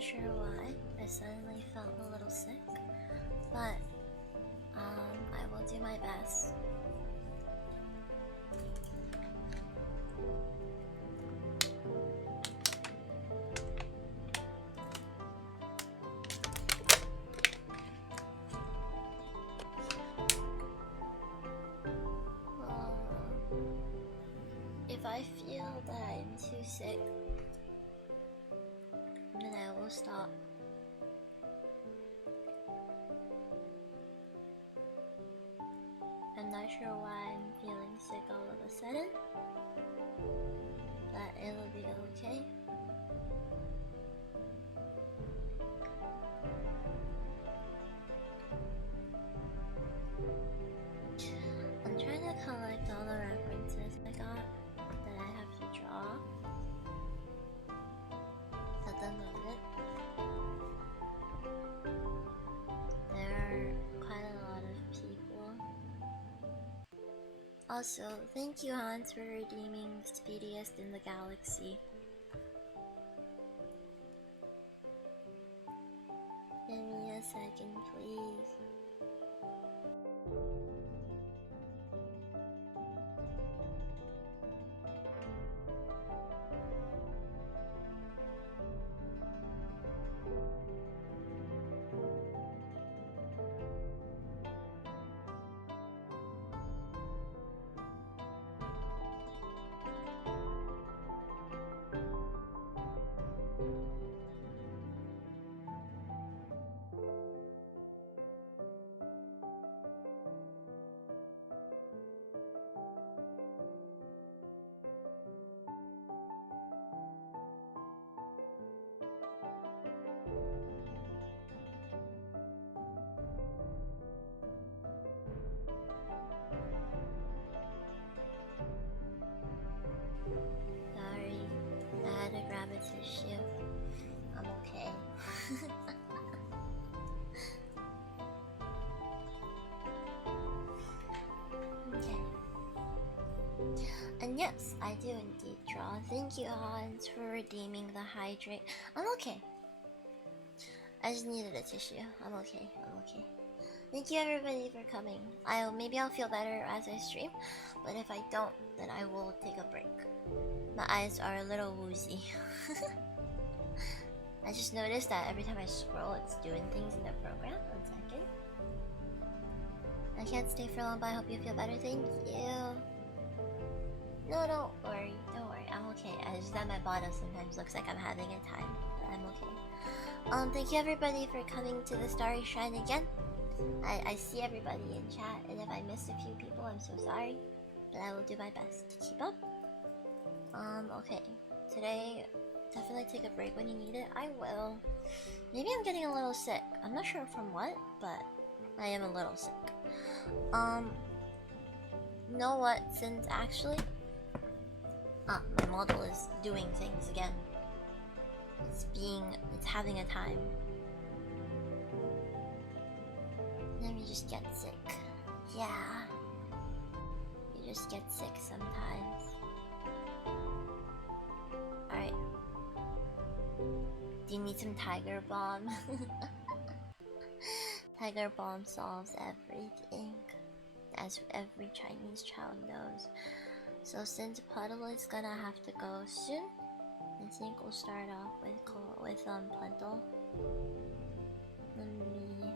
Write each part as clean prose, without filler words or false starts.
not sure why. I suddenly felt a little sick, but I will do my best. If I feel that I'm too sick, then I will stop. I'm not sure why I'm feeling sick all of a sudden, but it'll be okay. I'm trying to collect all the references I got that I have to draw at the moment. There are quite a lot of people. Also, thank you Hans for redeeming Speediest in the Galaxy. Give me a second, please. Sorry, I had to grab a tissue. I'm okay. Okay. And yes, I do indeed draw. Thank you, Hans, for redeeming the hydrate. I'm okay. I just needed a tissue. I'm okay. I'm okay. Thank you everybody for coming. Maybe I'll feel better as I stream, but if I don't, then I will take a break. My eyes are a little woozy. I just noticed that every time I scroll, it's doing things in the program. 1 second. I can't stay for long, but I hope you feel better. Thank you. No, don't worry. Don't worry. I'm okay. I just that my bottle sometimes looks like I'm having a time, but I'm okay. Thank you everybody for coming to the Starry Shrine again. I see everybody in chat, and if I missed a few people, I'm so sorry, but I will do my best to keep up. Okay. Today, definitely take a break when you need it. I will. Maybe I'm getting a little sick. I'm not sure from what, but I am a little sick. You know what? Since actually, my model is doing things again. It's having a time. Let me just get sick. Yeah. You just get sick sometimes. Alright. Do you need some Tiger Balm? Tiger Balm solves everything, as every Chinese child knows. So since Puddle is gonna have to go soon, I think we'll start off with Pluntle. Let me...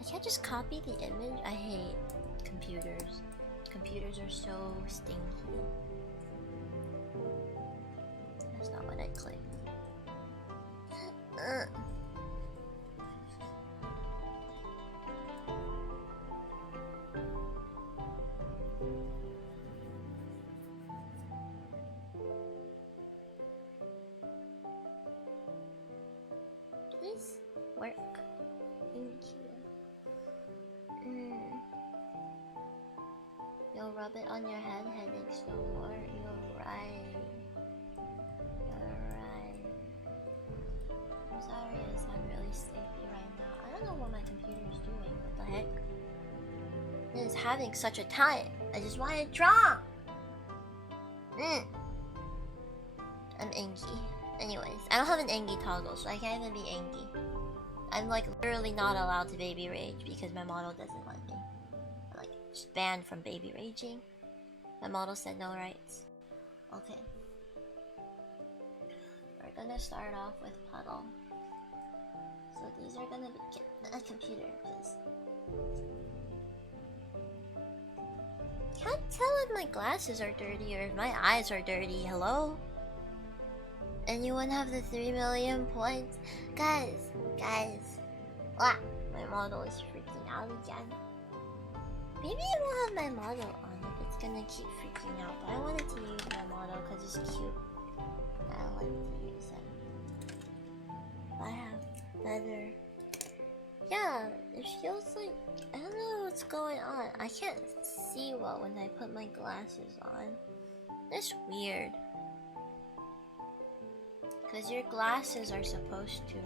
I can't just copy the image. I hate computers. Computers are so stinky. That's not what I clicked. Please work. Thank you. You'll rub it on your head, headaches no more. You're right. You're right. I'm sorry I sound really sleepy right now. I don't know what my computer's doing. What the heck? It is having such a time. I just want to draw. I'm inky. Anyways, I don't have an Angie toggle, so I can't even be Angie. I'm like literally not allowed to baby rage because my model doesn't let me. I'm like just banned from baby raging. My model said no rights. Okay. We're gonna start off with puddle. So these are gonna be a computer, please. Can't tell if my glasses are dirty or if my eyes are dirty. Hello? Anyone have the 3 million points? Guys. Ah, my model is freaking out again. Maybe I won't have my model on if it's gonna keep freaking out. But I wanted to use my model because it's cute. I like to use it. I have better. Yeah, it feels like I don't know what's going on. I can't see well when I put my glasses on. That's weird. Because your glasses are supposed to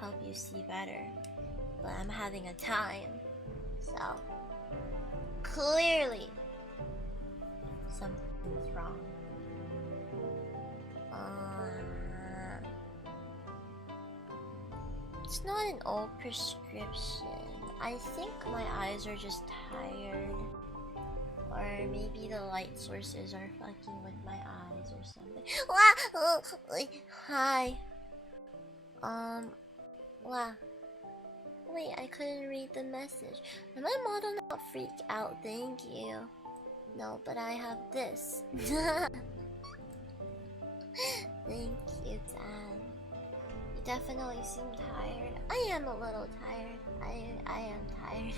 help you see better. But I'm having a time. So clearly something's wrong. It's not an old prescription. I think my eyes are just tired. Or maybe the light sources are fucking with my eyes or something. Hi. Wait, I couldn't read the message. Did my model not freak out? Thank you. No, but I have this. Thank you, Dad. You definitely seem tired. I am a little tired. I am tired.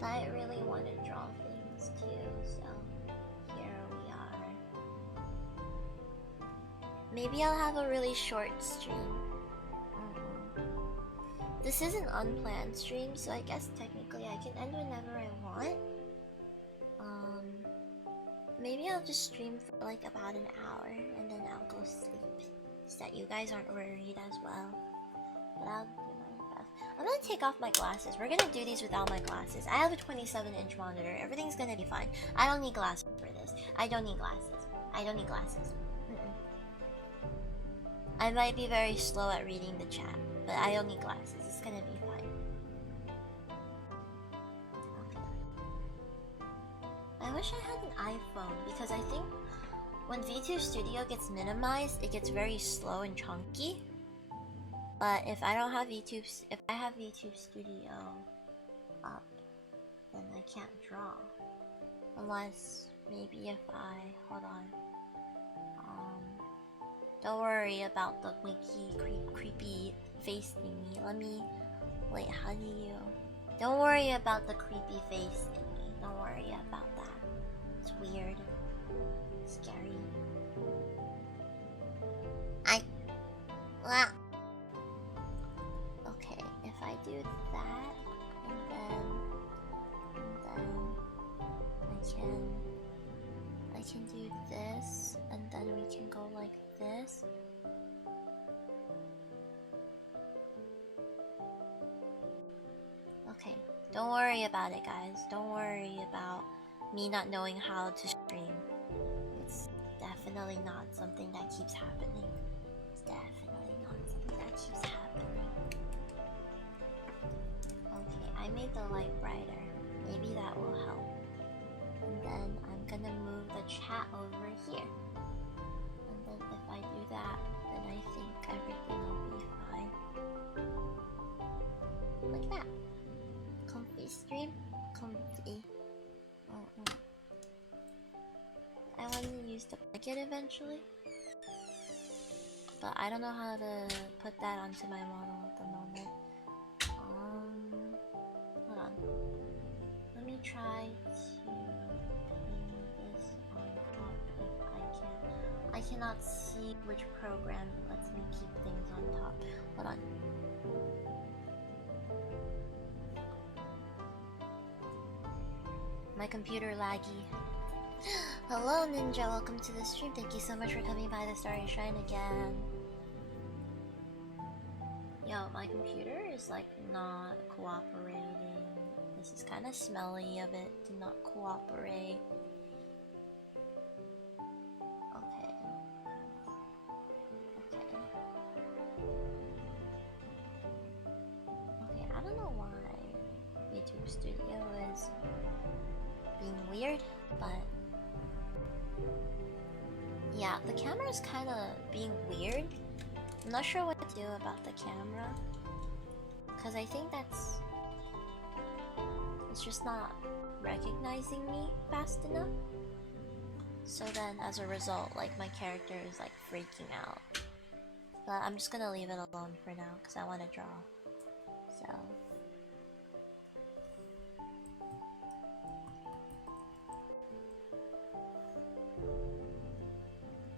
But I really want to draw things too, so here we are. Maybe I'll have a really short stream. This is an unplanned stream, so I guess technically I can end whenever I want. Maybe I'll just stream for like about an hour and then I'll go sleep so that you guys aren't worried as well. But I'll do my best. I'm gonna take off my glasses. We're gonna do these without my glasses. I have a 27-inch monitor. Everything's gonna be fine. I don't need glasses for this. I don't need glasses. I might be very slow at reading the chat, but I don't need glasses. It's gonna be fine. I wish I had an iPhone because I think when VTube Studio gets minimized, it gets very slow and chunky. But if I don't have if I have VTube Studio up, then I can't draw. Unless maybe if hold on. Don't worry about the creepy face thingy. Wait, how do you? Don't worry about the creepy face thingy. Don't worry about that. It's weird. Scary. Okay, if I do that, and then I can do this, and then we can go like this. Okay, don't worry about it, guys. Don't worry about me not knowing how to stream. It's definitely not something that keeps happening. It's definitely not something that keeps happening. Okay, I made the light brighter. Maybe that will help. And then I'm gonna move the chat over here. And then if I do that, then I think everything will be fine. Like that. Comfy stream? Comfy. I want to use the bucket eventually. But I don't know how to put that onto my model at the moment. Hold on. Let me try to pin this on top if I can. I cannot see which program lets me keep things on top. Hold on. My computer laggy. Hello Ninja, welcome to the stream. Thank you so much for coming by the Starry Shrine again. Yo, my computer is like not cooperating. This is kind of smelly of it to not cooperate. Okay. Yeah, the camera is kind of being weird. I'm not sure what to do about the camera. Because I think it's just not recognizing me fast enough. So then as a result, like my character is like freaking out. But I'm just gonna leave it alone for now because I want to draw. So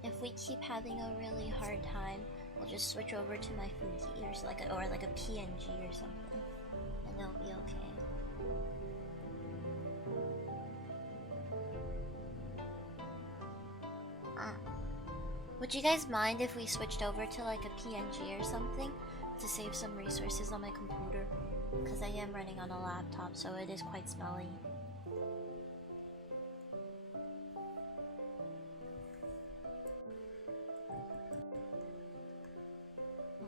if we keep having a really hard time, we'll just switch over to my Fuji or like a PNG or something, and it'll be okay. Would you guys mind if we switched over to like a PNG or something to save some resources on my computer? Because I am running on a laptop, so it is quite smelly.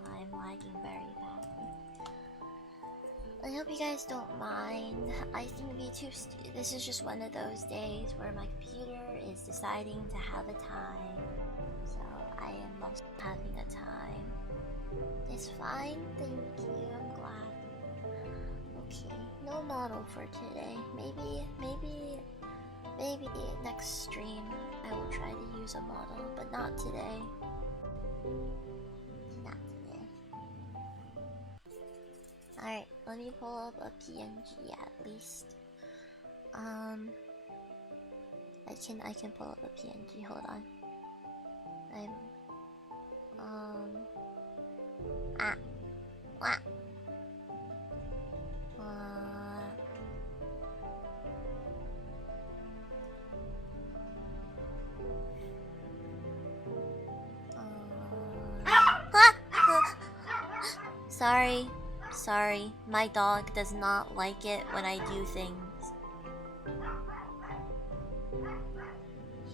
I'm lagging very badly. I hope you guys don't mind. I think this is just one of those days where my computer is deciding to have a time. So I am also having a time. It's fine, thank you, I'm glad. Okay, no model for today. Maybe next stream I will try to use a model, but not today. Not today. Alright, let me pull up a PNG at least. I can pull up a PNG, hold on. Sorry, my dog does not like it when I do things.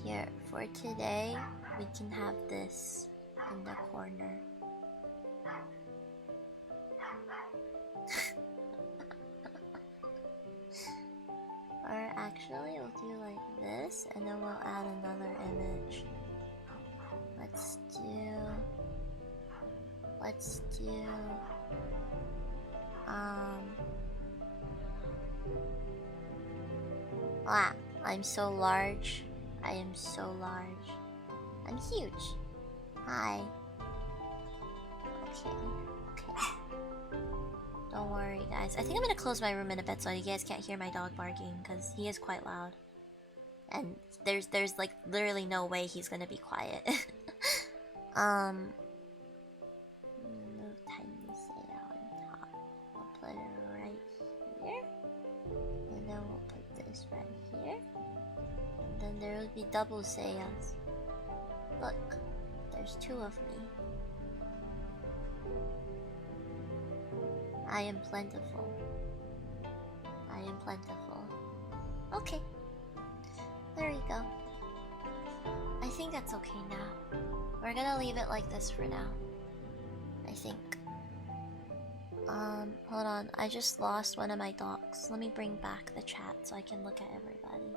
Here, for today, we can have this in the corner. Or actually, we'll do like this, and then we'll add another image. Let's do... I'm so large. I am so large. I'm huge. Hi. Okay. Don't worry, guys. I think I'm gonna close my room in a bit so you guys can't hear my dog barking, because he is quite loud. And there's like literally no way he's gonna be quiet. Move tiny Saya on top. We'll put it right here. And then we'll put this right here. And then there will be double Sayas. Look, there's two of me. I am plentiful. Okay. There you go. I think that's okay now. We're gonna leave it like this for now. I think. Hold on. I just lost one of my dogs. Let me bring back the chat so I can look at everybody.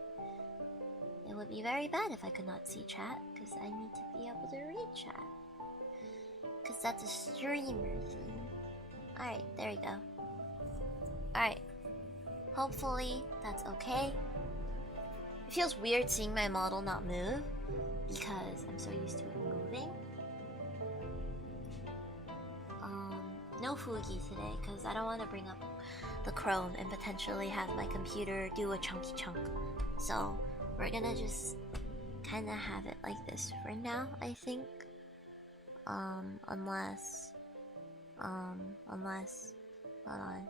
It would be very bad if I could not see chat, because I need to be able to read chat. Because that's a streamer thing. Alright, there we go. Alright. Hopefully that's okay. It feels weird seeing my model not move, because I'm so used to it moving. No Fugi today, because I don't want to bring up the Chrome and potentially have my computer do a chunky chunk. So we're gonna just kind of have it like this for now, I think. Unless, hold on,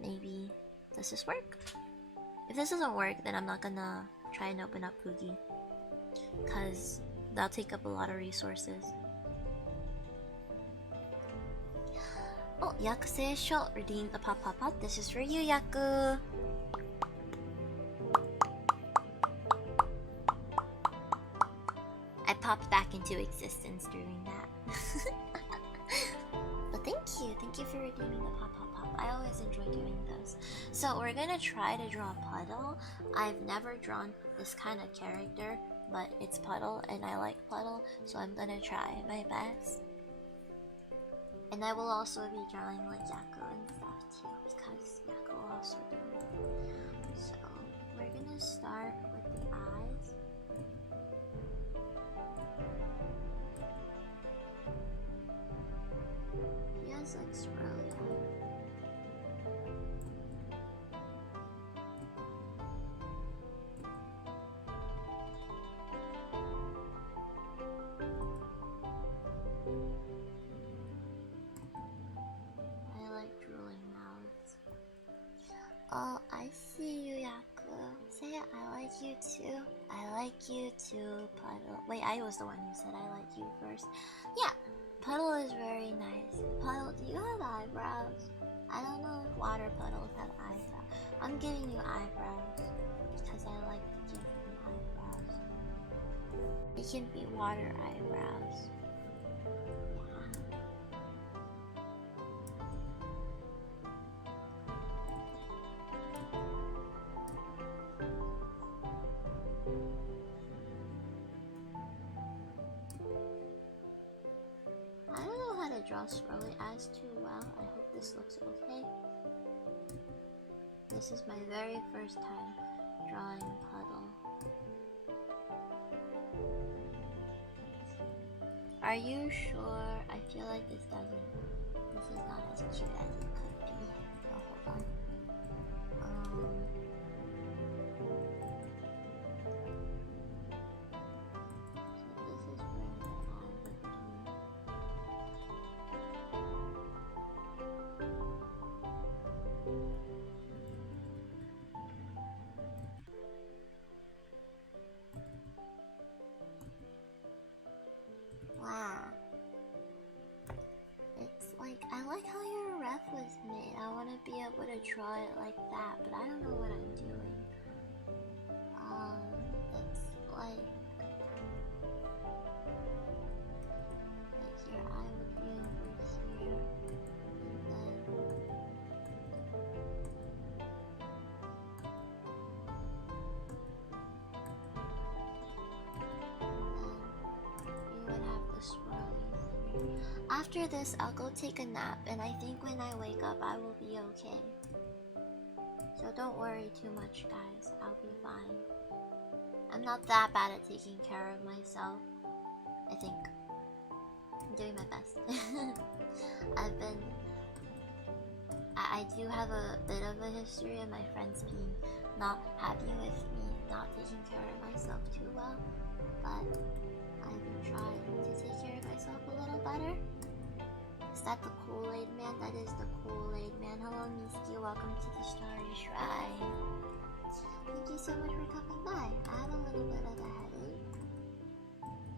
maybe does this work? If this doesn't work, then I'm not gonna try and open up Fugi, because that'll take up a lot of resources. Oh, Yakusei Shot redeemed the pop. This is for you, Yaku. I popped back into existence during that. But thank you for redeeming the pop. I always enjoy doing those. So we're gonna try to draw Puddle. I've never drawn this kind of character, but it's Puddle, and I like Puddle, so I'm gonna try my best. And I will also be drawing like Yakko and stuff too, because Yakko will also do it. So we're gonna start with the eyes. He has like swirly eyes. I like drooling mouths. Oh, I see you, Yaku. Say it, I like you too. I like you too, Puddle. Wait, I was the one who said I like you first. Yeah, Puddle is very nice. Puddle, do you have eyebrows? I don't know if water puddles have eyebrows. I'm giving you eyebrows because I like to give them eyebrows. It can be water eyebrows. I don't know how to draw swirly eyes too well. I hope this looks okay. This is my very first time drawing Puddle. Are you sure? I feel like this is not as cute as it could be. Oh, hold on. So this is where the eye would be. Wow. It's like, I like how your ref was made. I want to be able to draw it like that, but I don't know what I'm doing. It's like your eye would be over here, and then you would have the swirlies here. After this, I'll go take a nap, and I think when I wake up, I will be okay. So don't worry too much, guys. I'll be fine. I'm not that bad at taking care of myself. I think I'm doing my best. I do have a bit of a history of my friends being not happy with me not taking care of myself too well, but I've been trying to take care of myself a little better. Is that the Kool-Aid Man? That is the Kool-Aid Man. Hello, Miski. Welcome to the Starry Shrine. Thank you so much for coming by. I have a little bit of a headache.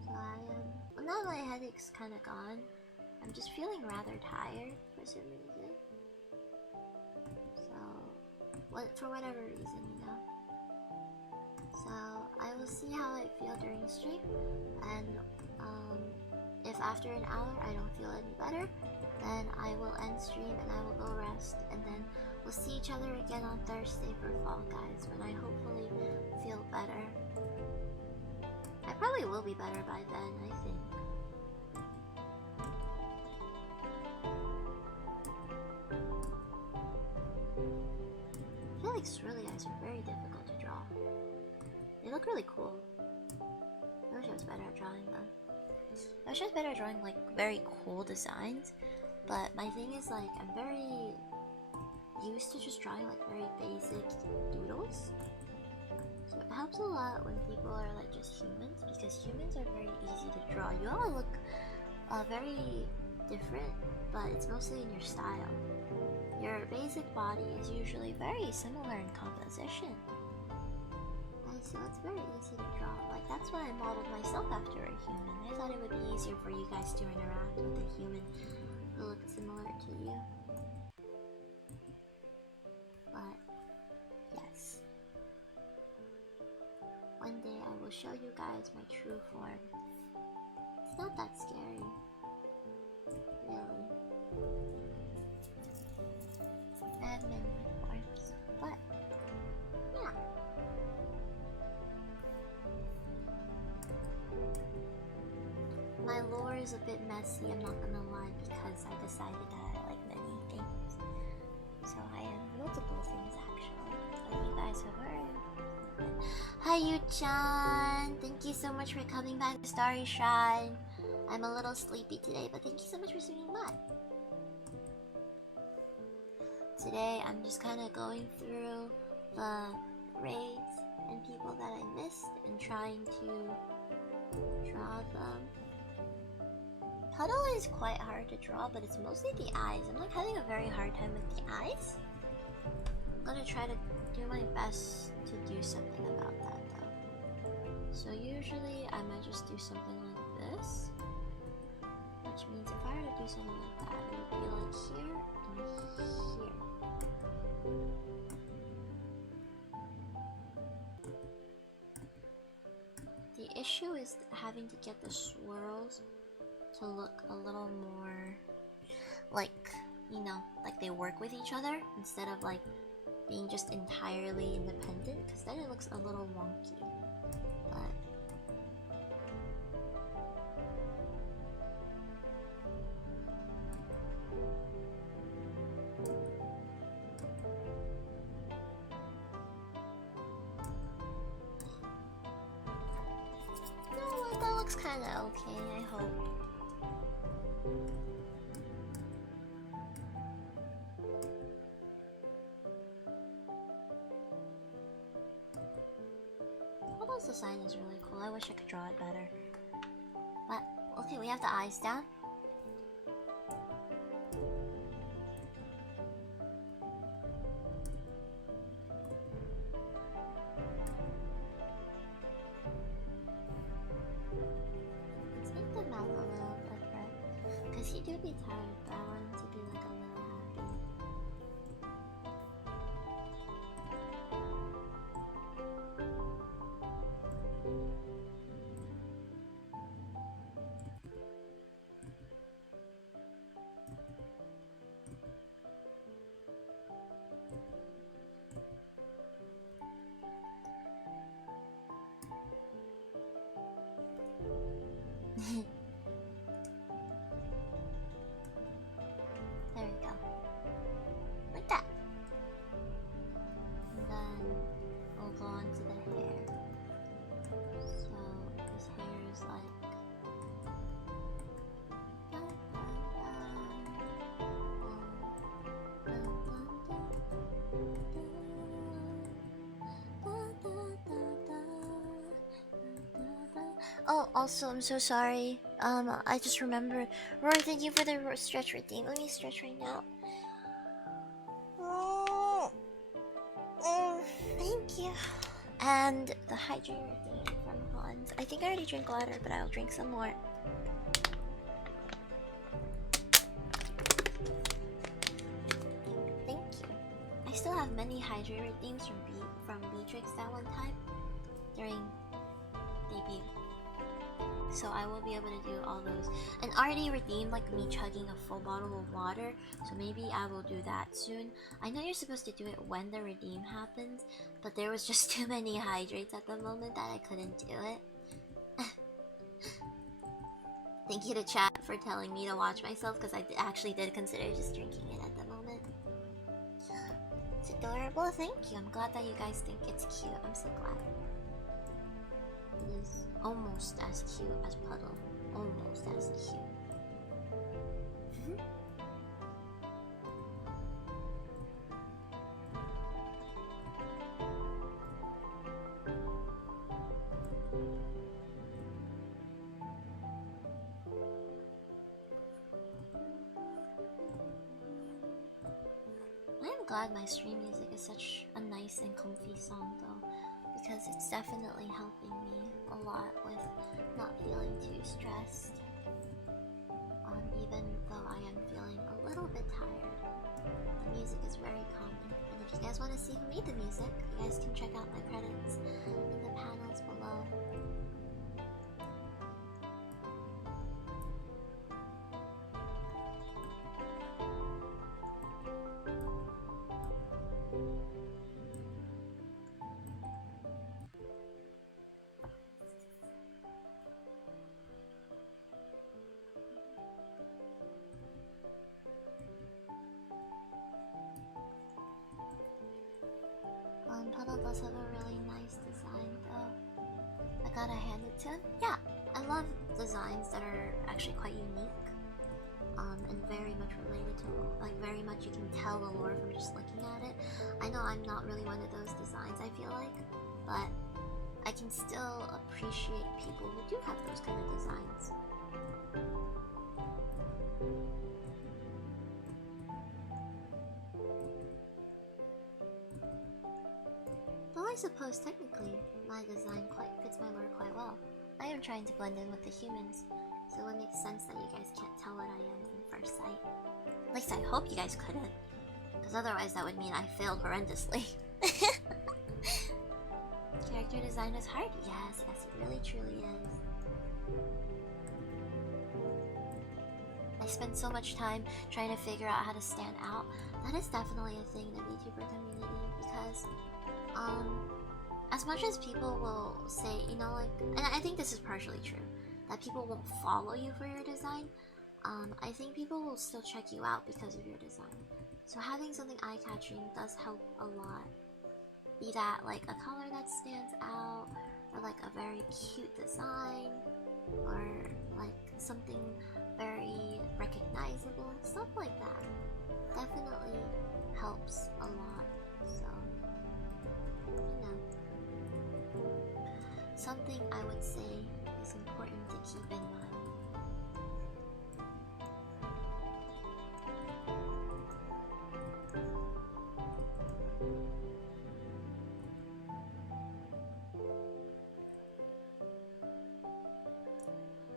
So well, now my headache's kind of gone. I'm just feeling rather tired for some reason. So, for whatever reason, you know. So, I will see how I feel during stream. And, if after an hour I don't feel any better, then I will end stream and I will go rest, and then we'll see each other again on Thursday for Fall Guys, when I hopefully feel better. I probably will be better by then, I think. I feel like swirly eyes are very difficult to draw. They look really cool. I wish I was better at drawing them. I wish I was better at drawing like very cool designs, but my thing is like I'm very used to just drawing like very basic doodles. So it helps a lot when people are like just humans, because humans are very easy to draw. You all look very different, but it's mostly in your style. Your basic body is usually very similar in composition. So it's very easy to draw. Like, that's why I modeled myself after a human. I thought it would be easier for you guys to interact with a human who looked similar to you. But, yes. One day I will show you guys my true form. It's not that scary. Really. I have many forms. But, yeah. My lore is a bit messy, I'm not gonna lie, because I decided that I like many things. So I have multiple things actually. But you guys have heard. Hi Yu-chan! Thank you so much for coming by the Starry Shrine. I'm a little sleepy today, but thank you so much for swinging by. Today I'm just kind of going through the raids and people that I missed and trying to draw them. Puddle is quite hard to draw, but it's mostly the eyes. I'm like having a very hard time with the eyes. I'm gonna try to do my best to do something about that though. So usually I might just do something like this. Which means if I were to do something like that, it would be like here and here. The issue is having to get the swirls to look a little more like, you know, like they work with each other instead of like being just entirely independent, because then it looks a little wonky. But no, that looks kind of okay, I hope. Puddle's design is really cool. I wish I could draw it better. But, okay, we have the eyes down. Let's make the mouth a little bit red. Because he do be tired, but I want him to be like a little happy. There we go. Like that. And then we'll go on to the hair. So his hair is like oh, also, I'm so sorry. I just remembered. Rory, thank you for the stretch redeem. Let me stretch right now. Thank you. And the hydrate redeem from Hans. I think I already drank water, but I'll drink some more. Thank you. I still have many hydrate redeems from Beatrix that one time during debut. So I will be able to do all those. And already redeemed like me chugging a full bottle of water, so maybe I will do that soon. I know you're supposed to do it when the redeem happens, but there was just too many hydrates at the moment that I couldn't do it. Thank you to chat for telling me to watch myself, because I actually did consider just drinking it at the moment. It's adorable, thank you. I'm glad that you guys think it's cute. I'm so glad. It is almost as cute as Puddle. Almost as cute. I am glad my stream music is such a nice and comfy song though, because it's definitely helping me a lot with not feeling too stressed. Even though I am feeling a little bit tired, the music is very calming. And if you guys want to see who made the music, you guys can check out my credits in the panels below. does have a really nice design though. I gotta hand it to him. Yeah, I love designs that are actually quite unique. And very much related to, like, very much you can tell the lore from just looking at it. I know I'm not really one of those designs, I feel like, but I can still appreciate people who do have those kind of designs. Though I suppose technically my design fits my lore quite well. I am trying to blend in with the humans, so it makes sense that you guys can't tell what I am from first sight. At least I hope you guys couldn't, because otherwise that would mean I failed horrendously. Character design is hard? Yes, it really truly is. I spend so much time trying to figure out how to stand out. That is definitely a thing in the VTuber community, because as much as people will say, you know, like, and I think this is partially true, that people won't follow you for your design, I think people will still check you out because of your design. So having something eye-catching does help a lot. Be that like a color that stands out, or like a very cute design, or like something very recognizable, stuff like that. Definitely helps a lot, so, you know. Something I would say is important to keep in mind.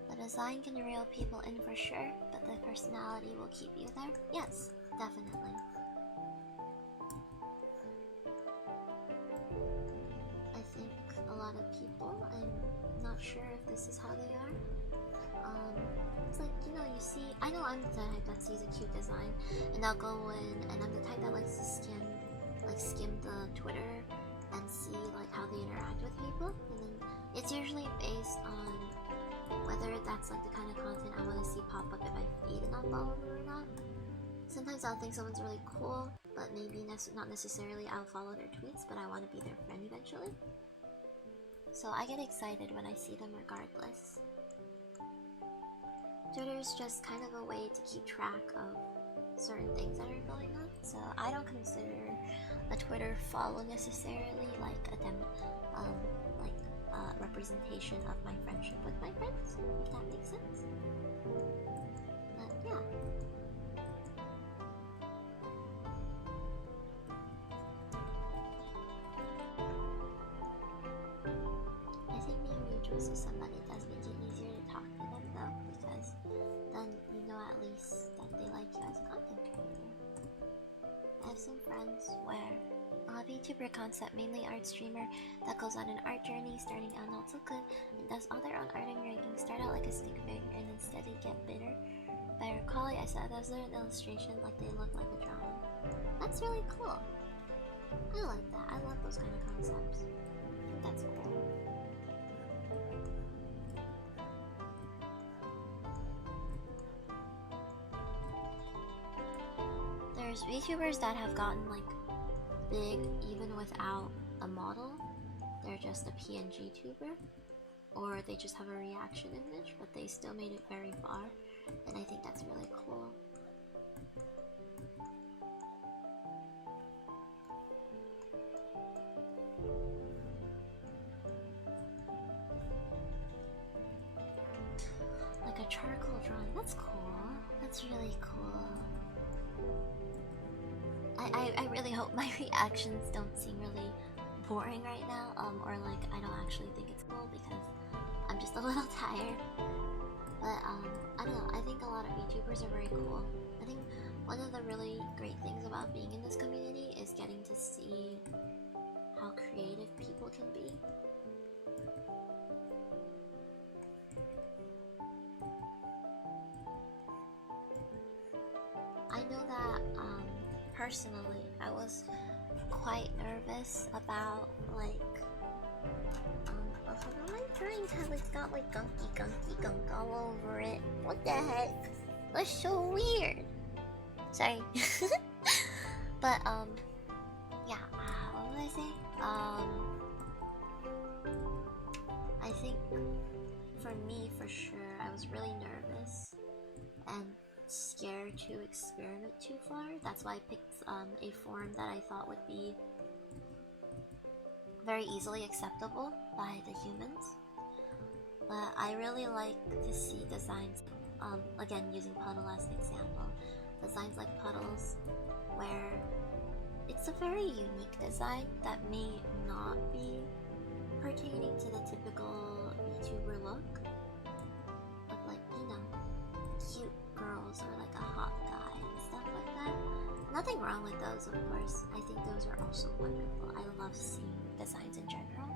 The design can reel people in for sure, but the personality will keep you there? Yes, definitely. I think a lot of people, I'm not sure if this is how they are. It's like, you know, you see, I know I'm the type that sees a cute design, and I'll go in, and I'm the type that likes to skim the Twitter and see like how they interact with people, and then it's usually based on whether that's like the kind of content I want to see pop up in my feed and I'll follow them or not. Sometimes I'll think someone's really cool, but maybe not necessarily I'll follow their tweets, but I want to be their friend eventually. So I get excited when I see them regardless. Twitter is just kind of a way to keep track of certain things that are going on, so I don't consider a Twitter follow necessarily like a representation of my friendship with my friends, if that makes sense. But yeah. I think being mutuals with somebody does make it easier to talk to them though, because then you know at least that they like you as a content creator. I have some friends where a VTuber concept, mainly art streamer, that goes on an art journey, starting out not so good, and does all their own art and ranking, start out like a stick figure, and instead they get bitter. By recalling, I saw those are an illustration, like they look like a drawing. That's really cool. I like that. I love those kind of concepts. I think that's cool. There's VTubers that have gotten like big even without a model. They're just a PNG tuber, or they just have a reaction image, but they still made it very far, and I think that's really cool. Like a charcoal drawing, that's cool. That's really cool. I really hope my reactions don't seem really boring right now, or like I don't actually think it's cool, because I'm just a little tired. But I don't know, I think a lot of VTubers are very cool. I think one of the really great things about being in this community is getting to see how creative people can be. I know that personally, I was quite nervous about like my drawing tab has got like gunky gunk all over it. What the heck? That's so weird. Sorry. But yeah, what was I saying? Um, I think for me, for sure, I was really nervous and scared to experiment too far. That's why I picked a form that I thought would be very easily acceptable by the humans. But I really like to see designs, again using Puddle as an example, designs like Puddles, where it's a very unique design that may not be pertaining to the typical VTuber look of like, you know, cute girls or like a hot guy and stuff like that. Nothing wrong with those, of course. I think those are also wonderful. I love seeing designs in general.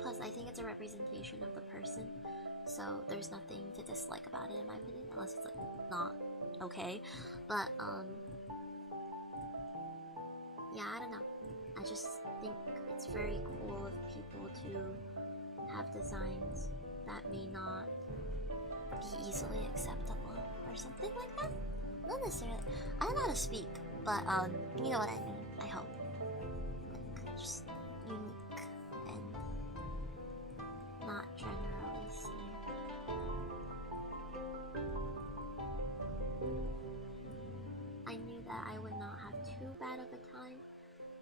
Plus, I think it's a representation of the person, so there's nothing to dislike about it in my opinion, unless it's like not okay. But yeah, I don't know. I just think it's very cool of people to have designs that may not be easily acceptable or something like that. Not necessarily. I don't know how to speak, but you know what I mean. I hope. Like, just unique and not generally seen. I knew that I would not have too bad of a time,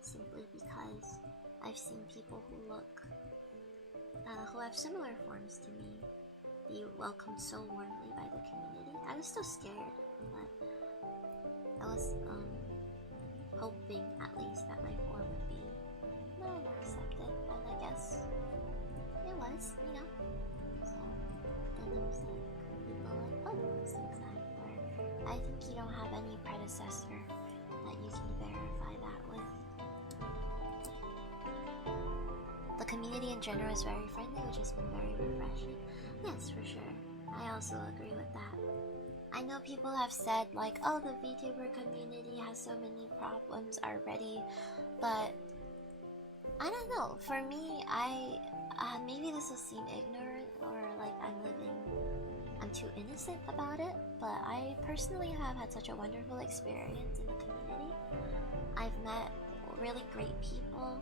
simply because I've seen people who who have similar forms to me be welcomed so warmly by the community. I was still scared, but I was hoping at least that my form would be more accepted, and I guess it was, you know. So then there was like people like, oh, this looks like, or I think you don't have any predecessor that you can verify that with. The community in general is very friendly, which has been very refreshing. Yes, for sure. I also agree with that. I know people have said like, oh, the VTuber community has so many problems already, but I don't know. For me, maybe this will seem ignorant or like I'm too innocent about it, but I personally have had such a wonderful experience in the community. I've met really great people.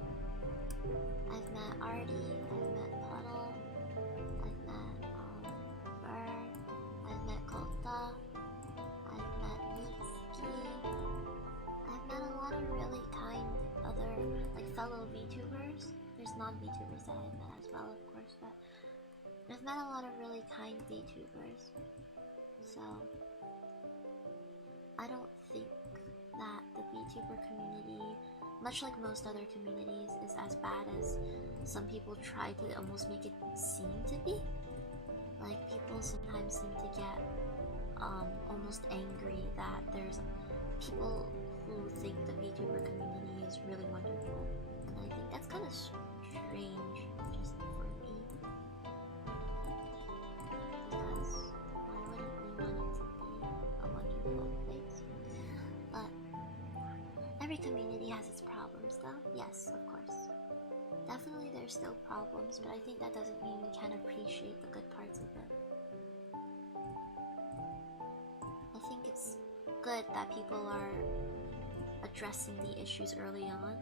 I've met Artie, I've met Puddle, I've met Burr, I've met Kota, I've met Mitsuki. I've met a lot of really kind other like fellow VTubers. There's non-VTubers that I've met as well, of course, but I've met a lot of really kind VTubers. So I don't think that the VTuber community, much like most other communities, is as bad as some people try to almost make it seem to be. Like, people sometimes seem to get almost angry that there's people who think the VTuber community is really wonderful, and I think that's kind of strange just for me, because why wouldn't we want it to be a wonderful place? But every community has its problems though. Yes, of course. Definitely there's still problems, but I think that doesn't mean we can't appreciate the good parts of it. I think it's good that people are addressing the issues early on,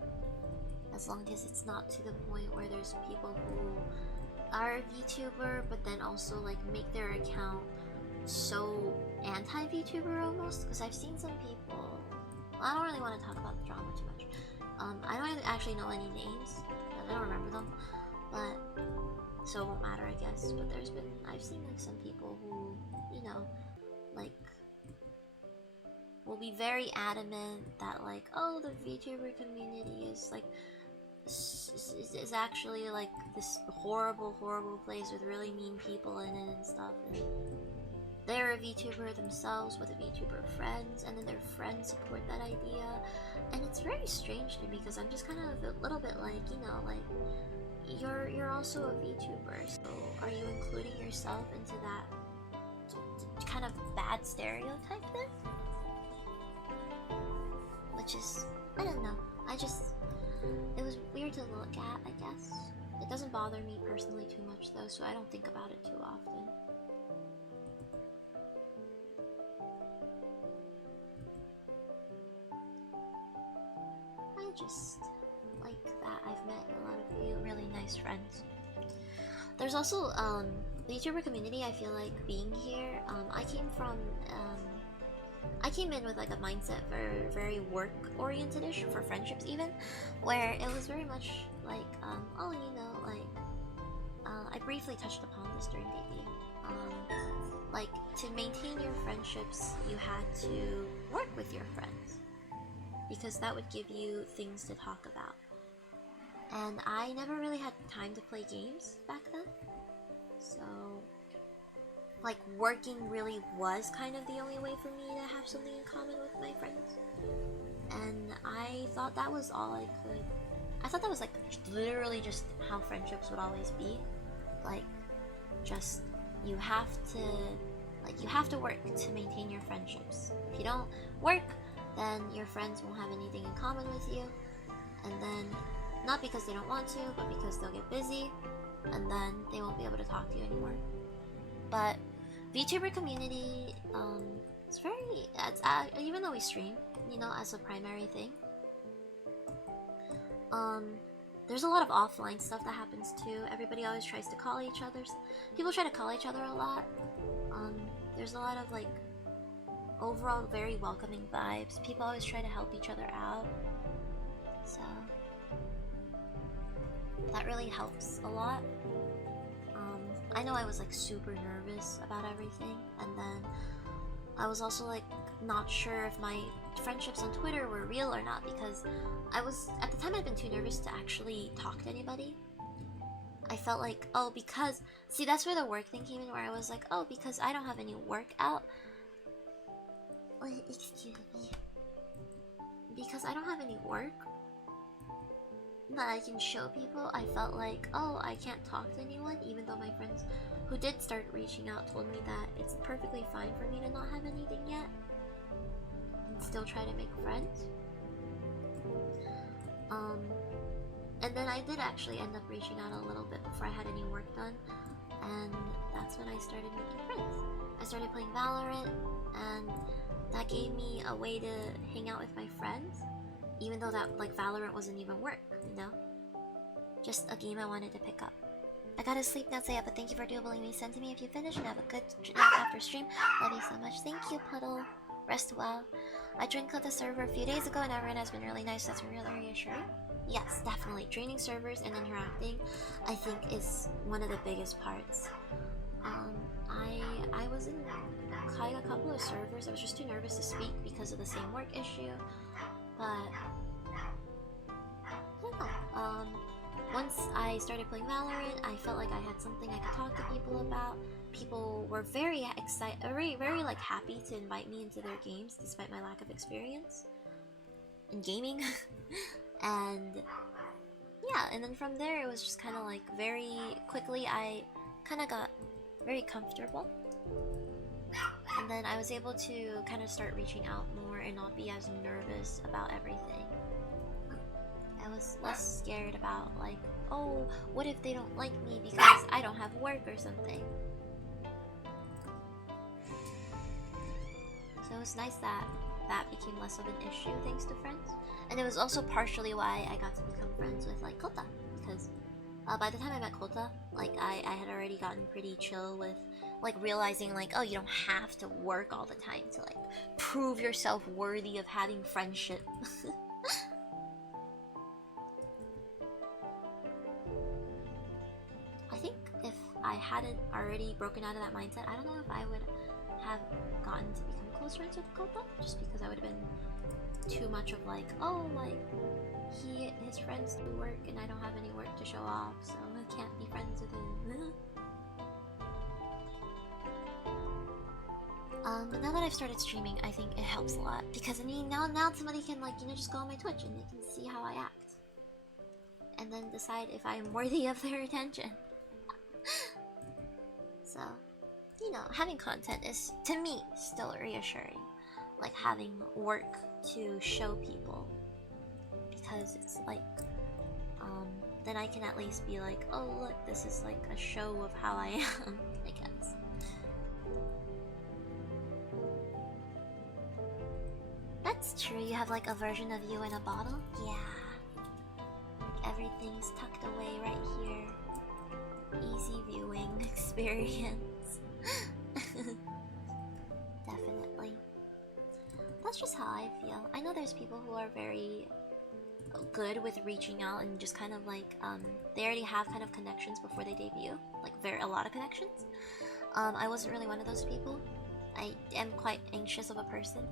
as long as it's not to the point where there's people who are a VTuber but then also like make their account so anti-VTuber almost, because I've seen some people, well, I don't really want to talk about the drama too much. I don't actually know any names, I don't remember them, but so it won't matter, I guess. But I've seen like some people who, you know, like will be very adamant that like, oh, the VTuber community is like is actually like this horrible place with really mean people in it and stuff, and they're a VTuber themselves with a VTuber friends, and then their friends support that idea, and it's very strange to me because I'm just kind of a little bit like, you know, like you're also a VTuber, so are you including yourself into that kind of bad stereotype then? Which is, I don't know, it was weird to look at, I guess. It doesn't bother me personally too much though, so I don't think about it too often. I just like that I've met a lot of you really nice friends. There's also the YouTuber community. I feel like being here, I came in with like a mindset for very work oriented-ish for friendships even, where it was very much like oh, you know, like I briefly touched upon this during dating. Like, to maintain your friendships, you had to work with your friends, because that would give you things to talk about. And I never really had time to play games back then, so like working really was kind of the only way for me to have something in common with my friends. And I thought that was all I could. I thought that was like literally just how friendships would always be. Like, just you have to work to maintain your friendships. If you don't work, then your friends won't have anything in common with you, and then not because they don't want to, but because they'll get busy, and then they won't be able to talk to you anymore. But VTuber community, it's very, even though we stream, you know, as a primary thing, there's a lot of offline stuff that happens too. Everybody always tries to call each other. People try to call each other a lot. There's a lot of like overall very welcoming vibes. People always try to help each other out. So that really helps a lot. I know I was like super nervous about everything, and then I was also like not sure if my friendships on Twitter were real or not, because at the time I'd been too nervous to actually talk to anybody. I felt like, oh, because see, that's where the work thing came in, where I was like, oh, because I don't have any work out. Wait, excuse me. Because I don't have any work that I can show people, I felt like, oh, I can't talk to anyone, even though my friends who did start reaching out told me that it's perfectly fine for me to not have anything yet and still try to make friends. And then I did actually end up reaching out a little bit before I had any work done, and that's when I started making friends. I started playing Valorant, and that gave me a way to hang out with my friends, even though that, like, Valorant wasn't even work, you know? Just a game I wanted to pick up. I gotta sleep now, Saya, but thank you for doubling me. Send to me if you finish, and have a good nap after stream. Love you so much. Thank you, Puddle. Rest well. I joined the server a few days ago, and everyone has been really nice. That's really reassuring. Yes, definitely. Joining servers and interacting, I think, is one of the biggest parts. I was in quite a couple of servers. I was just too nervous to speak because of the same work issue. But I don't know. Once I started playing Valorant, I felt like I had something I could talk to people about. People were very excited, very like happy to invite me into their games, despite my lack of experience in gaming. And yeah, and then from there it was just kind of like very quickly I kind of got very comfortable, and then I was able to kind of start reaching out more and not be as nervous about everything. I was less scared about like, oh, what if they don't like me because I don't have work or something. So it was nice that that became less of an issue thanks to friends. And it was also partially why I got to become friends with like Kota, because by the time I met Kota, like I had already gotten pretty chill with like realizing like, oh, you don't have to work all the time to like prove yourself worthy of having friendship. I think if I hadn't already broken out of that mindset, I don't know if I would have gotten to become close friends with Kota, just because I would have been too much of like, oh, like his friends do work and I don't have any work to show off, so I can't be friends with him. But now that I've started streaming, I think it helps a lot, because I mean now somebody can like, you know, just go on my Twitch and they can see how I act and then decide if I am worthy of their attention. So, you know, having content is, to me, still reassuring. Like having work to show people, because it's like, then I can at least be like, oh look, this is like a show of how I am, I guess. That's true, you have like a version of you in a bottle? Yeah. Like everything's tucked away right here. Easy viewing experience. Definitely. That's just how I feel. I know there's people who are very good with reaching out and just kind of like they already have kind of connections before they debut, like a lot of connections. I wasn't really one of those people. I am quite anxious of a person.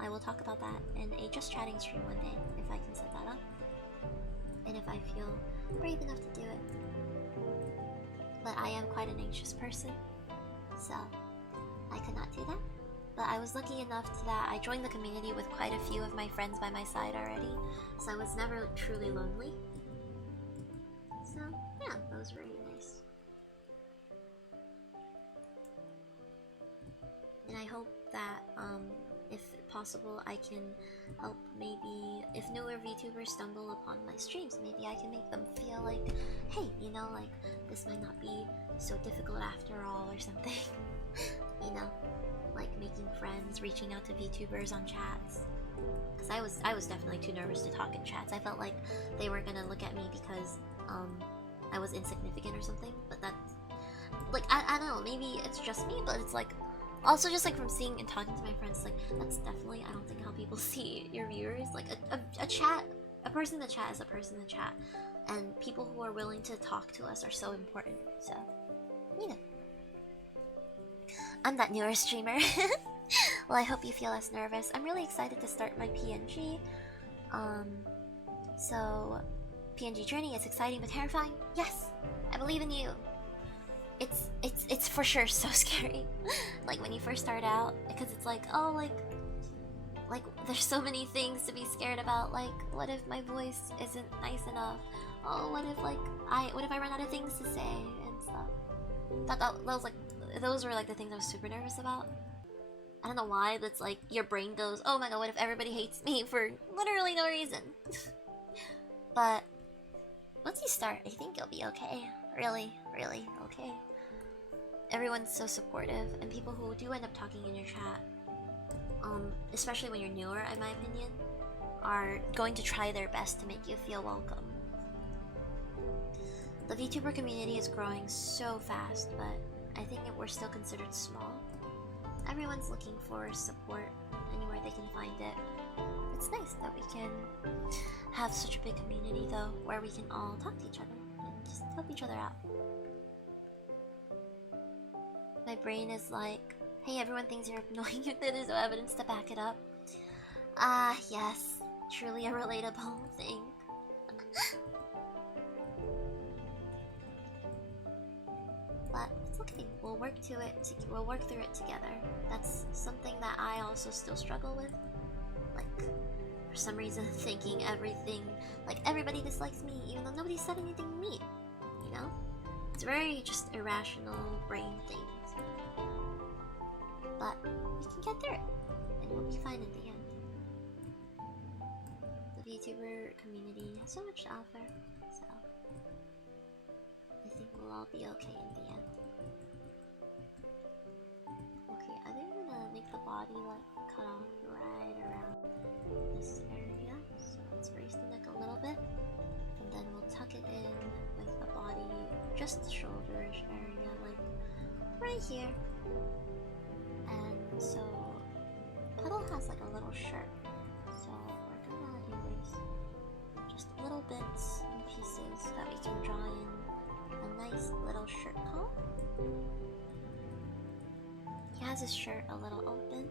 I will talk about that in a just chatting stream one day if I can set that up and if I feel brave enough to do it. But I am quite an anxious person, so I could not do that. But I was lucky enough that I joined the community with quite a few of my friends by my side already, so I was never truly lonely. So yeah, that was really nice. And I hope that if possible I can help, maybe if newer VTubers stumble upon my streams, maybe I can make them feel like, hey, you know, like this might not be so difficult after all or something. You know, like making friends, reaching out to VTubers on chats. Because I was definitely too nervous to talk in chats. I felt like they were gonna look at me because I was insignificant or something. But that's like I don't know, maybe it's just me, but it's like also just like from seeing and talking to my friends, like that's definitely I don't think how people see your viewers. Like a person in the chat is a person in the chat, and people who are willing to talk to us are so important. So you know, I'm that newer streamer. Well, I hope you feel less nervous. I'm really excited to start my PNG. So PNG journey is exciting but terrifying. Yes, I believe in you. It's for sure so scary. Like when you first start out, because it's like, oh, like there's so many things to be scared about. Like, what if my voice isn't nice enough? Oh, what if I run out of things to say and stuff. Those were like the things I was super nervous about. I don't know why, but it's like your brain goes, oh my god, what if everybody hates me for literally no reason? But once you start, I think you'll be okay. Really, really okay. Everyone's so supportive, and people who do end up talking in your chat, especially when you're newer, in my opinion, are going to try their best to make you feel welcome. The VTuber community is growing so fast, but I think we're still considered small. Everyone's looking for support anywhere they can find it. It's nice that we can have such a big community, though, where we can all talk to each other and just help each other out. My brain is like, hey, everyone thinks you're annoying if there's no evidence to back it up. Ah, yes, truly a relatable thing. But it's okay. We'll work through it together. That's something that I also still struggle with. Like, for some reason, thinking everything, like everybody dislikes me, even though nobody said anything mean. You know, it's very just irrational brain things. But we can get through it, and we'll be fine in the end. The VTuber community has so much to offer, so I think we'll all be okay in the end. Okay, I think I'm gonna make the body like cut off right around this area. So let's raise the neck a little bit, and then we'll tuck it in with the body just the shoulderish area, like right here. And so Puddle has like a little shirt, so we're gonna erase just little bits and pieces that we can draw in a nice little shirt collar. He has his shirt a little open.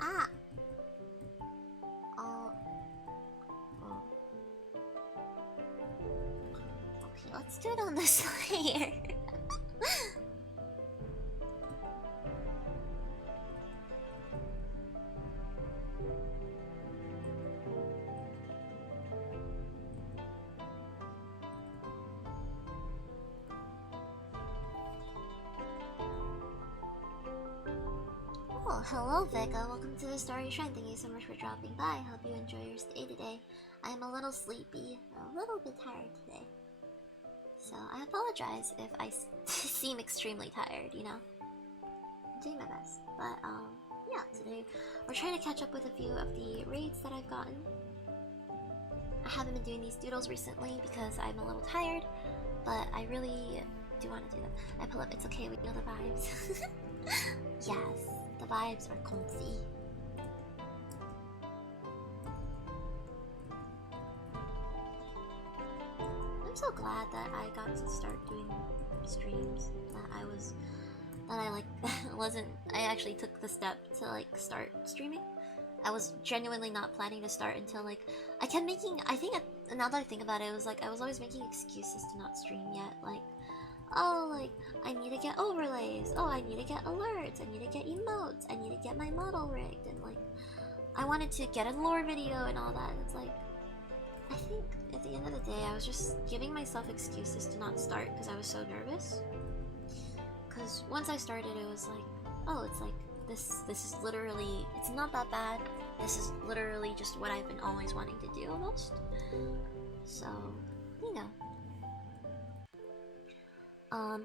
Ah! Oh. Okay, let's do it on this layer. Oh, hello Vega, welcome to the Starry Shrine. Thank you so much for dropping by. Hope you enjoy your stay today. I am a little sleepy, a little bit tired today. So I apologize if I seem extremely tired, you know? I'm doing my best. But, yeah. yeah, today we're trying to catch up with a few of the raids that I've gotten. I haven't been doing these doodles recently because I'm a little tired, but I really do want to do them. I pull up, it's okay, we know the vibes. Yes, the vibes are comfy. I'm so glad that I got to start doing streams, I actually took the step to like start streaming. I was genuinely not planning to start until like, I kept making, now that I think about it, it was like, I was always making excuses to not stream yet, like, oh, like, I need to get overlays, oh, I need to get alerts, I need to get emotes, I need to get my model rigged, and like, I wanted to get a lore video and all that, and it's like, I think at the end of the day, I was just giving myself excuses to not start because I was so nervous. Because once I started, it was like, oh, it's like, this is literally, it's not that bad. This is literally just what I've been always wanting to do, almost. So, you know.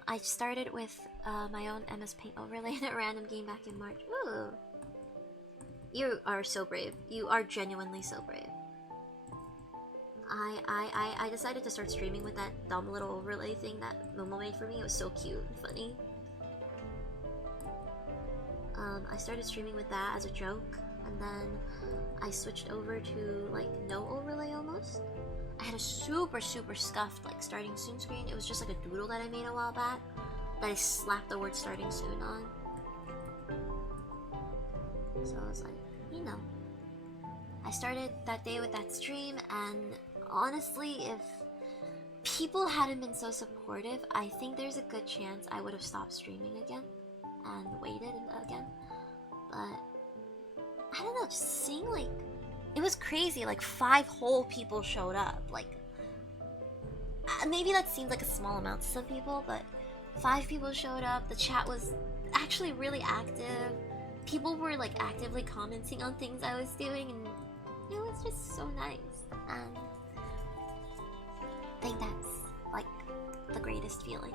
I started with my own MS Paint overlay in a random game back in March. Ooh. You are so brave. You are genuinely so brave. I decided to start streaming with that dumb little overlay thing that Momo made for me. It was so cute and funny. I started streaming with that as a joke, and then I switched over to like no overlay almost. I had a super scuffed like starting soon screen. It was just like a doodle that I made a while back that I slapped the word starting soon on. So I was like, you know. I started that day with that stream, and honestly, if people hadn't been so supportive, I think there's a good chance I would have stopped streaming again and waited again. But I don't know, just seeing like, it was crazy, like 5 whole people showed up. Like, maybe that seems like a small amount to some people, but 5 people showed up. The chat was actually really active. People were like actively commenting on things I was doing, and it was just so nice. And I think that's like the greatest feeling.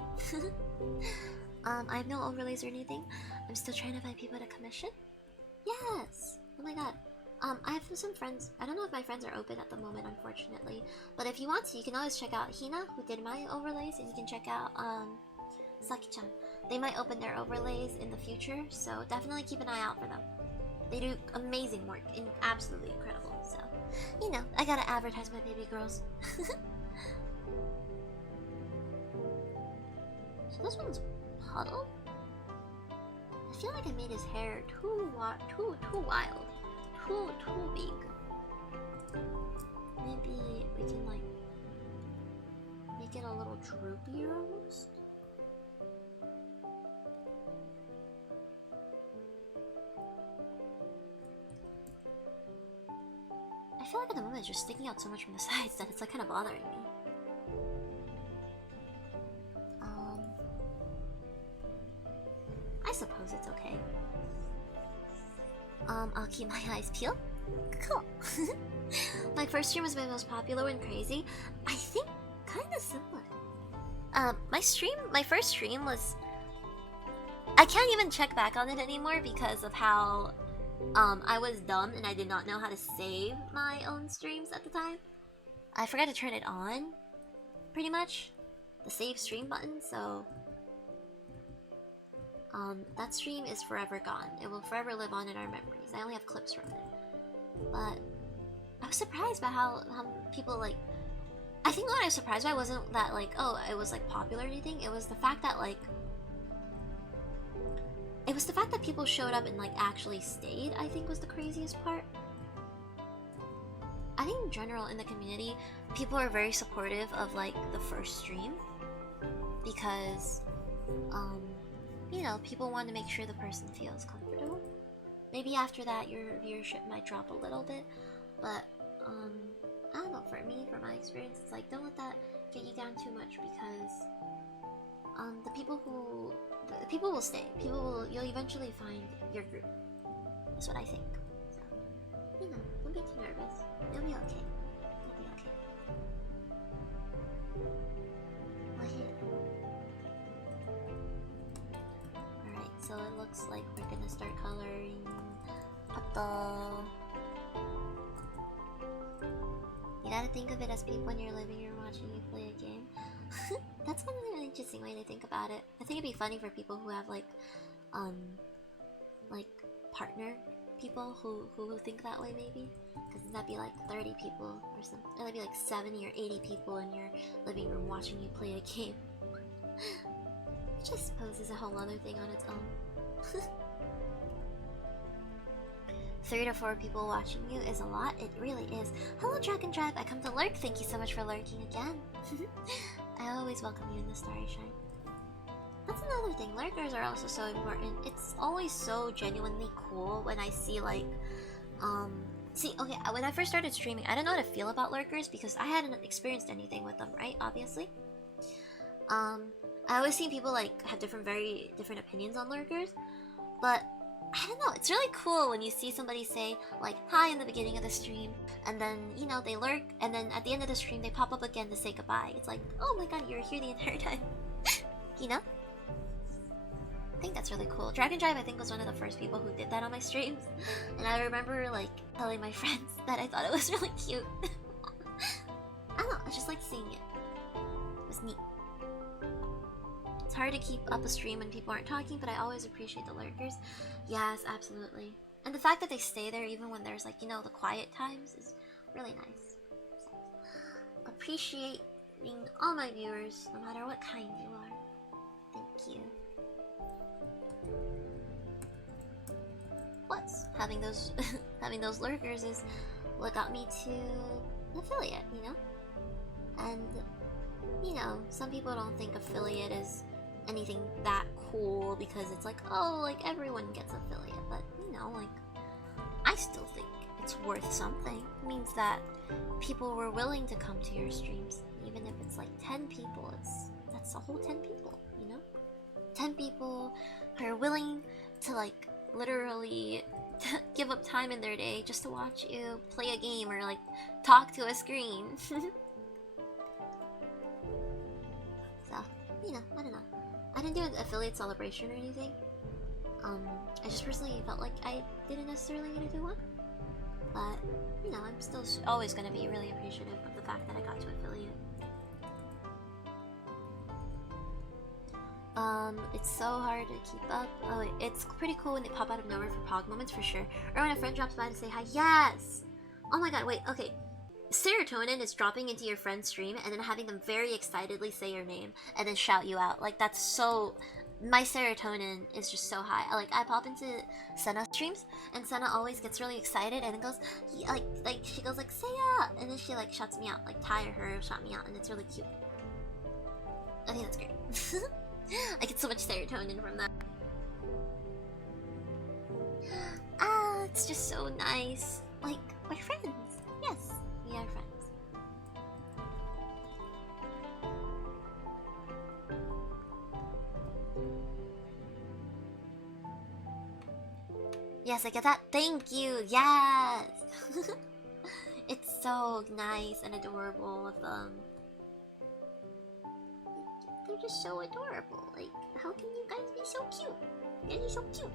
I have no overlays or anything. I'm still trying to find people to commission. Yes! Oh my god. I have some friends. I don't know if my friends are open at the moment, unfortunately. But if you want to, you can always check out Hina, who did my overlays, and you can check out Saki-chan. They might open their overlays in the future, so definitely keep an eye out for them. They do amazing work and absolutely incredible. So, you know, I gotta advertise my baby girls. So this one's Puddle? I feel like I made his hair too wild, too big. Maybe we can like make it a little droopier almost. I feel like at the moment it's just sticking out so much from the sides that it's like kind of bothering me. I suppose it's okay. I'll keep my eyes peeled. Cool. My first stream was my most popular and crazy. I think kind of similar. My first stream was... I can't even check back on it anymore because of how I was dumb and I did not know how to save my own streams at the time. I forgot to turn it on, pretty much. The save stream button, so... that stream is forever gone. It will forever live on in our memories. I only have clips from it. But I was surprised by how people like... I think what I was surprised by wasn't that like, oh, it was like popular or anything. It was the fact that like... It was the fact that people showed up and like actually stayed, I think was the craziest part. I think in general in the community, people are very supportive of like the first stream. Because, you know, people want to make sure the person feels comfortable. Maybe after that your viewership might drop a little bit, but I don't know, for me, from my experience, it's like, don't let that get you down too much because the people will stay. You'll eventually find your group. That's what I think. So, you know, don't be too nervous. It'll be okay. It'll be okay. Well, here. Alright, so it looks like we're gonna start coloring You gotta think of it as people in your living room watching you play a game. That's kind of an really interesting way to think about it. I think it'd be funny for people who have like partner people who think that way maybe. Because that'd be like 30 people or something. That'd be like 70 or 80 people in your living room watching you play a game. Which I suppose is a whole other thing on its own. 3 to 4 people watching you is a lot. It really is. Hello, Dragon Tribe. I come to lurk. Thank you so much for lurking again. I always welcome you in the Starry Shine. That's another thing. Lurkers are also so important. It's always so genuinely cool when I see like, when I first started streaming, I didn't know how to feel about lurkers because I hadn't experienced anything with them, right? Obviously. I always see people like have very different opinions on lurkers, but I don't know, it's really cool when you see somebody say like hi in the beginning of the stream and then, you know, they lurk and then at the end of the stream they pop up again to say goodbye. It's like, oh my god, you were here the entire time. You know? I think that's really cool. Dragon Drive I think was one of the first people who did that on my streams. And I remember like telling my friends that I thought it was really cute. I don't know, I just like seeing it. It was neat. It's hard to keep up a stream when people aren't talking, but I always appreciate the lurkers. Yes, absolutely. And the fact that they stay there even when there's like, you know, the quiet times is really nice. So, appreciating all my viewers, no matter what kind you are. Thank you. Plus, having those having those lurkers is what got me to an affiliate, you know? And, you know, some people don't think affiliate is anything that cool because it's like, oh, like everyone gets affiliate, but you know, like I still think it's worth something. It means that people were willing to come to your streams, even if it's like 10 people. That's a whole 10 people, you know? 10 people who are willing to like literally give up time in their day just to watch you play a game or like talk to a screen. So, you know, I don't know. I didn't do an affiliate celebration or anything. I just personally felt like I didn't necessarily need to do one. But, you know, I'm still always going to be really appreciative of the fact that I got to affiliate. It's so hard to keep up. Oh wait, it's pretty cool when they pop out of nowhere for pog moments for sure. Or when a friend drops by to say hi. Yes! Oh my god, wait, okay. Serotonin is dropping into your friend's stream and then having them very excitedly say your name and then shout you out. Like, that's so... My serotonin is just so high. Like, I pop into Senna streams and Senna always gets really excited and then goes, like she goes like, Seiya! And then she like shuts me out. Like, Ty or her shut me out and it's really cute. I think that's great. I get so much serotonin from that. Ah, it's just so nice. Like, we're friends. Yes. We are friends. Yes, I get that. Thank you. Yes. It's so nice and adorable of them. They're just so adorable. Like, how can you guys be so cute? You're so cute.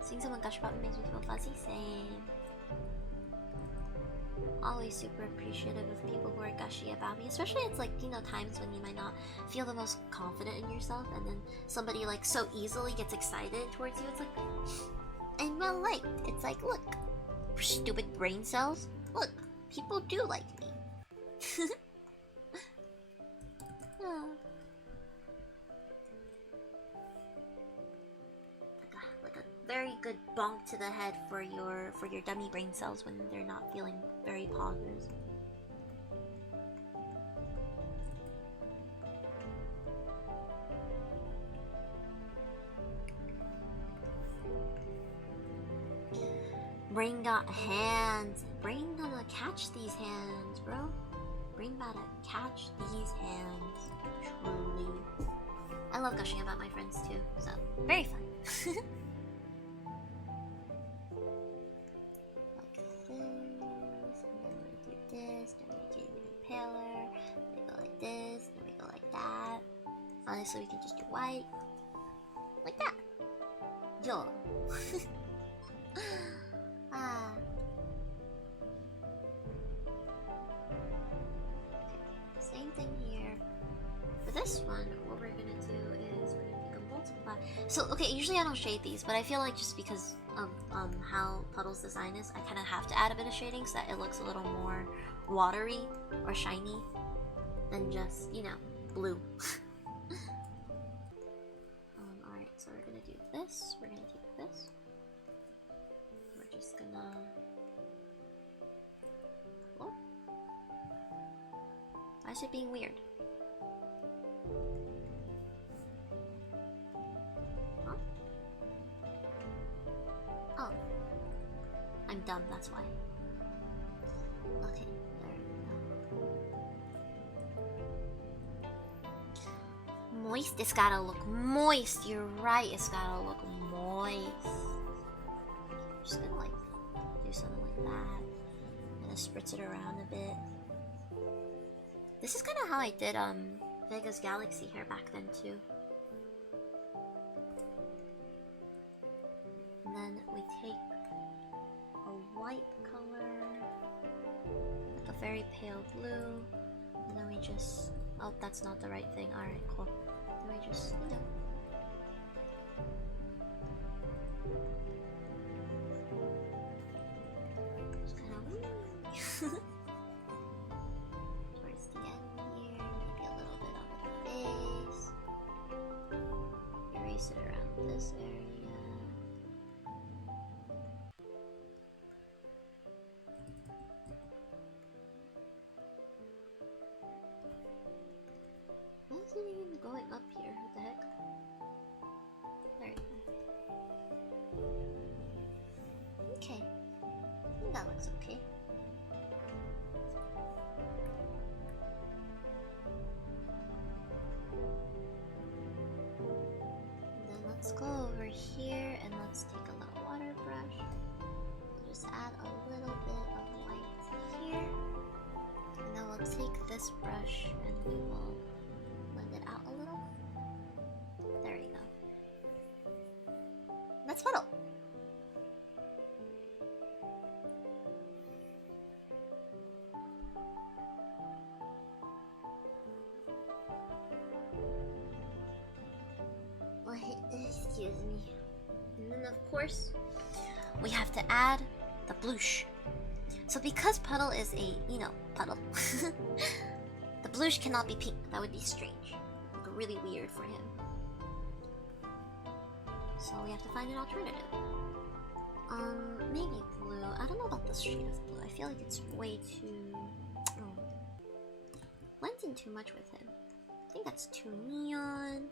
Seeing someone gush about me makes me feel fuzzy. Same. Always super appreciative of people who are gushy about me. Especially it's like, you know, times when you might not feel the most confident in yourself and then somebody like so easily gets excited towards you. It's like, I'm well liked. It's like, look, stupid brain cells. Look, people do like me. Oh. Like a very good bonk to the head for your dummy brain cells when they're not feeling very poggers. Brain got hands. Brain gonna catch these hands, bro. Brain gotta catch these hands. Truly. I love gushing about my friends too, so very fun. Like this, and then we do this, then we get even paler, then we go like this, then we go like that. Honestly, we can just do white. Like that. Yo. Ah. Okay, same thing here. For this one, what we're gonna do is we're gonna make a multiply. So okay, usually I don't shade these, but I feel like just because of how Puddle's design is, I kind of have to add a bit of shading so that it looks a little more watery or shiny than just, you know, blue. Alright, so we're gonna do this. We're gonna take this. We're just gonna. Oh. Why is it being weird? Huh? Oh. I'm dumb, that's why. Okay, there we go. Moist, it's gotta look moist. You're right, it's gotta look moist. I'm just gonna like do something like that. I'm gonna spritz it around a bit. This is kind of how I did Vega's Galaxy hair back then too. And then we take a white color, like a very pale blue, and then we just, oh, that's not the right thing. Alright, cool. Then we just, you know, just kind of towards the end here, maybe a little bit on the face, erase it around this area. Why is it even going up here? What the heck? There you go. Okay. I think that looks okay. And then let's go over here and let's take a little water brush. We'll just add a little bit of white here. And then we'll take this brush and we will blend it out a little. There we go. That's Puddle. Excuse me. And then of course, we have to add the blush. So because Puddle is a, you know, puddle, the blush cannot be pink. That would be strange. It would be really weird for him. So we have to find an alternative. Maybe blue. I don't know about this shade of blue. I feel like it's way too... blends in too much with him. I think that's too neon.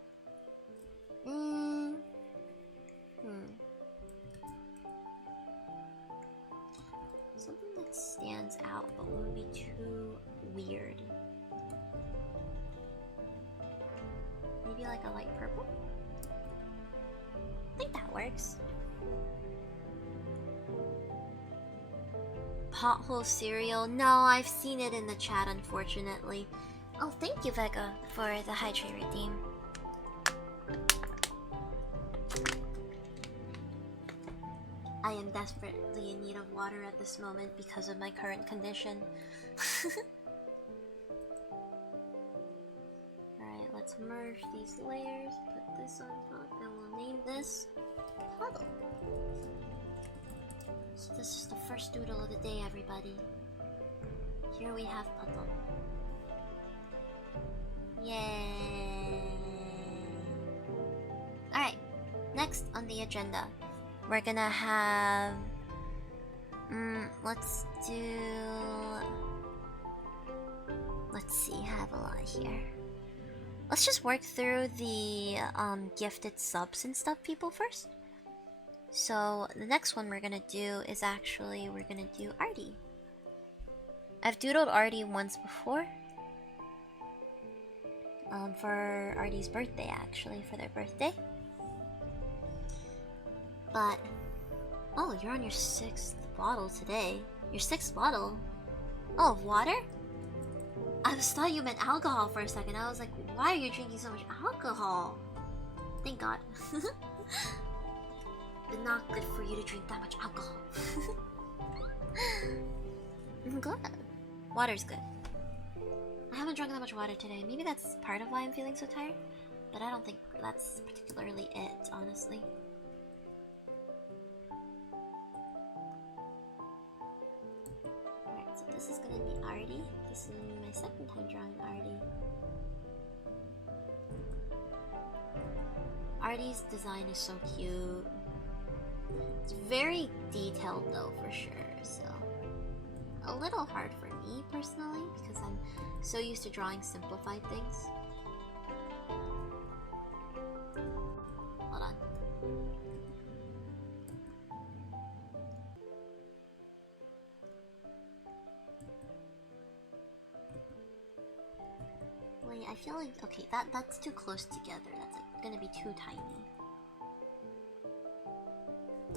Something that stands out but won't be too weird. Maybe like a light purple? I think that works. Pothole cereal? No, I've seen it in the chat, unfortunately. Oh, thank you, Vega, for the hydrate redeem. I am desperately in need of water at this moment because of my current condition. Alright, let's merge these layers, put this on top, and we'll name this Puddle. So this is the first doodle of the day, everybody. Here we have Puddle. Yay! Alright, next on the agenda, we're gonna have... let's see, I have a lot here. Let's just work through the gifted subs and stuff people first. So the next one we're gonna do is actually, we're gonna do Artie. I've doodled Artie once before. For Artie's birthday, actually, for their birthday. But, oh, you're on your 6th bottle today. Your 6th bottle? Oh, water? I thought you meant alcohol for a second. I was like, why are you drinking so much alcohol? Thank God. But not good for you to drink that much alcohol. Good. Water's good. I haven't drunk that much water today. Maybe that's part of why I'm feeling so tired. But I don't think that's particularly it, honestly. Alright, so this is gonna be Artie. This is my second time drawing Artie. Artie's design is so cute. It's very detailed though, for sure, so a little hard for me personally because I'm so used to drawing simplified things. Hold on. Wait, I feel like, okay, that's too close together. That's like gonna be too tiny.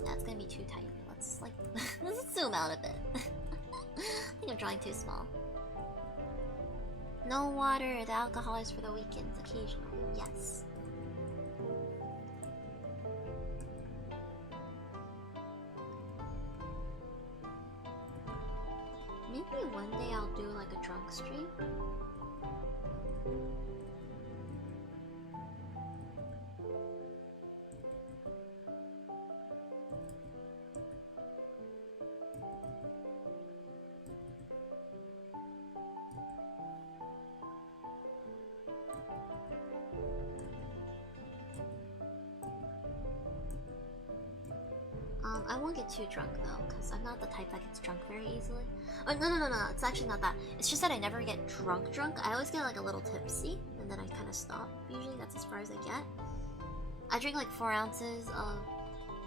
That's gonna be too tiny. Let's like let's zoom out a bit. I think I'm drawing too small. No water. The alcohol is for the weekends. Occasionally, yes. Maybe one day I'll do like a drunk stream. I won't get too drunk though, because I'm not the type that gets drunk very easily. Oh, no, it's actually not that. It's just that I never get drunk. I always get like a little tipsy, and then I kind of stop. Usually that's as far as I get. I drank like 4 ounces of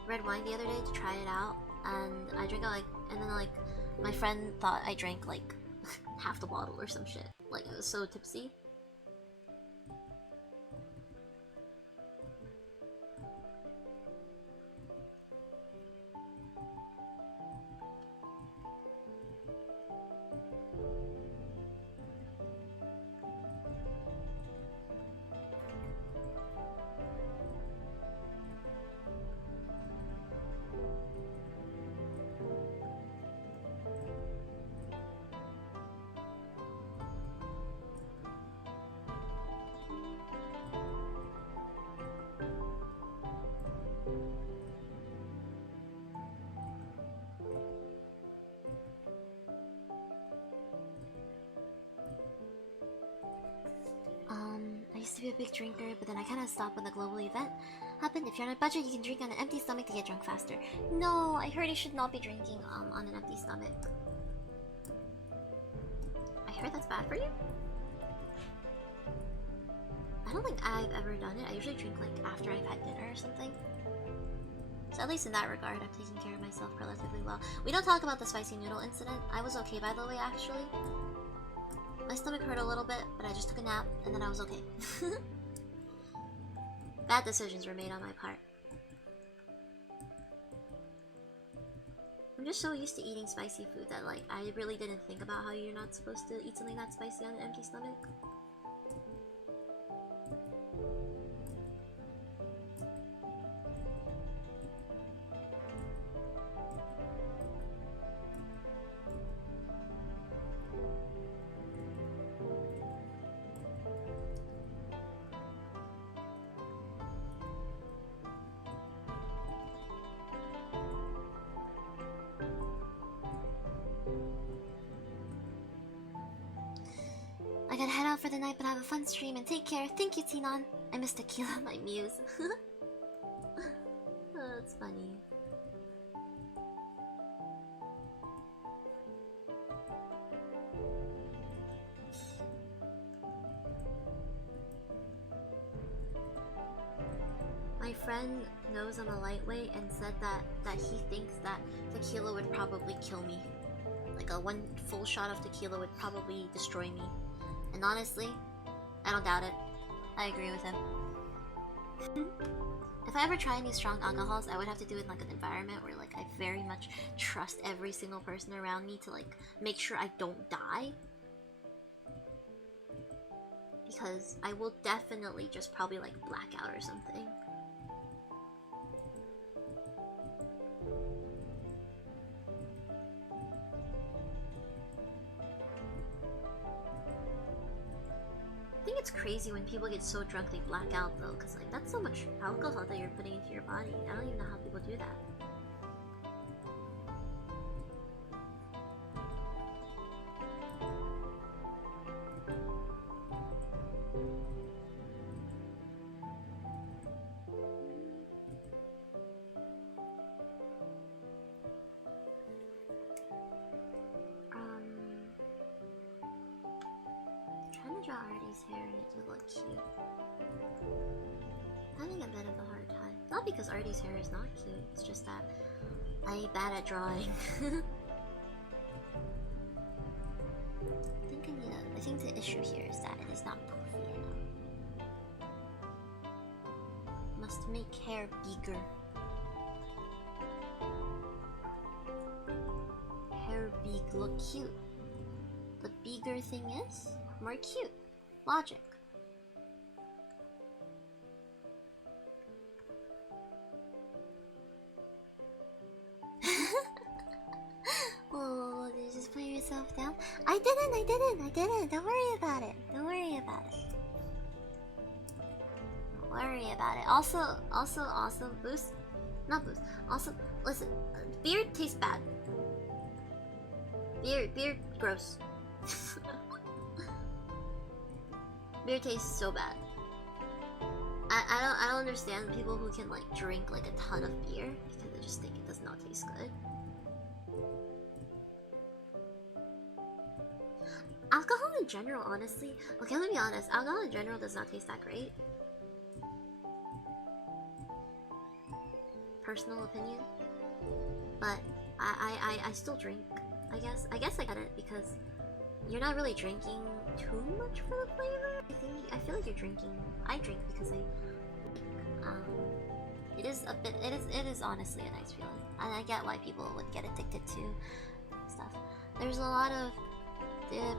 red wine the other day to try it out, and I drank it like, and then like, my friend thought I drank like half the bottle or some shit. Like, I was so tipsy. I used to be a big drinker, but then I kind of stopped when the global event happened. If you're on a budget, you can drink on an empty stomach to get drunk faster. No, I heard I should not be drinking on an empty stomach. I heard that's bad for you? I don't think I've ever done it. I usually drink like after I've had dinner or something. So at least in that regard, I'm taking care of myself relatively well. We don't talk about the spicy noodle incident. I was okay, by the way, actually. My stomach hurt a little bit, but I just took a nap, and then I was okay. Bad decisions were made on my part. I'm just so used to eating spicy food that, like, I really didn't think about how you're not supposed to eat something that spicy on an empty stomach. I gotta head out for the night, but have a fun stream and take care. Thank you, Tinon. I miss Tequila, my muse. Oh, that's funny. My friend knows I'm a lightweight and said that he thinks that tequila would probably kill me. Like a one full shot of tequila would probably destroy me. And honestly, I don't doubt it. I agree with him. If I ever try any strong alcohols, I would have to do it in like an environment where like I very much trust every single person around me to like make sure I don't die. Because I will definitely just probably like black out or something. it's crazy when people get so drunk they black out though, because like that's so much alcohol that you're putting into your body. I don't even know how people do that. Trying to draw Artie's hair and it to look cute. Having a bit of a hard time. Not because Artie's hair is not cute, it's just that I ain't bad at drawing. I think the issue here is that it is not poofy enough. Must make hair bigger. Hair big look cute. The bigger thing is more cute. Logic. Oh, did you just put yourself down? I didn't. Don't worry about it. Don't worry about it. Don't worry about it. Also, boost. Not boost. Also, listen. Beard tastes bad. Beard, gross. Beer tastes so bad. I don't understand people who can like drink like a ton of beer because I just think it does not taste good. Alcohol in general, honestly. Okay, let me be honest. Alcohol in general does not taste that great. Personal opinion. But I still drink. I guess I get it because you're not really drinking too much for the flavor. I feel like you're drinking. I drink because it is a bit. It is honestly a nice feeling, and I get why people would get addicted to stuff. There's a lot of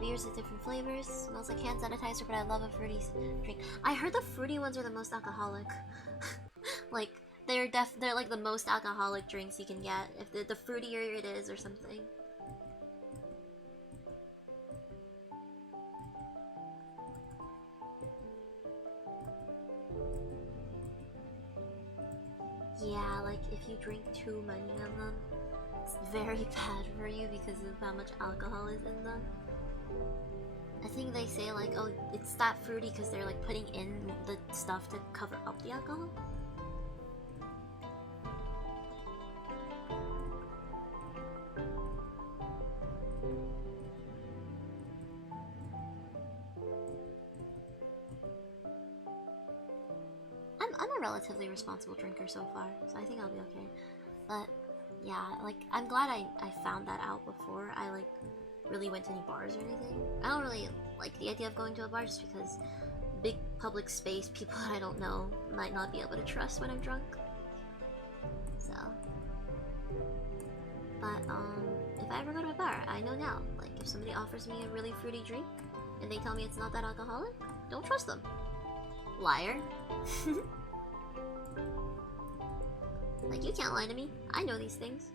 beers with different flavors. Smells like hand sanitizer, but I love a fruity drink. I heard the fruity ones are the most alcoholic. Like they're like the most alcoholic drinks you can get. If the fruitier it is or something. Yeah, like if you drink too many of them, it's very bad for you because of how much alcohol is in them. I think they say like, oh, it's that fruity because they're like putting in the stuff to cover up the alcohol. I'm a relatively responsible drinker so far, so I think I'll be okay. But yeah, like I'm glad I found that out before I like really went to any bars or anything. I don't really like the idea of going to a bar just because big public space, people that I don't know might not be able to trust when I'm drunk. So, but if I ever go to a bar, I know now. Like if somebody offers me a really fruity drink and they tell me it's not that alcoholic, don't trust them. Liar. Like you can't lie to me. I know these things.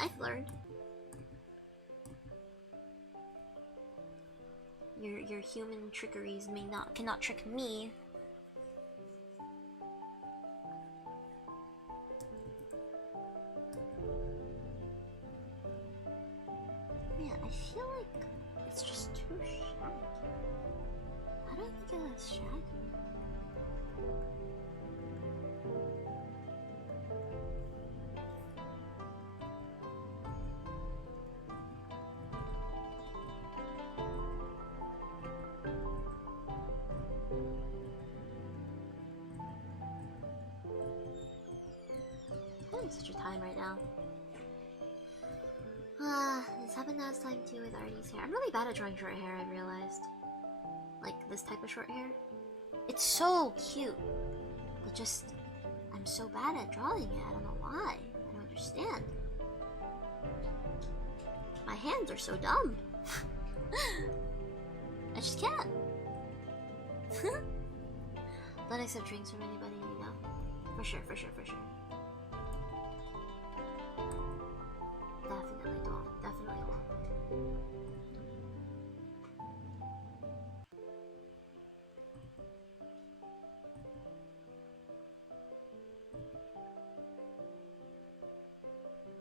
I've learned. Your human trickeries cannot trick me. Man, I feel like it's just too shaggy. How do I think it looks shaggy? Such a time right now. This happened last time too with Artie's hair. I'm really bad at drawing short hair, I realized. Like this type of short hair. It's so cute. But just, I'm so bad at drawing it. I don't know why. I don't understand. My hands are so dumb. I just can't. Don't accept drinks from anybody you know. For sure. Definitely won't.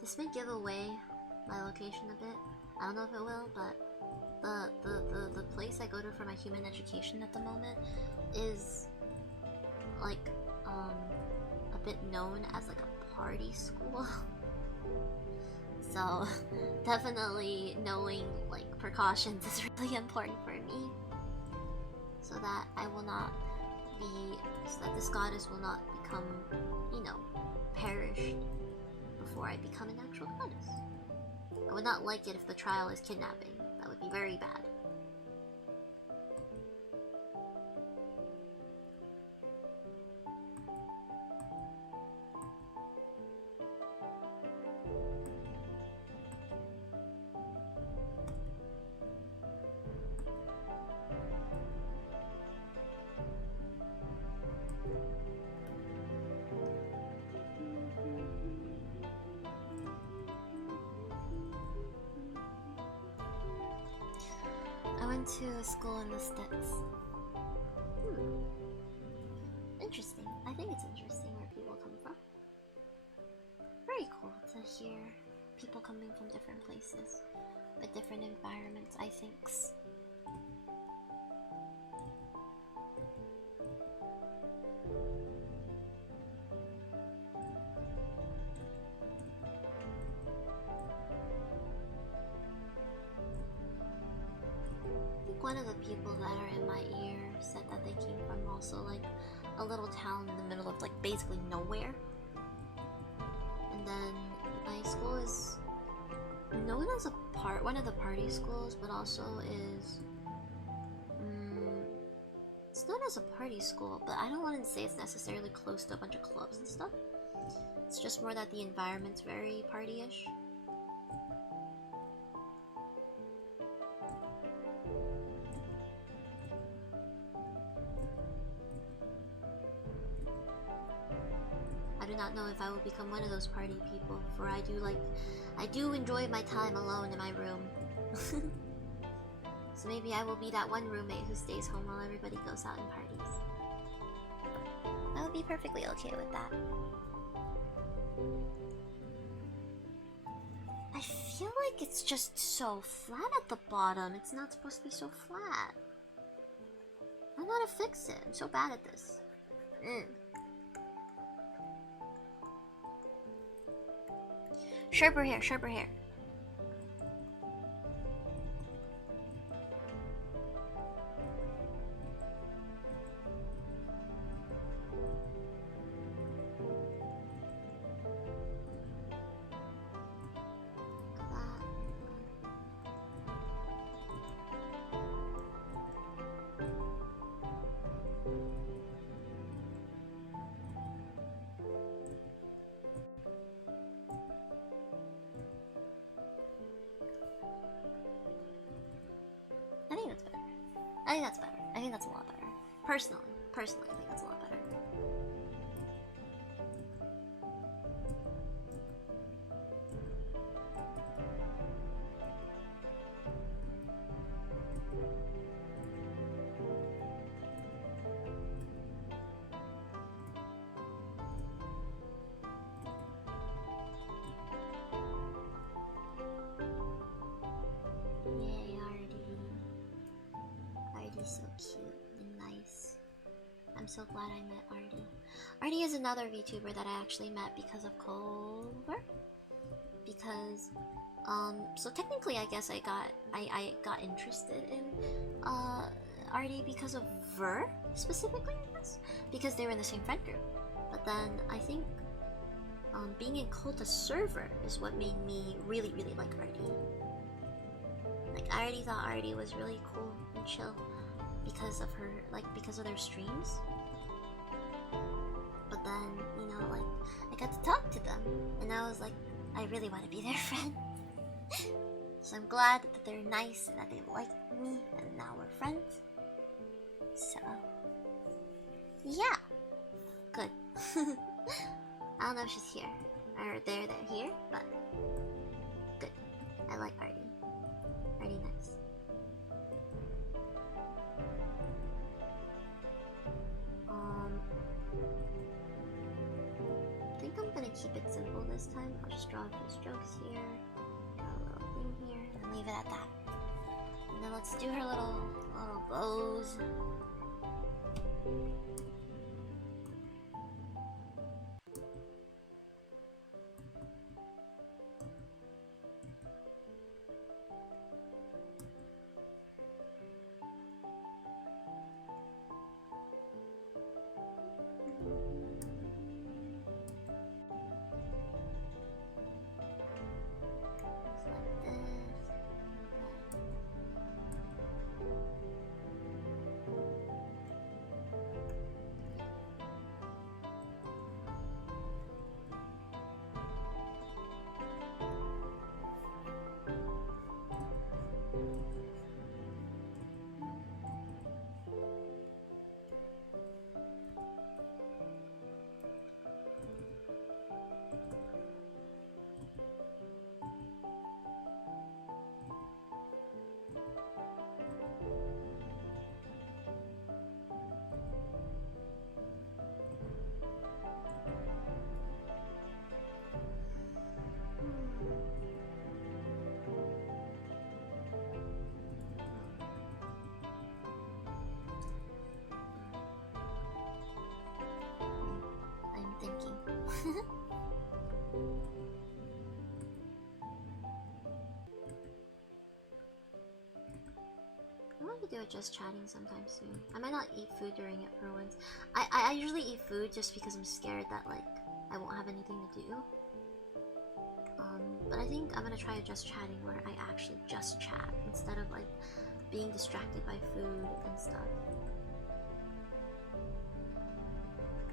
This may give away my location a bit. I don't know if it will, but the place I go to for my human education at the moment is like a bit known as like a party school. So definitely knowing like precautions is really important for me, so that I will not be, so that this goddess will not become, you know, perished before I become an actual goddess. I would not like it if the trial is kidnapping. That would be very bad. I went to a school in the States. Interesting. I think it's interesting where people come from. Very cool to hear people coming from different places with different environments, I think. One of the people that are in my ear said that they came from also like a little town in the middle of like basically nowhere. And then my school is known as one of the party schools, but also is it's known as a party school, but I don't want to say it's necessarily close to a bunch of clubs and stuff. It's just more that the environment's very party-ish. I do not know if I will become one of those party people, for I do enjoy my time alone in my room. So maybe I will be that one roommate who stays home while everybody goes out and parties. I would be perfectly okay with that. I feel like it's just so flat at the bottom. It's not supposed to be so flat. I don't know how to fix it. I'm so bad at this. Sharper hair, sharper hair. I think that's better. I think that's better. I think that's a lot better. Personally, I think that's a lot better. Yay, Artie's so cute and nice. I'm so glad I met Artie. Artie is another VTuber that I actually met because of Culver. Because, so technically I guess I got interested in Artie because of Ver, specifically, I guess. Because they were in the same friend group. But then I think being in Culta server is what made me really, really like Artie. Like, I already thought Artie was really cool and chill because of her, like, because of their streams. But then, you know, like, I got to talk to them, and I was like, I really want to be their friend. So I'm glad that they're nice and that they like me, and now we're friends. So, yeah. Good. I don't know if she's here, or they're here, but good. I like Artie. Artie nice. I think I'm gonna keep it simple this last time. I'll just draw a few strokes here, draw a little thing here, and leave it at that. And then let's do her little bows. Thinking. I want to do it just chatting sometime soon. I might not eat food during it for once. I usually eat food just because I'm scared that like I won't have anything to do. But I think I'm gonna try just chatting where I actually just chat instead of like being distracted by food and stuff.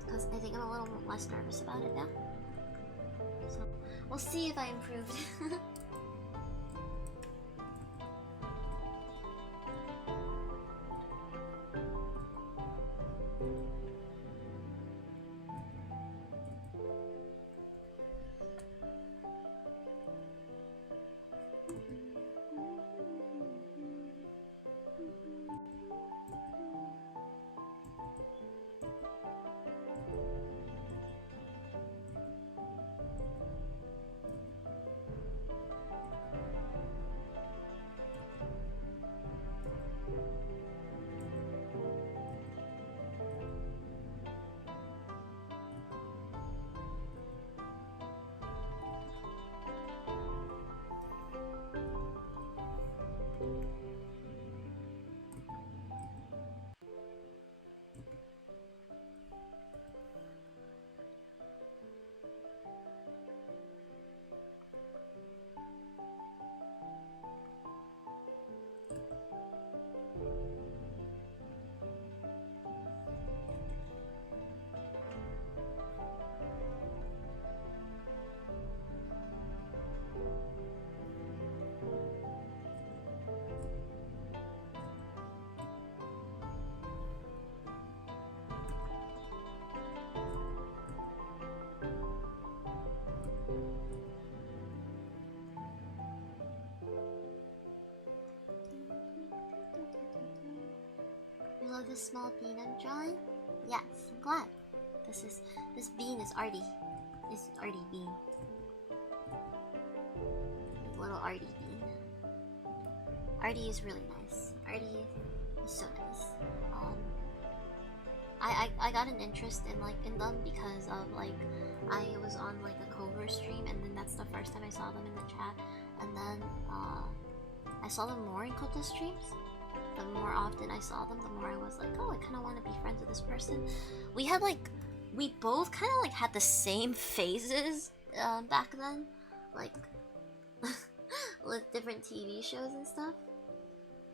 Because I think I'm a little less nervous about it now. So we'll see if I improved. You love this small bean I'm drawing? Yes, I'm glad. This bean is Artie. This is Artie bean. Little Artie bean. Artie is really nice. Artie is so nice. I got an interest in them because of like I was on like a Cover stream, and then that's the first time I saw them in the chat, and then I saw them more in Kota streams. The more often I saw them, the more I was like, oh, I kind of want to be friends with this person. We both kind of like had the same phases back then, like with different TV shows and stuff.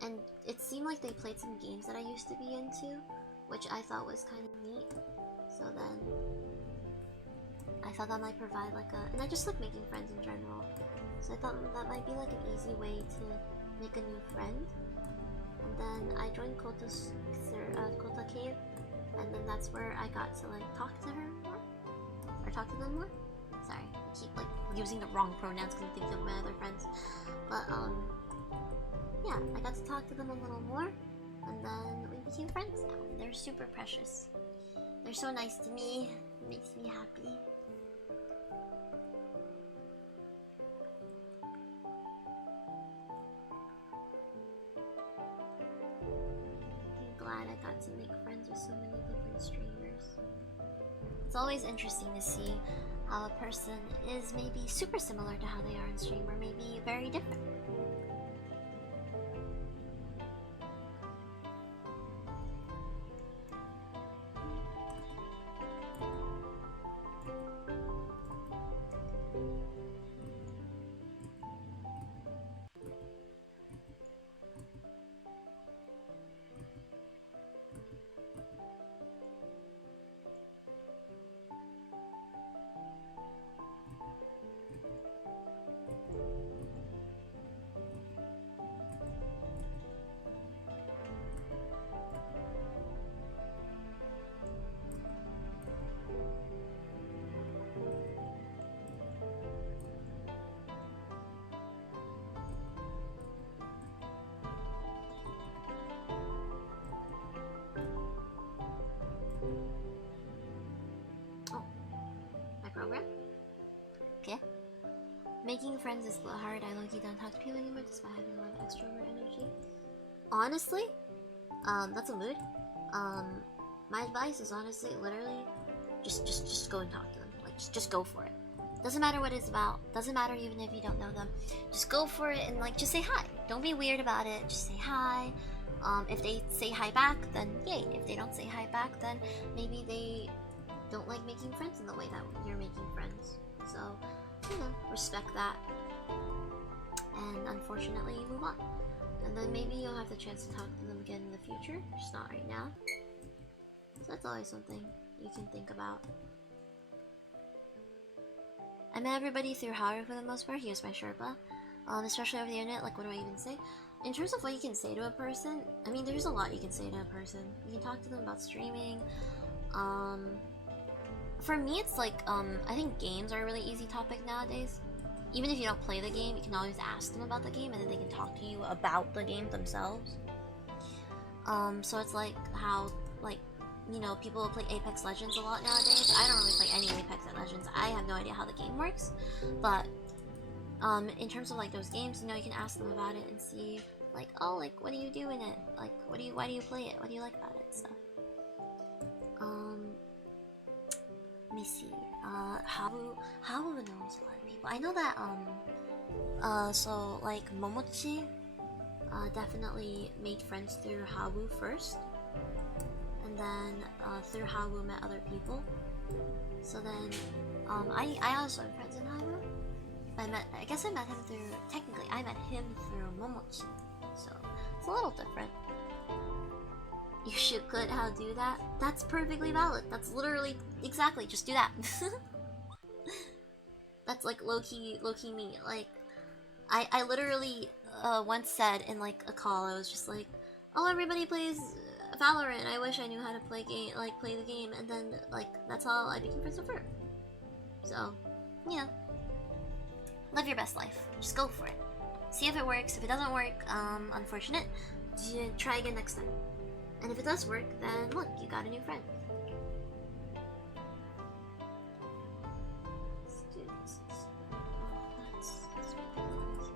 And it seemed like they played some games that I used to be into, which I thought was kind of neat. So then I thought that might provide like a, and I just like making friends in general. So I thought that might be like an easy way to make a new friend. And then I joined Kota Cave, and then that's where I got to like talk to her more, or talk to them more. Sorry, I keep like using the wrong pronouns because I'm thinking of my other friends. But yeah, I got to talk to them a little more, and then we became friends now. They're super precious. They're so nice to me. It makes me happy. glad I got to make friends with so many different streamers. It's always interesting to see how a person is maybe super similar to how they are on stream, or maybe very different. Program? Okay. Making friends is hard. I low-key don't talk to people anymore despite having a lot of extrovert energy. Honestly, that's a mood. My advice is honestly, literally, just go and talk to them. Like, just go for it. Doesn't matter what it's about. Doesn't matter even if you don't know them. Just go for it and like, just say hi. Don't be weird about it. Just say hi. If they say hi back, then yay. If they don't say hi back, then maybe they don't like making friends in the way that you're making friends. So, you know, respect that. And unfortunately, you move on. And then maybe you'll have the chance to talk to them again in the future, just not right now. So that's always something you can think about. I met everybody through Haru for the most part. He was my Sherpa. Especially over the internet, like what do I even say? In terms of what you can say to a person, I mean, there's a lot you can say to a person. You can talk to them about streaming. For me, it's like, I think games are a really easy topic nowadays. Even if you don't play the game, you can always ask them about the game, and then they can talk to you about the game themselves. So it's like how, like, you know, people play Apex Legends a lot nowadays. I don't really play any Apex Legends. I have no idea how the game works. But, in terms of, like, those games, you know, you can ask them about it and see, like, oh, like, what do you do in it? Like, why do you play it? What do you like about it? Stuff. Let me see. Habu knows a lot of people. I know that, so, like, Momochi, definitely made friends through Habu first. And then, through Habu met other people. So then, I also have friends in Habu. I guess I met him through, technically, I met him through Momochi. So, it's a little different. You should could how do that. That's perfectly valid. That's literally exactly just do that. That's like low-key me. Like I literally once said in like a call, I was just like, oh, everybody plays Valorant. I wish I knew how to play the game, and then like that's how I became friends with her. So yeah, live your best life. Just go for it. See if it works. If it doesn't work, unfortunate. Try again next time. And if it does work, then look, you got a new friend. Let's do this. Let's make that easier.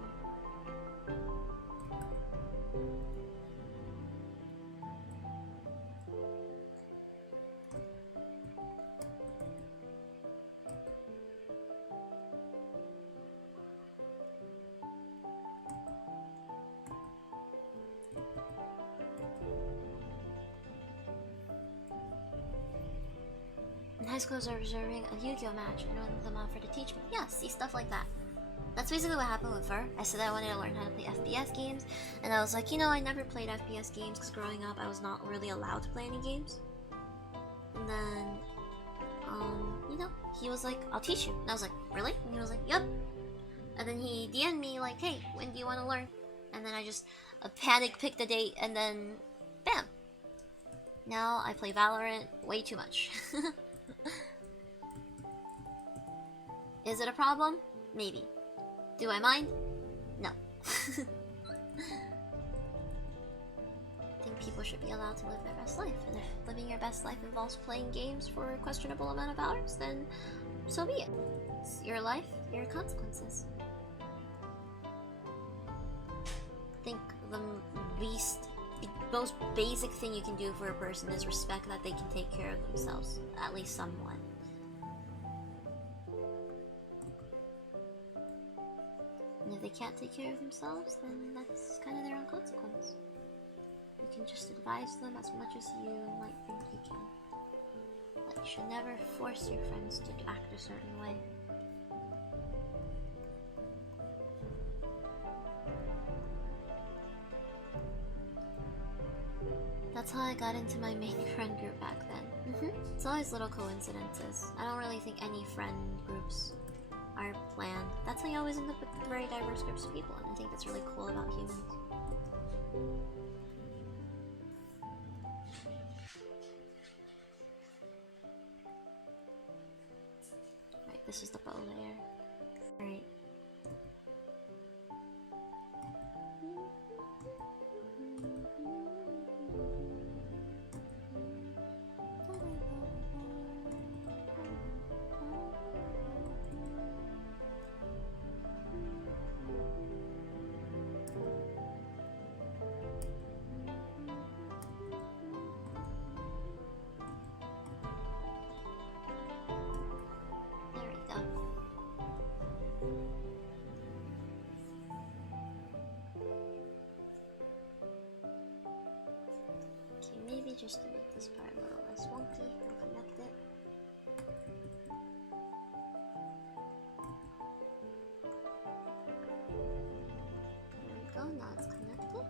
In high school, I was observing a Yu-Gi-Oh match, and one of them offered to teach me. Yeah, see, stuff like that. That's basically what happened with her. I said I wanted to learn how to play FPS games, and I was like, you know, I never played FPS games because growing up I was not really allowed to play any games. And then, you know, he was like, I'll teach you. And I was like, really? And he was like, yep. And then he DM'd me like, hey, when do you want to learn? And then I just panic picked a date, and then, bam. Now I play Valorant way too much. Is it a problem? Maybe. Do I mind? No. I think people should be allowed to live their best life, and if living your best life involves playing games for a questionable amount of hours, then so be it. It's your life, your consequences. I think the least most basic thing you can do for a person is respect that they can take care of themselves, at least somewhat. And if they can't take care of themselves, then that's kind of their own consequence. You can just advise them as much as you might think you can. But you should never force your friends to act a certain way. That's how I got into my main friend group back then. It's always little coincidences. I don't really think any friend groups are planned. That's how you always end up with very diverse groups of people, and I think that's really cool about humans. Right, this is the bow layer. Alright. Maybe just to make this part a little less wonky, we'll connect it. There we go, now it's connected.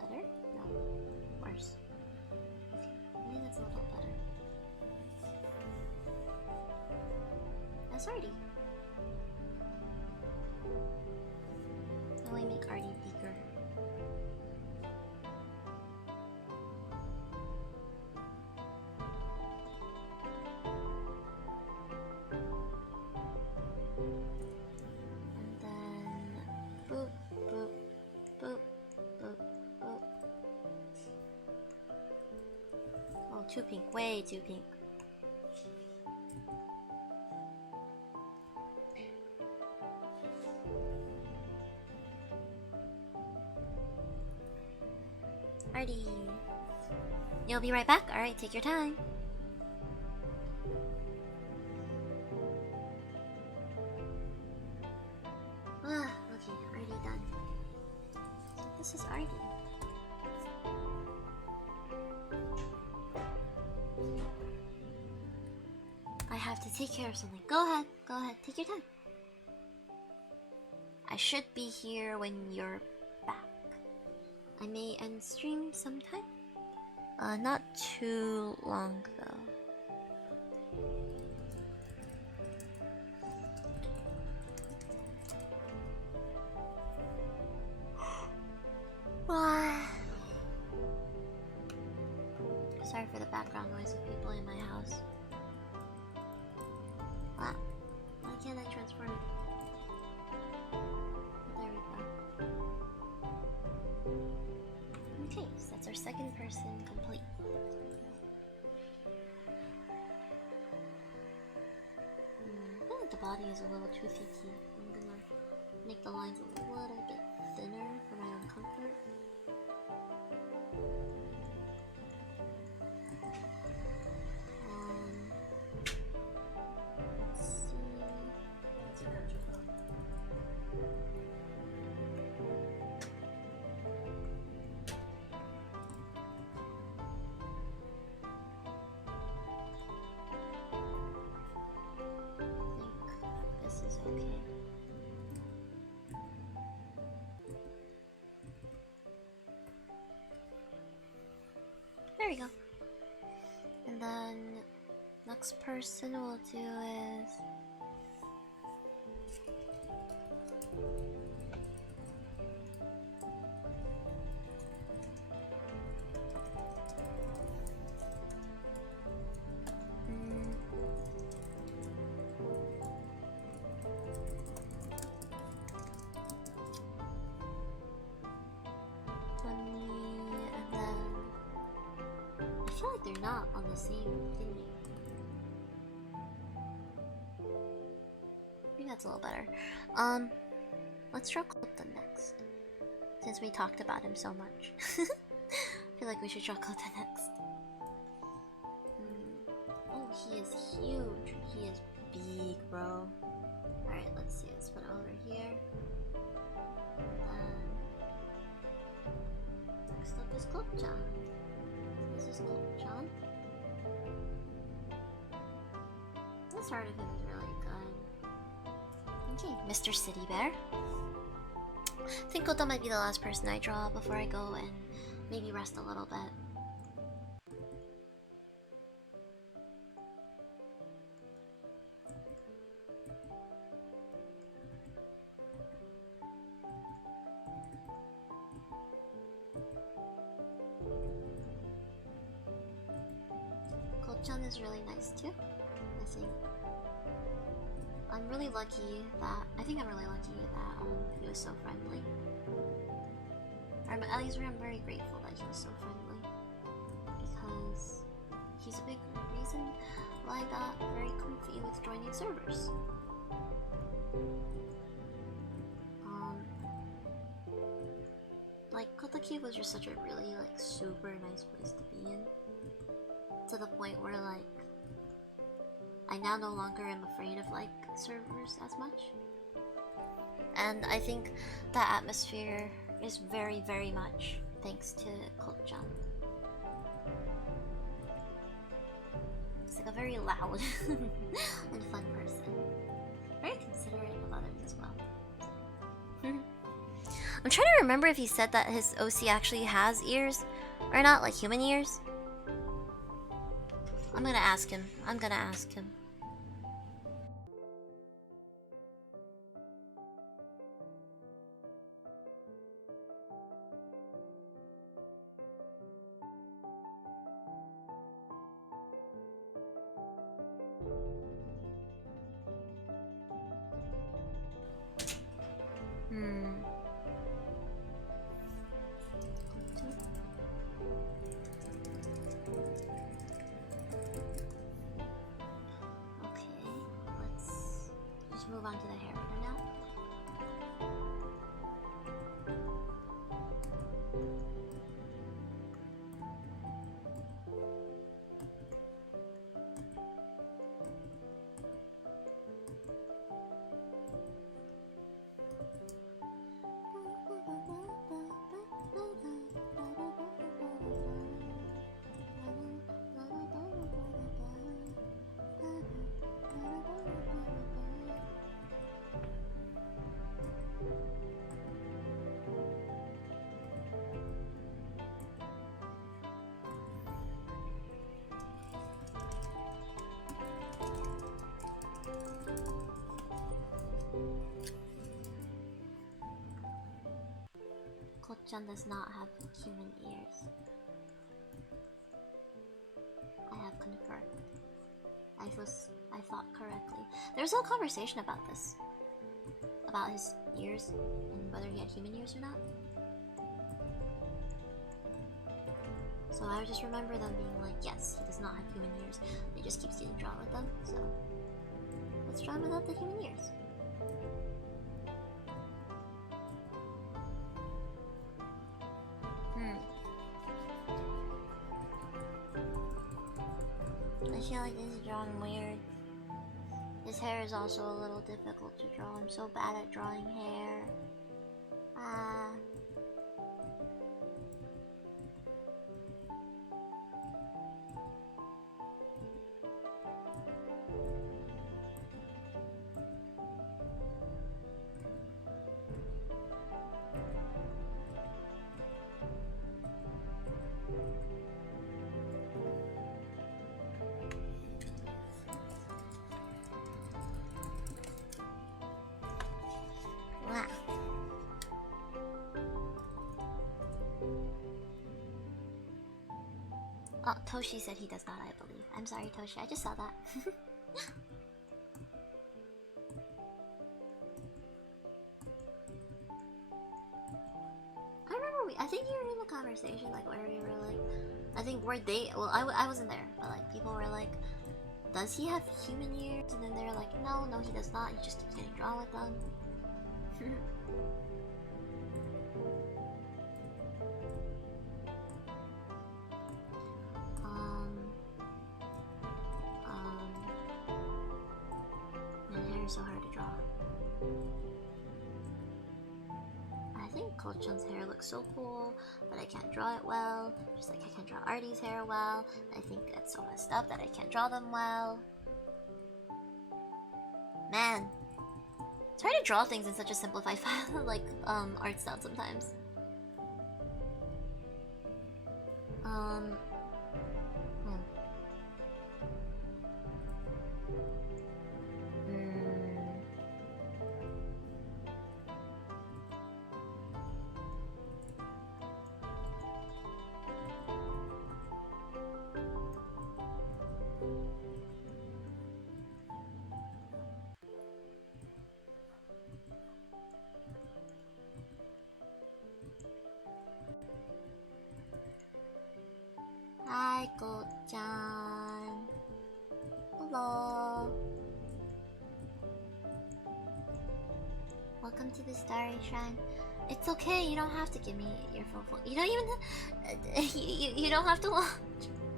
Better? No. Worse. I think that's a little better. That's Artie. Now we make Artie bigger. Too pink, way too pink. Alrighty. You'll be right back? Alright, take your time. Okay, already done. So this is Artie. I have to take care of something. Go ahead, take your time. I should be here when you're back. I may end stream sometime. Not too long though. Sorry for the background noise of people in my house. Why can't I transform it? There we go. Okay, so that's our second person complete. I feel like the body is a little too thicky. I'm gonna make the lines a little bit thinner for my own comfort. There we go. And then next person we'll do is they're not on the same thingy. Maybe that's a little better. Let's draw Kota next. Since we talked about him so much. I feel like we should draw Kota next. Oh, he is huge. He is big, bro. Alright, let's see. Let's put it over here. Next up is Klopchan. This is Klopchan. This art of him is really good. Okay, Mr. City Bear. I think Kota might be the last person I draw before I go and maybe rest a little bit. Kochan is really nice too, I think. I'm really lucky that he was so friendly. At least I'm very grateful that he was so friendly, because he's a big reason why I got very comfy with joining servers. Like Kota Cave was just such a really super nice place to be in, to the point where I now no longer am afraid of servers as much. And I think that atmosphere is very, very much thanks to Kotchan. He's a very loud and fun person. Very considerate of others as well. I'm trying to remember if he said that his OC actually has ears or not, like human ears. I'm gonna ask him. Move on to the hair for now. Kotchan does not have human ears. I have confirmed. I thought correctly. There was a whole conversation about this. About his ears and whether he had human ears or not. So I just remember them being like, yes, he does not have human ears. He just keeps getting drawn with them, so let's draw him without the human ears. I feel like this is drawn weird. His hair is also a little difficult to draw. I'm so bad at drawing hair. Oh, Toshi said he does not, I believe. I'm sorry, Toshi, I just saw that. I remember I think you were in the conversation, where we were I think well, I wasn't there, but like people were like, does he have human ears? And then they're like, no, he does not. He just keeps getting drawn with them. Man, hair is so hard to draw. I think Kochun's hair looks so cool, but I can't draw it well. Just like I can't draw Artie's hair well. I think that's so messed up that I can't draw them well. Man, it's hard to draw things in such a simplified file, like art style sometimes. Hi, Go-chan. Hello. Welcome to the Starry Shrine. It's okay, you don't have to give me your full. You don't even. You don't have to watch.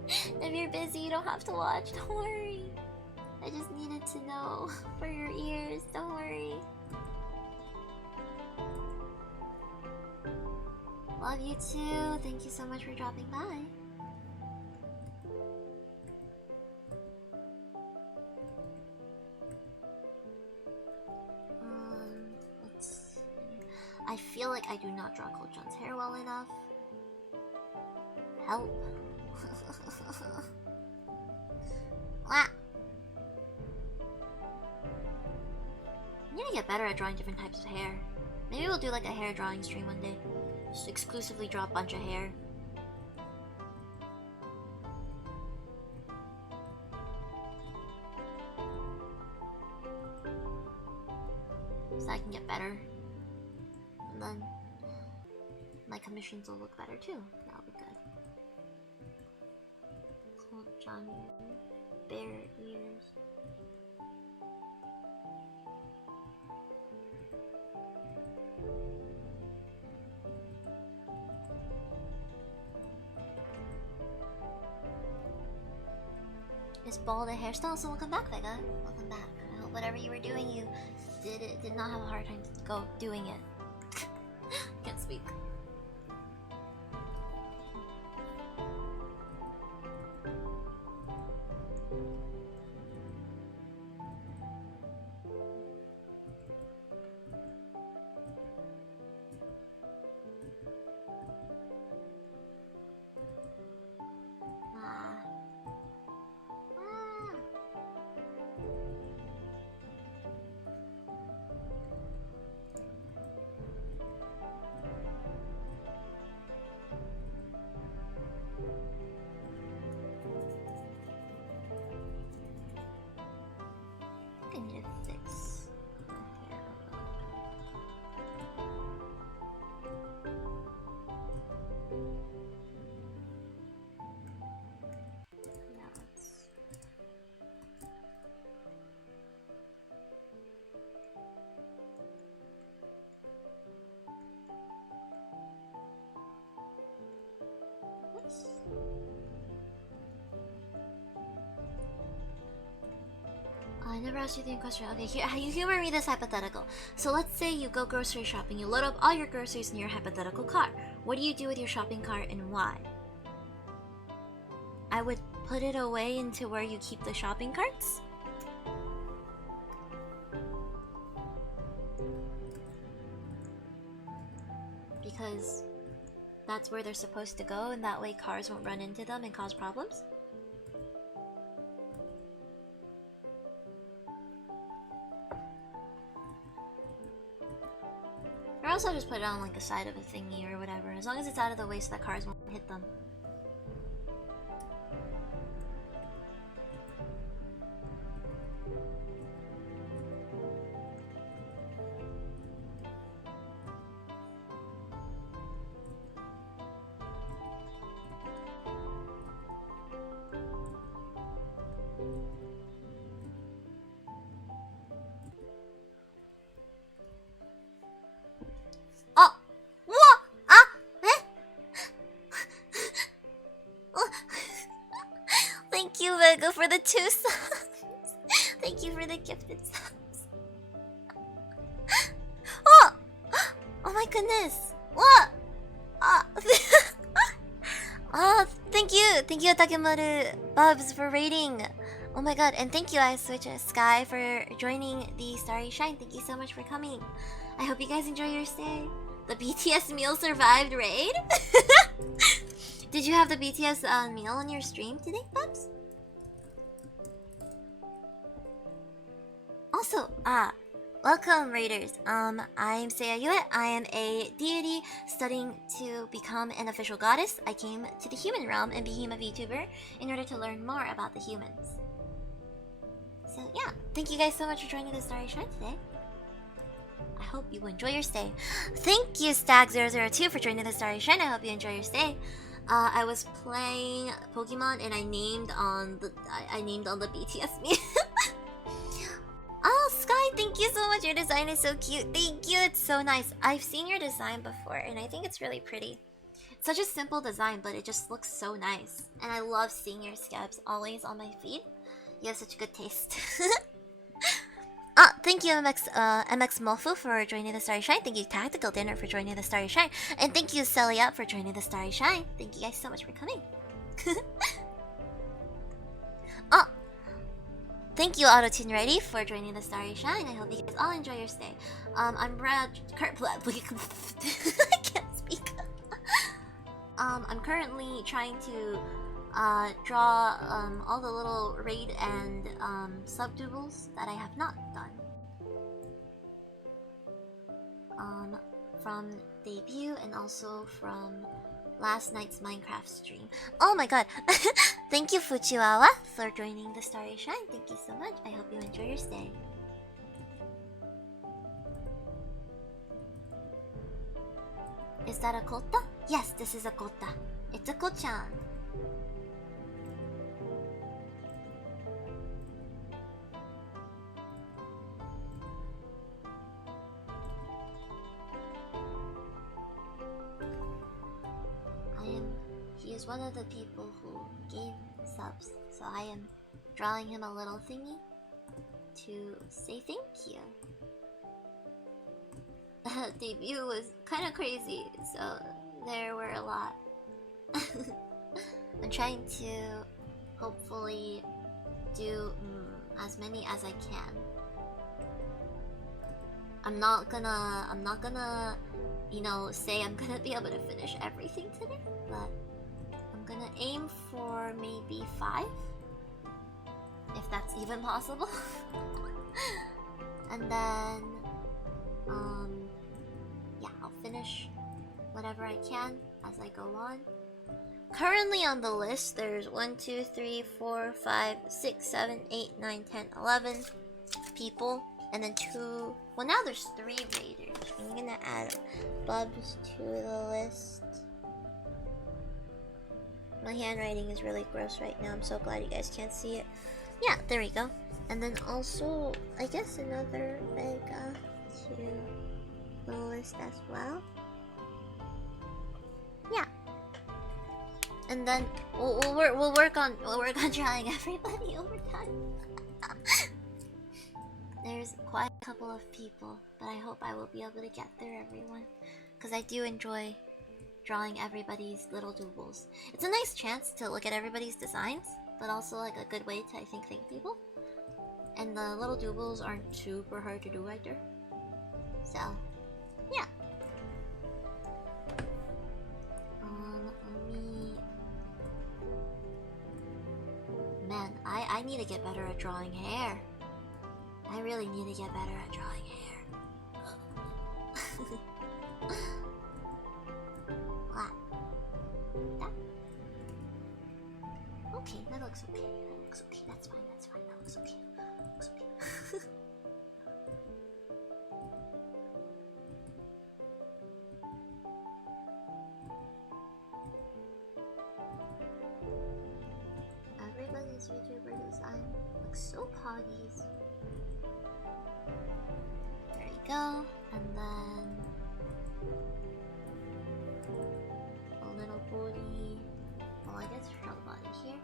If you're busy, you don't have to watch. Don't worry. I just needed to know for your ears. Don't worry. Love you too. Thank you so much for dropping by. I feel like I do not draw Kochun's hair well enough. Help. I need to get better at drawing different types of hair. Maybe we'll do like a hair drawing stream one day. Just exclusively draw a bunch of hair. So I can get better. And then my commissions will look better too. That'll be good. Kochun bear ears. Is bald a hairstyle? So welcome back, Vega. Welcome back. I hope whatever you were doing, you did not have a hard time doing it. Can't speak. I never asked you the question. Okay, here, you humor me this hypothetical. So let's say you go grocery shopping, you load up all your groceries in your hypothetical cart. What do you do with your shopping cart and why? I would put it away into where you keep the shopping carts. Because that's where they're supposed to go, and that way cars won't run into them and cause problems. Or else I'll just put it on like the side of a thingy or whatever, as long as it's out of the way so that cars won't hit them. go for the 2 subs. Thank you for the gifted subs. Oh! Oh my goodness. What? Oh, thank you. Thank you, Takemaru Bubs, for raiding. Oh my god, and thank you, I Switch Sky, for joining the Starry Shine. Thank you so much for coming. I hope you guys enjoy your stay. The BTS meal survived raid? Did you have the BTS meal on your stream today, Bubs? Also, welcome Raiders. I'm Seiya Yue. I am a deity studying to become an official goddess. I came to the human realm and became a VTuber in order to learn more about the humans. So yeah, thank you guys so much for joining the Starry Shrine today. I hope you enjoy your stay. Thank you, Stag002, for joining the Starry Shrine. I hope you enjoy your stay. I was playing Pokemon and I named on the BTS meme. Oh, Sky, thank you so much. Your design is so cute. Thank you. It's so nice. I've seen your design before and I think it's really pretty. It's such a simple design, but it just looks so nice. And I love seeing your scabs always on my feed. You have such good taste. Thank you, MX Mofu, for joining the Starry Shine. Thank you, Tactical Dinner, for joining the Starry Shine. And thank you, Celia, for joining the Starry Shine. Thank you guys so much for coming. Thank you, AutoTune Ready, for joining the Starry Shine. I hope you guys all enjoy your stay. I'm Brad. I can't speak. I'm currently trying to draw all the little raid and sub doobles that I have not done. From debut and also from last night's Minecraft stream. Oh my god! Thank you, Fujiwawa, for joining the Starry Shine. Thank you so much. I hope you enjoy your stay. Is that a kota? Yes, this is a kota. It's a ko-chan. He is one of the people who gave subs, so I am drawing him a little thingy to say thank you. The debut was kind of crazy, so there were a lot. I'm trying to hopefully do as many as I can. I'm not gonna, you know, say I'm gonna be able to finish everything today, but I'm gonna aim for maybe 5, if that's even possible. And then, yeah, I'll finish whatever I can as I go on. Currently on the list, there's 1, 2, 3, 4, 5, 6, 7, 8, 9, 10, 11 people, and then 2. Well, now there's 3 raiders. I'm gonna add Bubs to the list. My handwriting is really gross right now. I'm so glad you guys can't see it. Yeah, there we go. And then also, I guess another Vega to the list as well. Yeah. And then we'll work on drawing everybody over time. There's quite a couple of people, but I hope I will be able to get through everyone, because I do enjoy drawing everybody's little doobles. It's a nice chance to look at everybody's designs, but also like a good way to, I think, thank people. And the little doobles aren't super hard to do either. So, yeah. Man, I need to get better at drawing hair. I really need to get better at drawing hair. What? That? Okay, that looks okay. That looks okay. That's fine. That's fine. That looks okay. Looks okay. Everybody's VTuber design looks so poggies. There you go, and then a little body. Well, I guess shell body here.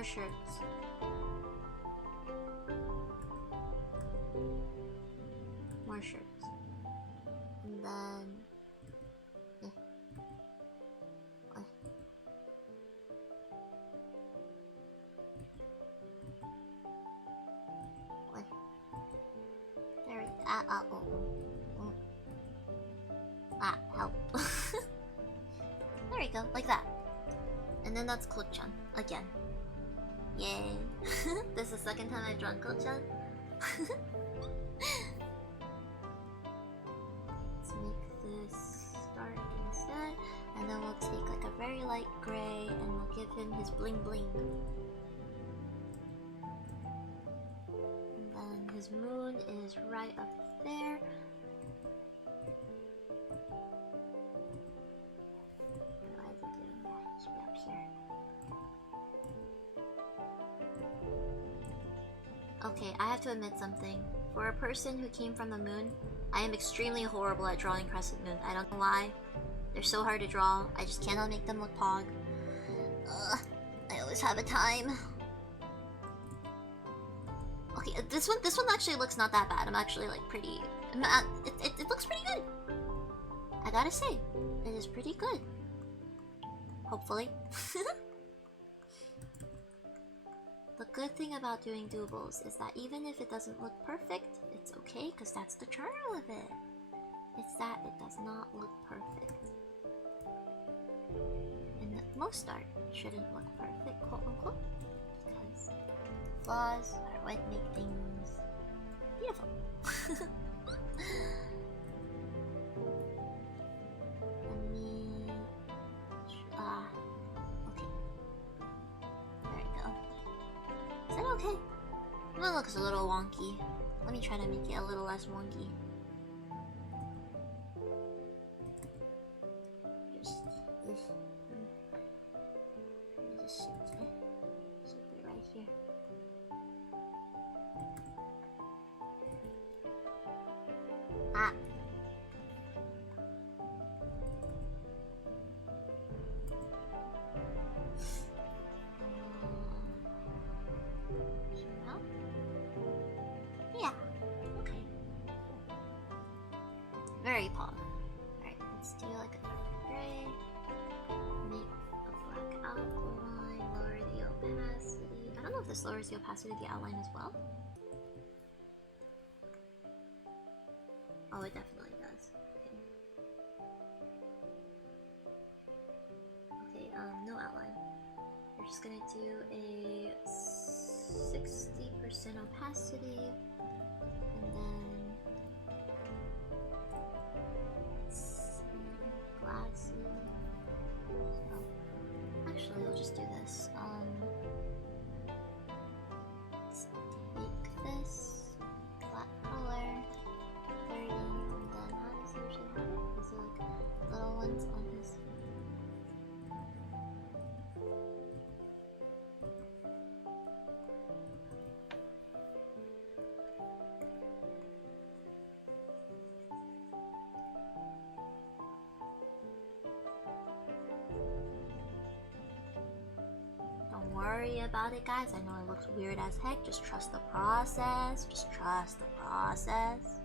More shirts. More shirts. And then... There we go. Help. There we go, like that. And then that's Ko-chan, again. Yay. This is the second time I've drawn Ko-chan. Let's make this dark instead. And then we'll take like a very light gray and we'll give him his bling bling. And then his moon is right up there. Why is it doing that? It should be up here. Okay, I have to admit something. For a person who came from the moon, I am extremely horrible at drawing crescent moon. I don't know why. They're so hard to draw. I just cannot make them look pog. I always have a time. Okay, this one actually looks not that bad. I'm actually like pretty... It looks pretty good. I gotta say, it is pretty good. Hopefully. The good thing about doing doobles is that even if it doesn't look perfect, it's okay, because that's the charm of it. It's that it does not look perfect. And most art shouldn't look perfect, quote unquote, because flaws are what make things beautiful. Let me... okay. There we go. Is that okay? It looks a little wonky. Let me try to make it a little less wonky. Just ship it right here. Ah. Yeah. Okay. Very pog. Alright, let's do like a dark gray. Make a black outline. Lower the opacity. I don't know if this lowers the opacity of the outline as well. Oh, it definitely does. Okay. Okay, no outline. We're just gonna do a 60% opacity, and then let's see, glasses. So, actually, we'll just do this. Let's take this black color. 30, and then how does he usually have it? Is it like little ones on his... Don't worry about it, guys. I know it looks weird as heck. Just trust the process. Just trust the process.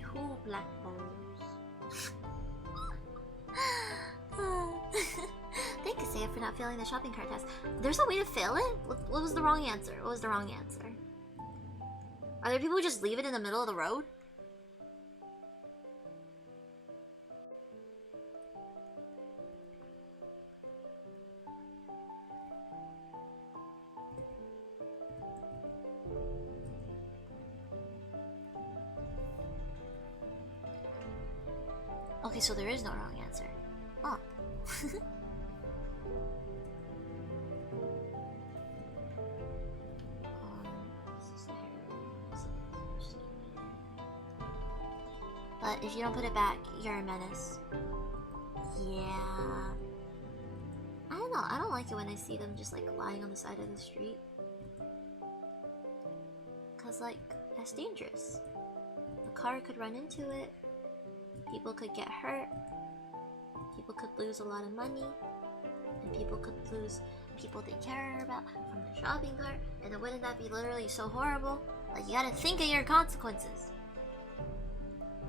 Two black bowls. Thank you, Saya, for not failing the shopping cart test. There's a way to fail it? What was the wrong answer? What was the wrong answer? Are there people who just leave it in the middle of the road? Okay, so there is no wrong answer. Oh. But if you don't put it back, you're a menace. Yeah. I don't know, I don't like it when I see them just like lying on the side of the street. Cause like, that's dangerous. A car could run into it. People could get hurt. people could lose a lot of money, and people could lose people they care about from the shopping cart, and then wouldn't that be literally so horrible? Like, you gotta think of your consequences.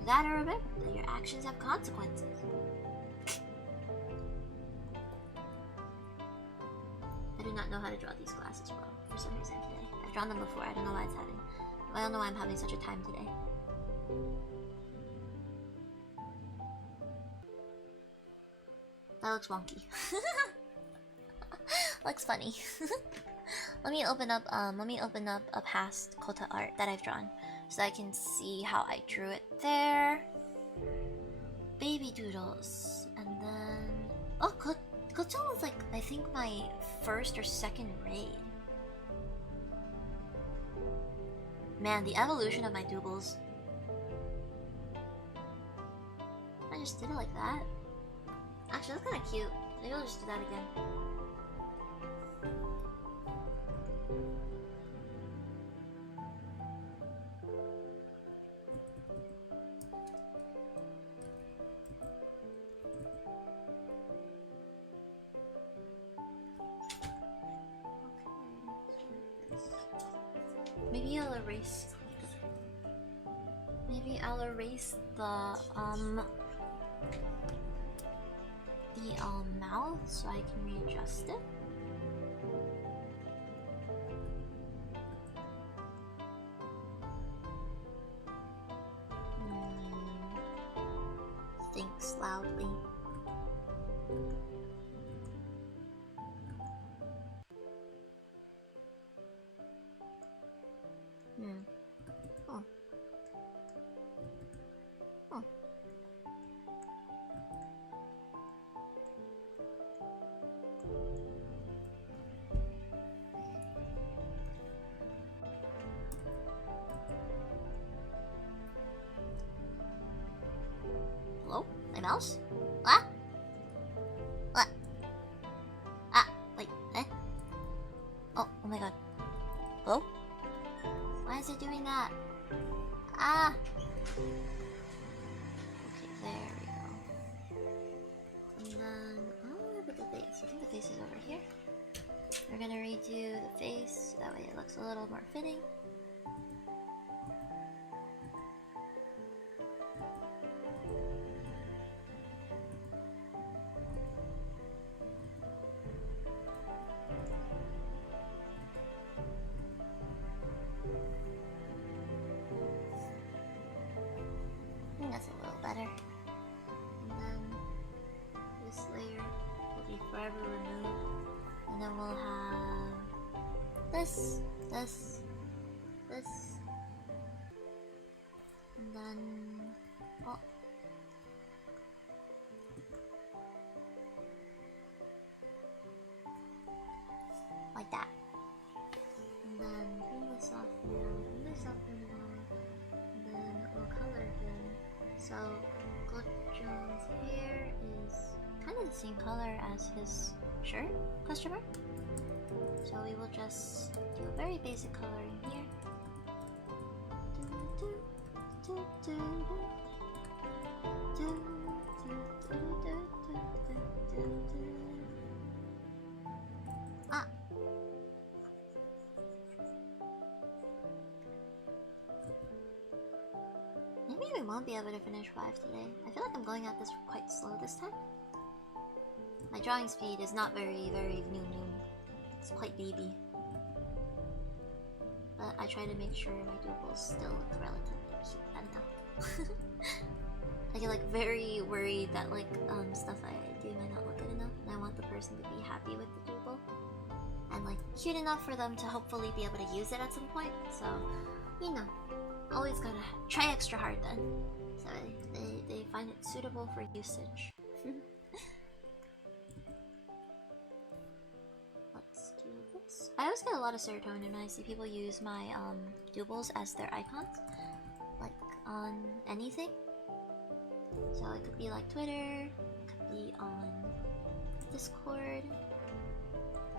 You gotta remember that your actions have consequences. I do not know how to draw these glasses well for some reason today. I've drawn them before, I don't know why I don't know why I'm having such a time today. That looks wonky. Looks funny. Let me open up a past Kota art that I've drawn so I can see how I drew it there. Baby doodles. And then Kocha was like, I think my first or second raid. Man, the evolution of my doobles. I just did it like that. Actually, that's kind of cute. Maybe I'll just do that again. Maybe I'll erase the mouth so I can readjust it. Thinks loudly. Oh. Oh. Hello? My mouse? What? What? Ah, wait, eh? Oh my god. Hello? Why is it doing that? Ah! Okay, there we go. And then, look at the face. I think the face is over here. We're gonna redo the face, that way it looks a little more fitting. I think that's a little better. And then this layer will be forever removed. And then we'll have this, and then like that. And then bring this off now, and then we'll color him. So Gochun's hair is kind of the same color as his shirt, question mark. So we will just do a very basic coloring here. Ah. Maybe we won't be able to finish 5 today. I feel like I'm going at this quite slow this time. My drawing speed is not very new. It's quite baby. But I try to make sure my doobles still look relatively cute. I don't know. I get like very worried that like stuff I do might not look good enough, and I want the person to be happy with the dooble and like cute enough for them to hopefully be able to use it at some point. So, you know, always gotta try extra hard then, so they find it suitable for usage. Let's do this. I always get a lot of serotonin when I see people use my doobles as their icons, like on anything. So it could be like Twitter, it could be on Discord.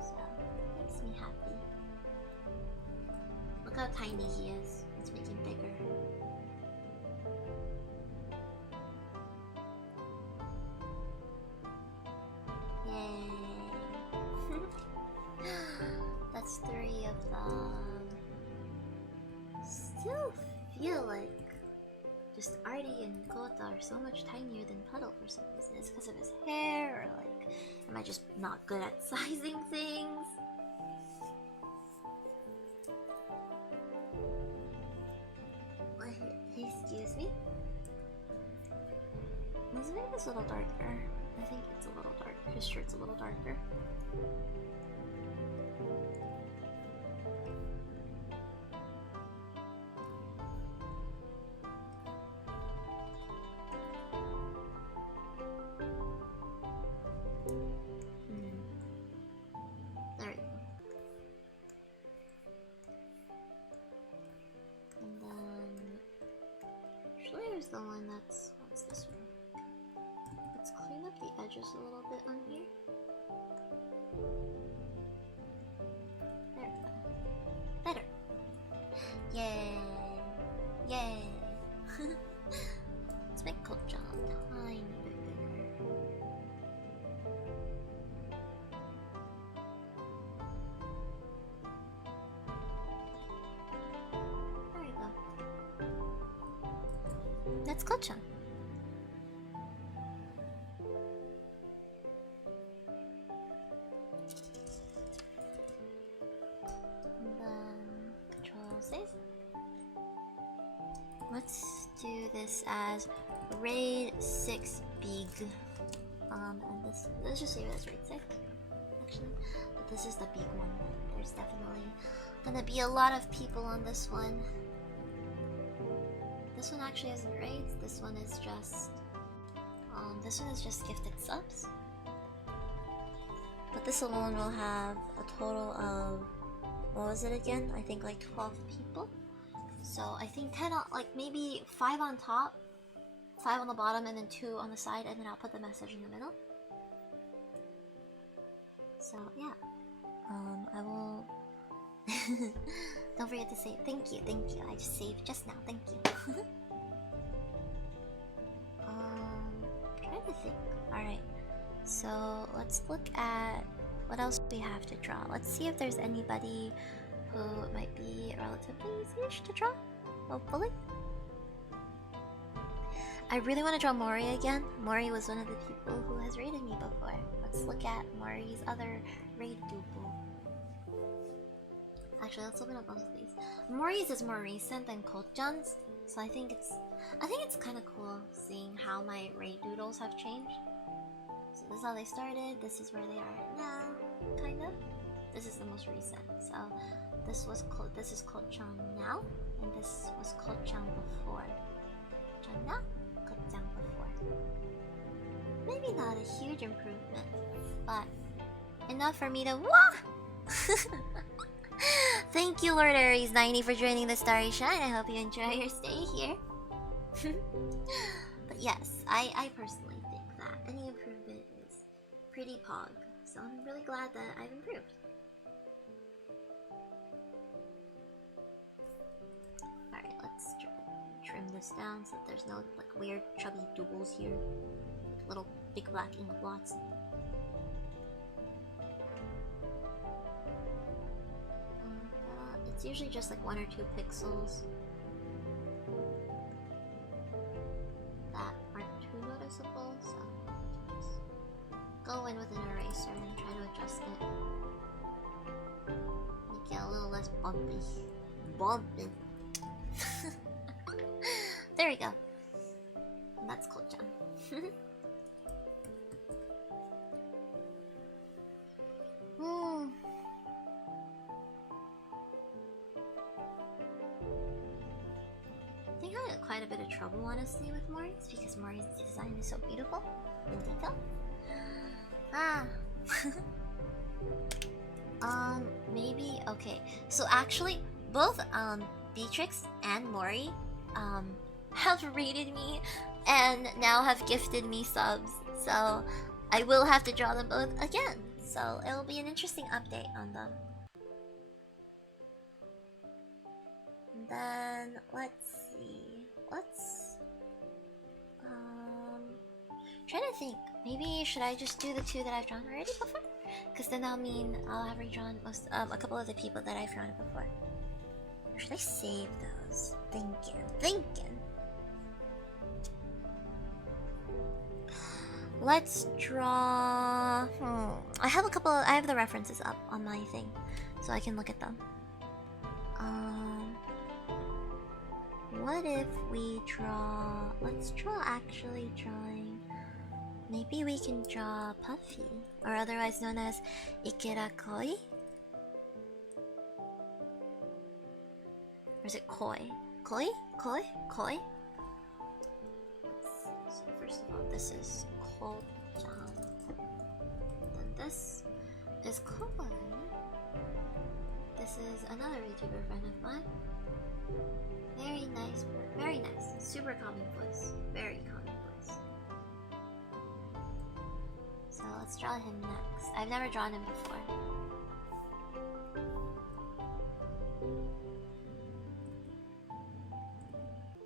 So it makes me happy. Look how tiny he is. Let's make him bigger. feel like just Artie and Kota are so much tinier than Puddle for some reason. Is it because of his hair, or like, am I just not good at sizing things? Hey, excuse me? Let's make this a little darker. I think it's a little dark. His shirt's a little darker. There we go. And then actually here's the one that's what's this one? Let's clean up the edges a little bit on here. There we go. Better. Yay! Yay! Let's make Kocha a tiny bit bigger. There we go. That's Kocha. Let's do this as Raid 6 Big. And this, let's just save it as Raid 6, actually. But this is the big one. There's definitely gonna be a lot of people on this one. This one actually isn't raids, this one is just gifted subs. But this alone will have a total of, what was it again? I think like 12 people. So I think 10 on, like maybe 5 on top, 5 on the bottom, and then 2 on the side, and then I'll put the message in the middle. So yeah, I will. Don't forget to say thank you, thank you. I just saved just now, thank you. Trying to think. All right, so let's look at what else we have to draw. Let's see if there's anybody who might be relatively easy-ish to draw, hopefully. I really want to draw Mori again. Mori was one of the people who has raided me before. Let's look at Mori's other raid duple. Actually, let's open up both of these. Mori's is more recent than Kochan's, so I think it's kind of cool seeing how my raid doodles have changed. So this is how they started. This is where they are now, kind of. This is the most recent. So this is Kochan now, and this was Kochan before. Kochan now, Kochan before. Maybe not a huge improvement, but enough for me to wah! Thank you, Lord Aries 90 for joining the Starry Shine. I hope you enjoy your stay here. But yes, I personally think that any improvement is pretty pog. So I'm really glad that I've improved. Alright, let's trim this down so that there's no like weird chubby doobles here. Like little big black ink blots. It's usually just like 1 or 2 pixels that aren't too noticeable, so just go in with an eraser and try to adjust it. Make it a little less bumpy. Bumpy. There we go. And that's Kochan. I think I had quite a bit of trouble, honestly, with Mori's because Mori's design is so beautiful in detail. Maybe, okay. So actually, both Beatrix and Mori have rated me and now have gifted me subs. So I will have to draw them both again. So it'll be an interesting update on them. And then let's see. Trying to think. Maybe should I just do the 2 that I've drawn already before? Because then that'll mean I'll have redrawn most a couple of the people that I've drawn before. Should I save those? Thinking. Let's draw. I have the references up on my thing, so I can look at them. What if we draw? Let's draw actually drawing. Maybe we can draw Puffy, or otherwise known as Ikerakoi. Or is it Koi? Koi? Koi? So first of all, this is Ko-chan. Then this is Koi. This is another YouTuber friend of mine. Very nice. Super calming voice. Very calming voice. So let's draw him next. I've never drawn him before.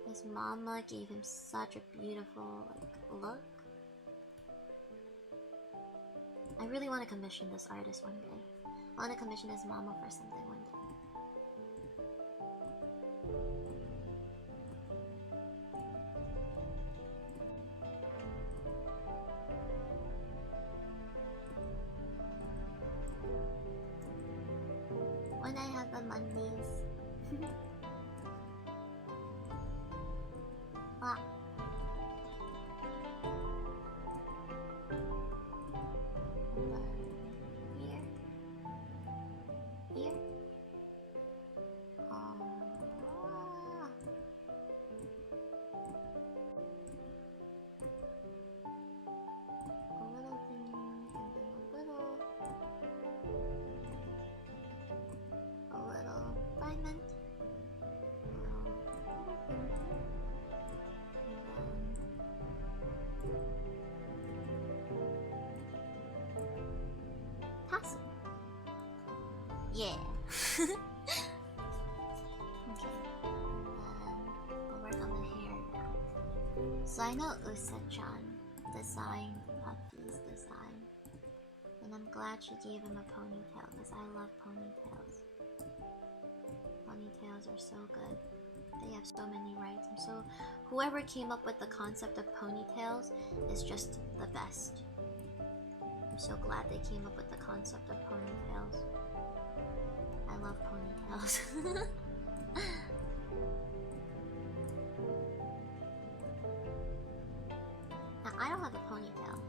His mama gave him such a beautiful look. I really want to commission this artist one day. I want to commission his mama for something one day. When I have the Mondays. Ah. Here. A little thing, and then a little diamond. Tassel. Yeah. Okay. We'll work on the hair now. So I know Usa-chan designed Puffy's design. And I'm glad she gave him a ponytail because I love ponytails. Ponytails are so good. They have so many rights. Whoever came up with the concept of ponytails is just the best. I'm so glad they came up with the concept of ponytails. I love ponytails. Now, I don't have a ponytail.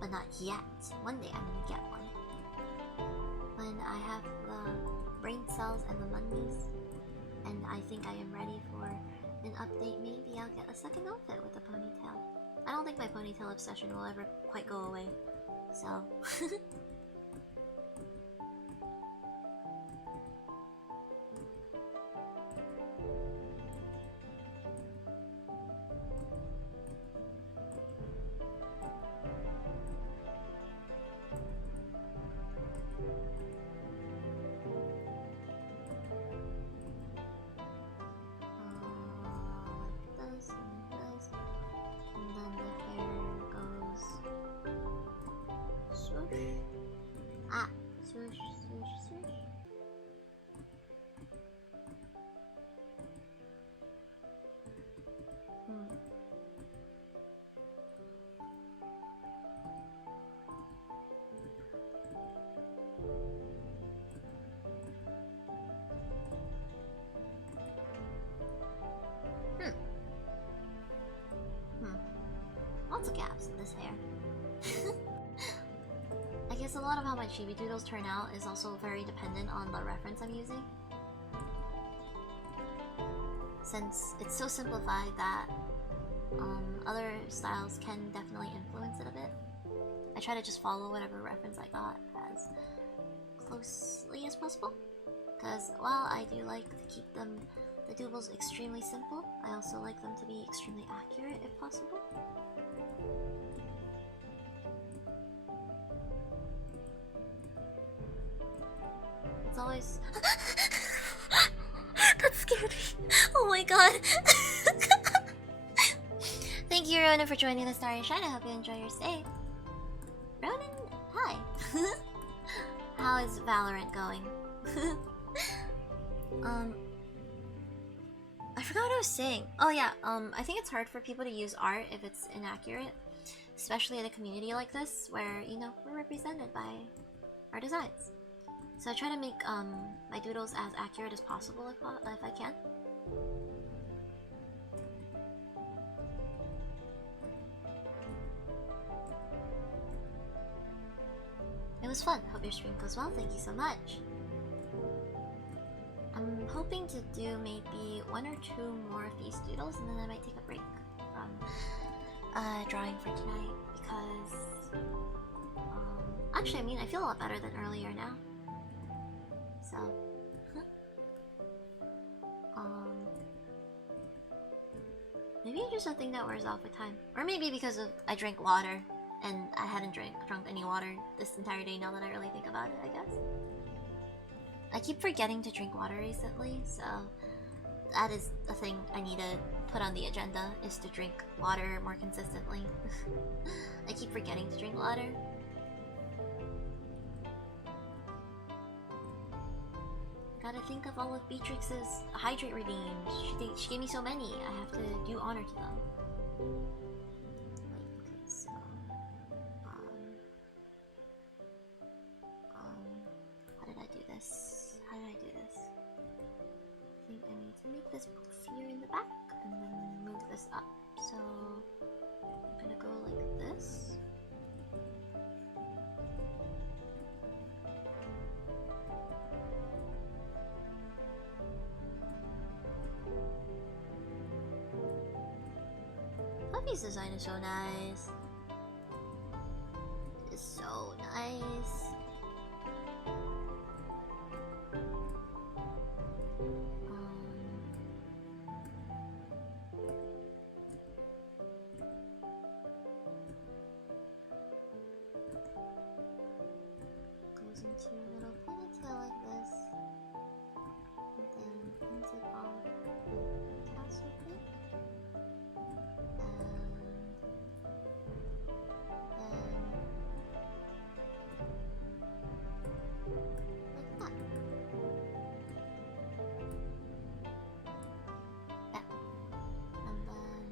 But not yet. One day I'm gonna get one. When I have the brain cells and the monies, and I think I am ready for an update, maybe I'll get a second outfit with a ponytail. I don't think my ponytail obsession will ever quite go away. So... Lots of gaps in this hair. I guess a lot of how my chibi doodles turn out is also very dependent on the reference I'm using. Since it's so simplified that other styles can definitely influence it a bit. I try to just follow whatever reference I got as closely as possible. Because while I do like to keep the doobles extremely simple, I also like them to be extremely accurate if possible. It's always... That scared me. Oh my god. Thank you, Ronan, for joining the Starry Shine. I hope you enjoy your stay. Ronan, hi. How is Valorant going? I forgot what I was saying. Oh yeah, I think it's hard for people to use art if it's inaccurate, especially in a community like this where, you know, we're represented by our designs. So I try to make my doodles as accurate as possible if I can. It was fun. Hope your stream goes well. Thank you so much. I'm hoping to do maybe 1 or 2 more of these doodles, and then I might take a break from drawing for tonight because actually, I mean, I feel a lot better than earlier now. So maybe it's just a thing that wears off with time, or maybe because of I drank water and I hadn't drunk any water this entire day. Now that I really think about it, I guess. I keep forgetting to drink water recently, so that is the thing I need to put on the agenda, is to drink water more consistently. I keep forgetting to drink water. Gotta think of all of Beatrix's hydrate redeems. She gave me so many, I have to do honor to them. Wait, okay, so... how did I do this? How did I do this? I think I need to make this poofier in the back and then move this up. So I'm gonna go like this. Puppy's design is so nice. It's so nice. Goes into a little ponytail like this, and then pins it off with castle pin, and then like that. Yeah. And then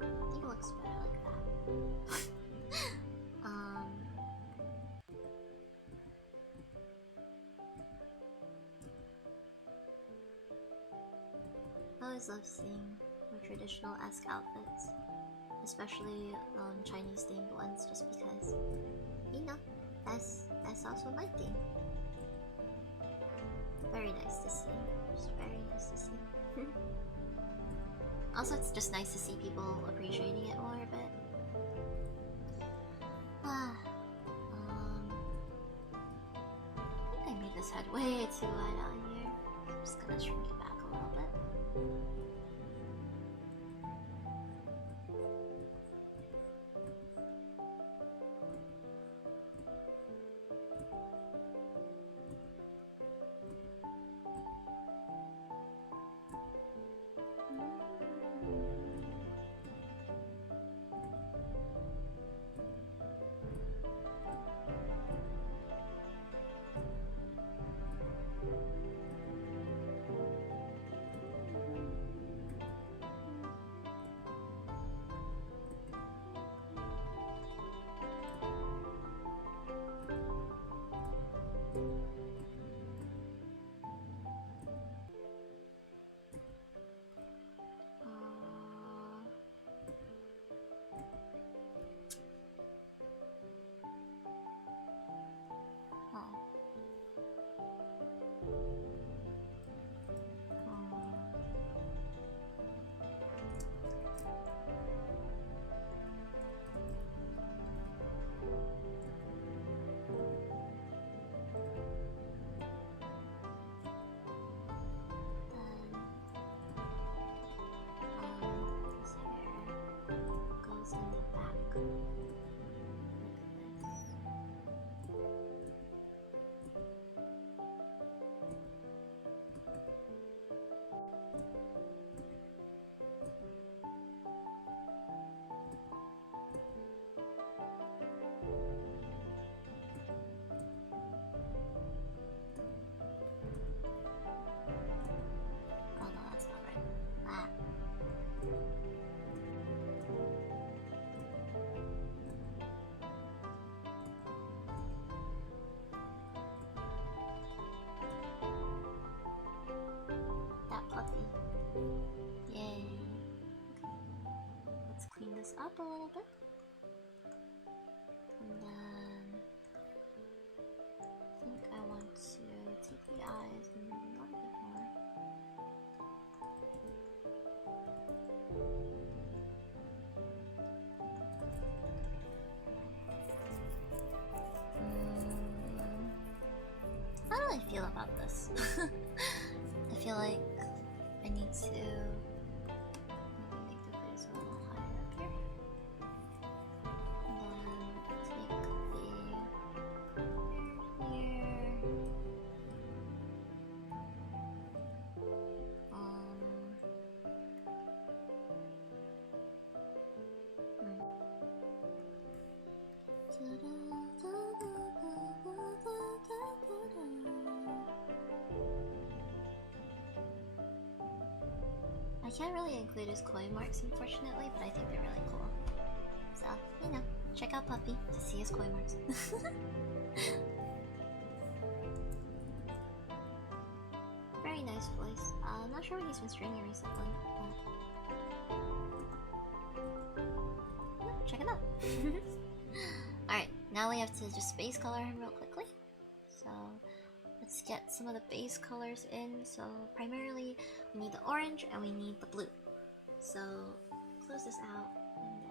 I think it looks better like that. I always love seeing more traditional-esque outfits, especially Chinese themed ones, just because, you know, that's also my thing. Very nice to see. Just very nice to see. Also, it's just nice to see people appreciating it more a bit. I think I made this head way too wide out here. I'm just gonna shrink it back a little bit. up a little bit. And then I think I want to take the eyes and move them a little bit more. How do I feel about this? I feel like I need to maybe make the face a little higher up here. And then take the here. I can't really include his coin marks, unfortunately, but I think they're really cool. So, you know, check out Puppy to see his coin marks. Very nice voice. I'm not sure what he's been streaming recently, but yeah, check it out. Alright, now we have to just base color him real quickly. So let's get some of the base colors in. So primarily we need the orange and we need the blue. So close this out and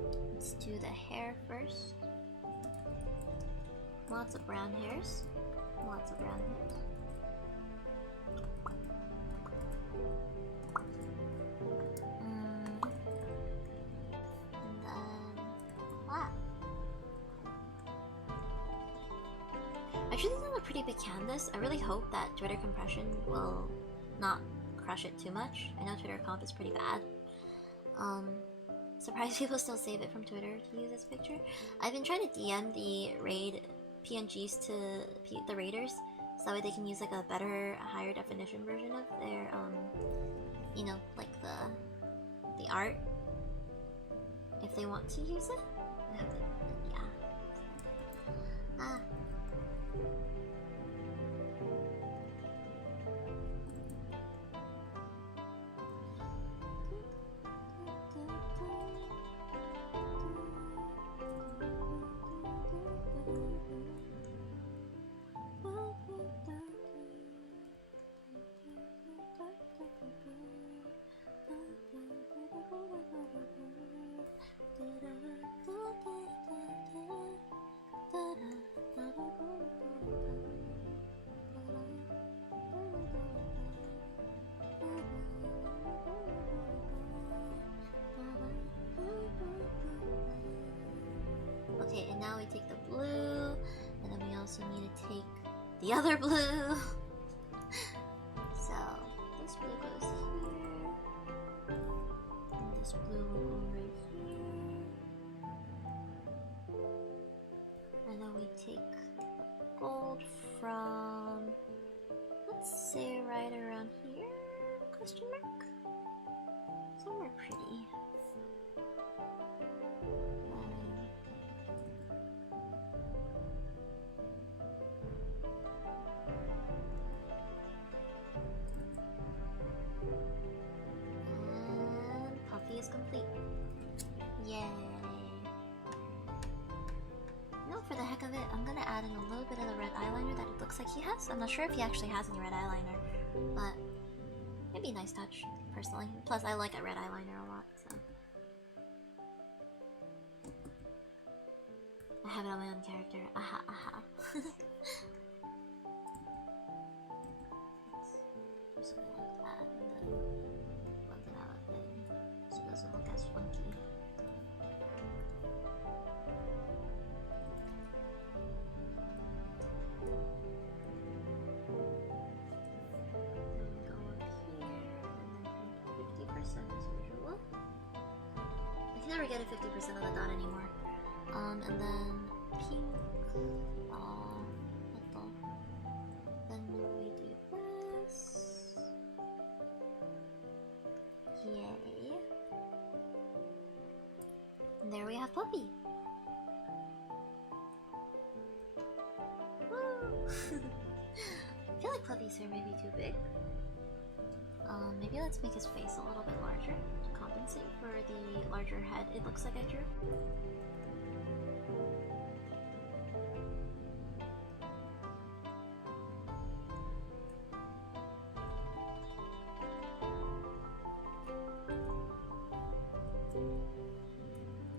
then let's do the hair first. Lots of brown hairs. Lots of brown hairs. And then actually, this is a pretty big canvas. I really hope that Twitter compression will not crush it too much. I know Twitter comp is pretty bad. Surprised people still save it from Twitter to use this picture. I've been trying to DM the raid PNGs to the raiders, so that way they can use like a better, higher definition version of their, you know, like the art, if they want to use it. Yeah. Ah. Okay, and now we take the blue, and then we also need to take the other blue. So this blue goes here, and this blue will go right here, and then we take the gold from, let's say right around here, question mark, somewhere pretty. Complete. Yay. No, for the heck of it, I'm gonna add in a little bit of the red eyeliner that it looks like he has. I'm not sure if he actually has any red eyeliner, but it'd be a nice touch, personally. Plus, I like a red eyeliner a lot, so. I have it on my own character. Aha, aha. Let's do something like that, and then blend it out a bit. So it doesn't look as funky. Then go up here and then 50% as usual. I can never get a 50% of the dot anymore. And then pink. Little. Then we do this. Yay. And there we have Puppy. Woo! I feel like Puppy's hair may be too big. Maybe let's make his face a little bit larger. compensate for the larger head it looks like I drew.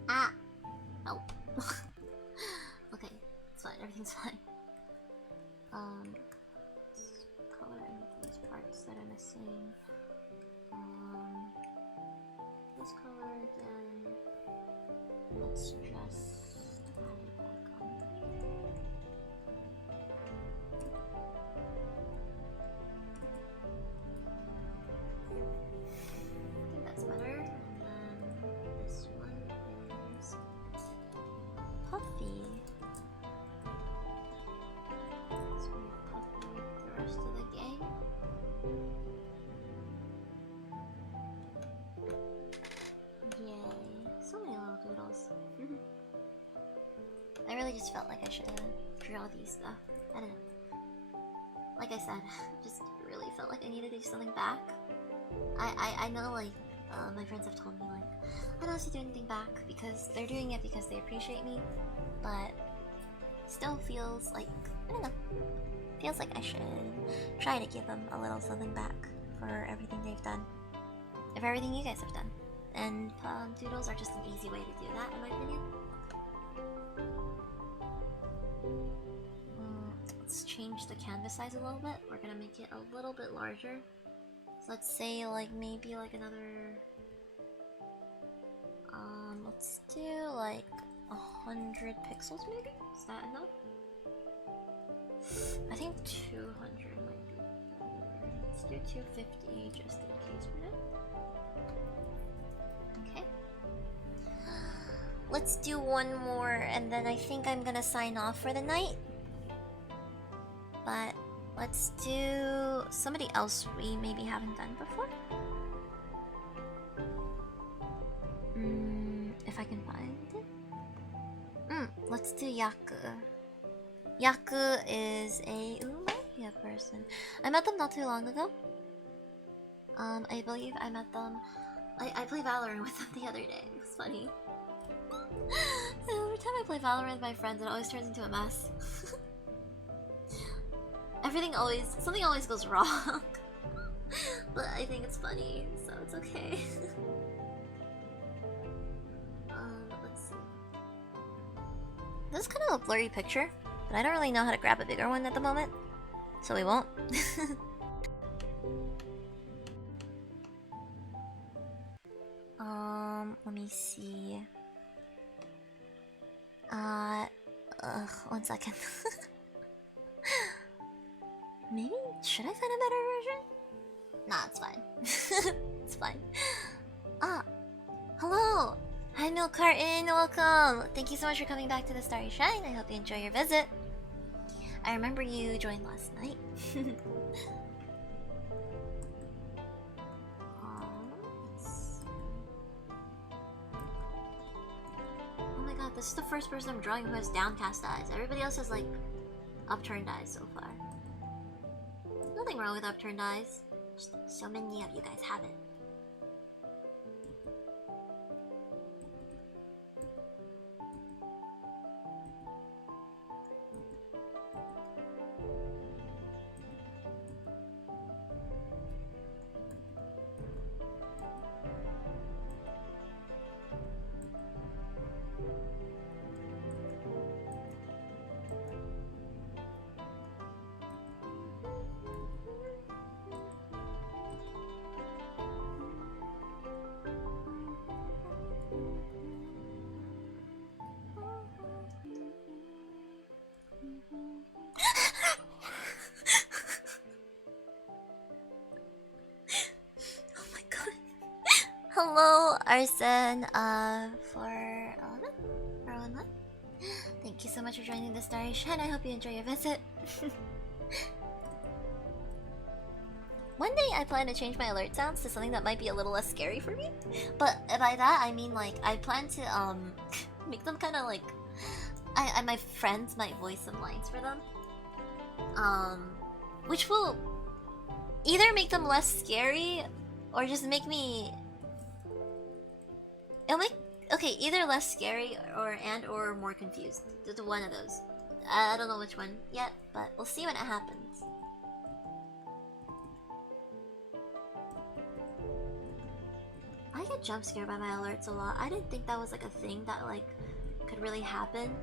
Ah! Help. Okay, it's fine, everything's fine. Color in these parts that are missing. This color, then let's just add it back on. I think that's better. And then this one is Puffy. So we have Puffy with the rest of the gang. Yay. So many little doodles. I really just felt like I should draw these stuff. I don't know. Like I said, just really felt like I needed to do something back. I know, like, my friends have told me, like, I don't have to do anything back because they're doing it because they appreciate me, but still feels like, I don't know, feels like I should try to give them a little something back for everything they've done, for everything you guys have done. And doodles are just an easy way to do that, in my opinion. Let's change the canvas size a little bit. We're gonna make it a little bit larger. So let's say like maybe like another let's do like 100 pixels maybe? Is that enough? I think 200 might be better. Let's do 250 just in case for now. Okay. Let's do one more and then I think I'm gonna sign off for the night. But let's do somebody else we maybe haven't done before. If I can find it. Let's do Yaku. Yaku is a Umaya person. I met them not too long ago. I believe I met them. I played Valorant with them the other day. It was funny. Every time I play Valorant with my friends, it always turns into a mess. Something always goes wrong. But I think it's funny, so it's okay. Let's see. This is kind of a blurry picture, but I don't really know how to grab a bigger one at the moment, so we won't. Let me see. 1 second. Maybe, should I find a better version? Nah, it's fine. It's fine. Ah, hello! Hi Milk Carton, welcome! Thank you so much for coming back to the Starry Shrine. I hope you enjoy your visit. I remember you joined last night. Oh my god, this is the first person I'm drawing who has downcast eyes. Everybody else has like upturned eyes so far. Nothing wrong with upturned eyes. Just so many of you guys have it. Hello, Arsen, for 11? Thank you so much for joining the Starry Shrine. I hope you enjoy your visit. One day I plan to change my alert sounds to something that might be a little less scary for me. But by that I mean like I plan to make them kind of like my friends might voice some lines for them. Which will either make them less scary or just make me It'll make okay, either less scary or more confused. The one of those. I don't know which one yet, but we'll see when it happens. I get jump scared by my alerts a lot. I didn't think that was like a thing that like could really happen.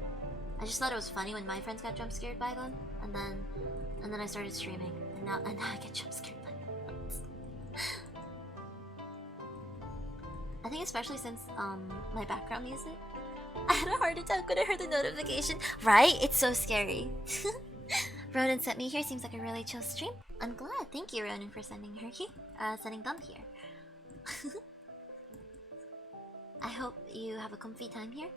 I just thought it was funny when my friends got jump scared by them, and then I started streaming, and now I get jump scared by alerts. I think especially since my background music. I had a heart attack when I heard the notification. Right? It's so scary. Ronan sent me here. Seems like a really chill stream. I'm glad. Thank you, Ronan, for sending her here. Sending them here. I hope you have a comfy time here.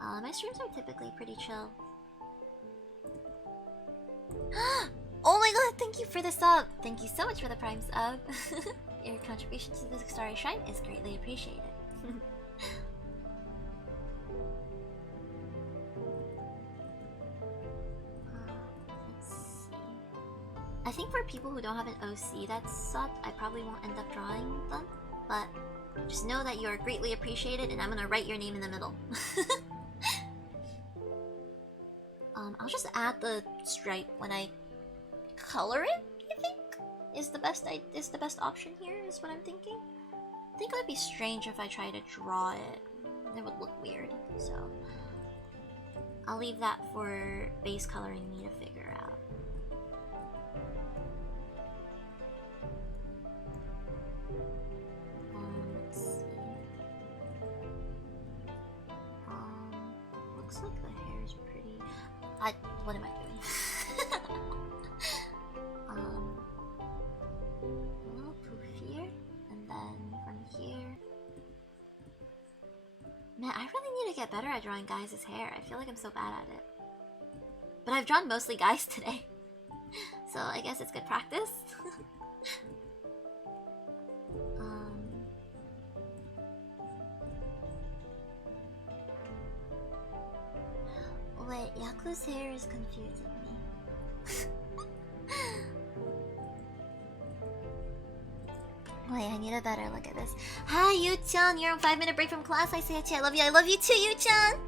My streams are typically pretty chill. Oh my god, thank you for the sub! Thank you so much for the Prime sub. Your contribution to the Starry Shrine is greatly appreciated. Let's see. I think for people who don't have an OC that's subbed, I probably won't end up drawing them, but just know that you are greatly appreciated, and I'm gonna write your name in the middle. I'll just add the stripe when I color it. I think is the best option here. Is what I'm thinking. I think it would be strange if I try to draw it. It would look weird. So I'll leave that for base coloring me to figure out. Let's see. Looks like the hair is pretty. What am I doing? A little poof here, and then from here. Man, I really need to get better at drawing guys' hair. I feel like I'm so bad at it. But I've drawn mostly guys today, so I guess it's good practice. Wait, Yaku's hair is confusing me. Wait, I need a better look at this. Hi, Yu-chan! You're on 5-minute break from class. I say hi to you. I love you. I love you too, Yu-chan!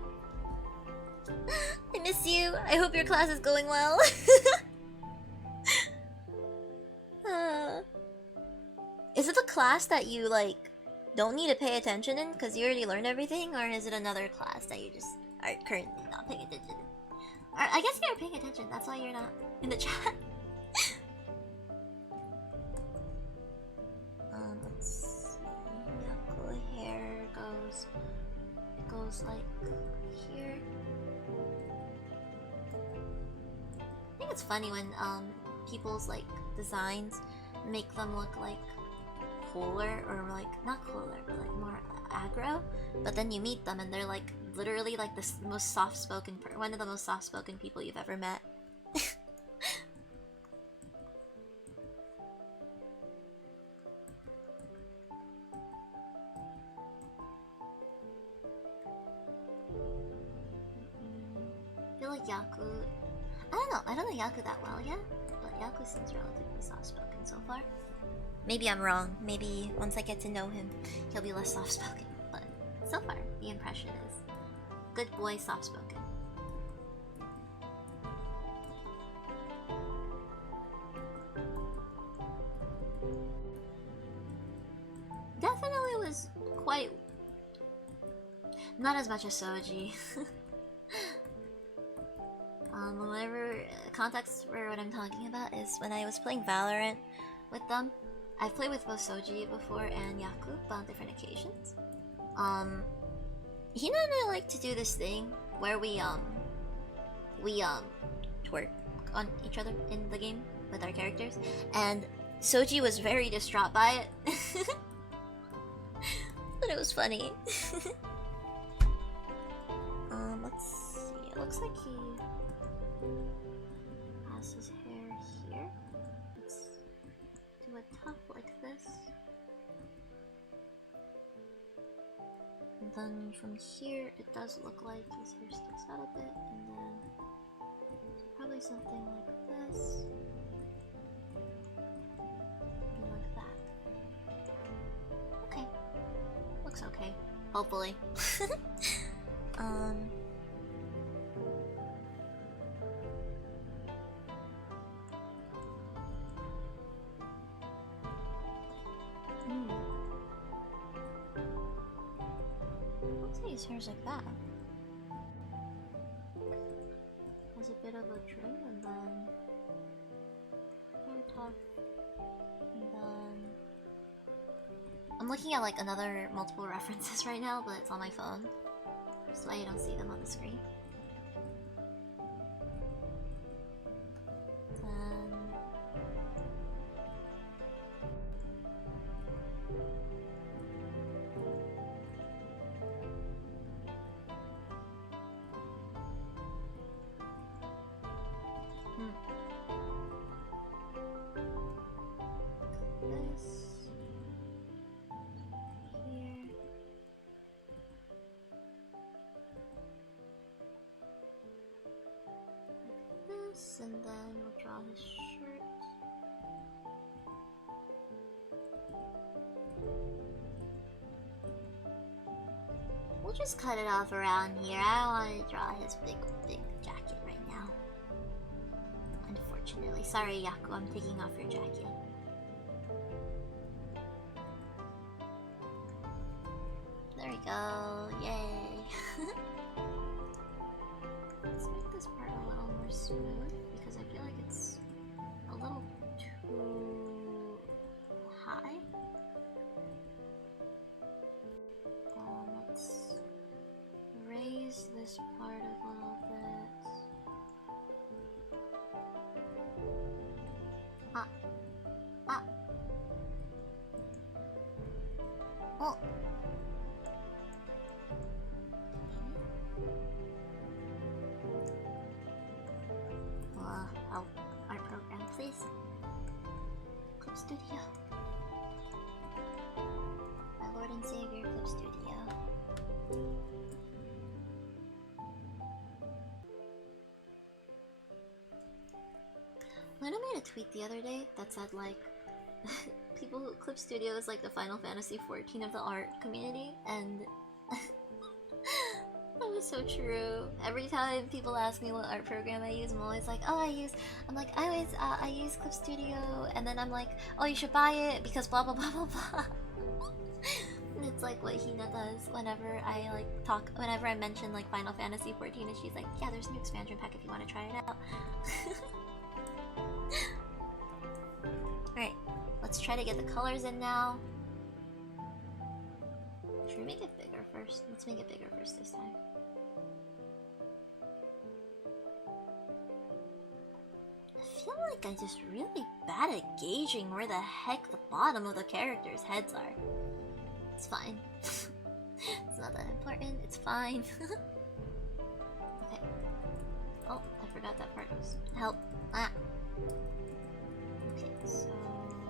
I miss you. I hope your class is going well. Is it the class that you, like, don't need to pay attention in because you already learned everything? Or is it another class that you just are currently not paying attention in? Or, I guess you're paying attention. That's why you're not in the chat. Let's see. Yaku hair goes... It goes, like, here. I think it's funny when, people's, like, designs make them look, like, cooler, or, like, not cooler, but, like, more aggro. But then you meet them and they're, like, literally, like, the most soft-spoken... one of the most soft-spoken people you've ever met. I feel like Yaku... I don't know Yaku that well yet, but Yaku seems relatively soft-spoken so far. Maybe I'm wrong. Maybe once I get to know him, he'll be less soft-spoken. But so far, the impression is good boy, soft-spoken. Definitely was quite... not as much as Soji. Whatever context for what I'm talking about is when I was playing Valorant with them. I've played with both Soji before and Yaku, but on different occasions. Hina and I like to do this thing where we twerk on each other in the game with our characters, and Soji was very distraught by it. But it was funny. Let's see. It looks like he has his hair here. Let's do a tuft like this. And then from here, it does look like his hair sticks out a bit, and then probably something like this. And like that. Okay. Looks okay. Hopefully. Looks like his hair's like that. Has a bit of a trim and then hair top, and then I'm looking at like another multiple references right now, but it's on my phone, so I don't see them on the screen. And then we'll draw his shirt. We'll just cut it off around here. I don't want to draw his big jacket right now. Unfortunately. Sorry, Yaku, I'm taking off your jacket. There we go. Yay. Let's make this part a little more smooth because I feel like it's a little too high. Let's raise this part a little bit. Oh. Help our program, please. Clip Studio. My Lord and Savior, Clip Studio. Lena made a tweet the other day that said like people Clip Studio is like the Final Fantasy 14 of the art community, and that was so true. Every time people ask me what art program I use, I'm always like, oh, I use Clip Studio, and then I'm like, oh, you should buy it because blah blah blah blah blah. And it's like what Hina does whenever whenever I mention like Final Fantasy 14, and she's like, yeah, there's a new expansion pack if you want to try it out. Alright, let's try to get the colors in now. Should we make it bigger first? Let's make it bigger first this time. I feel like I'm just really bad at gauging where the heck the bottom of the characters' heads are. It's fine. It's not that important, it's fine. Okay. Oh, I forgot that part was help. Ah. Okay, so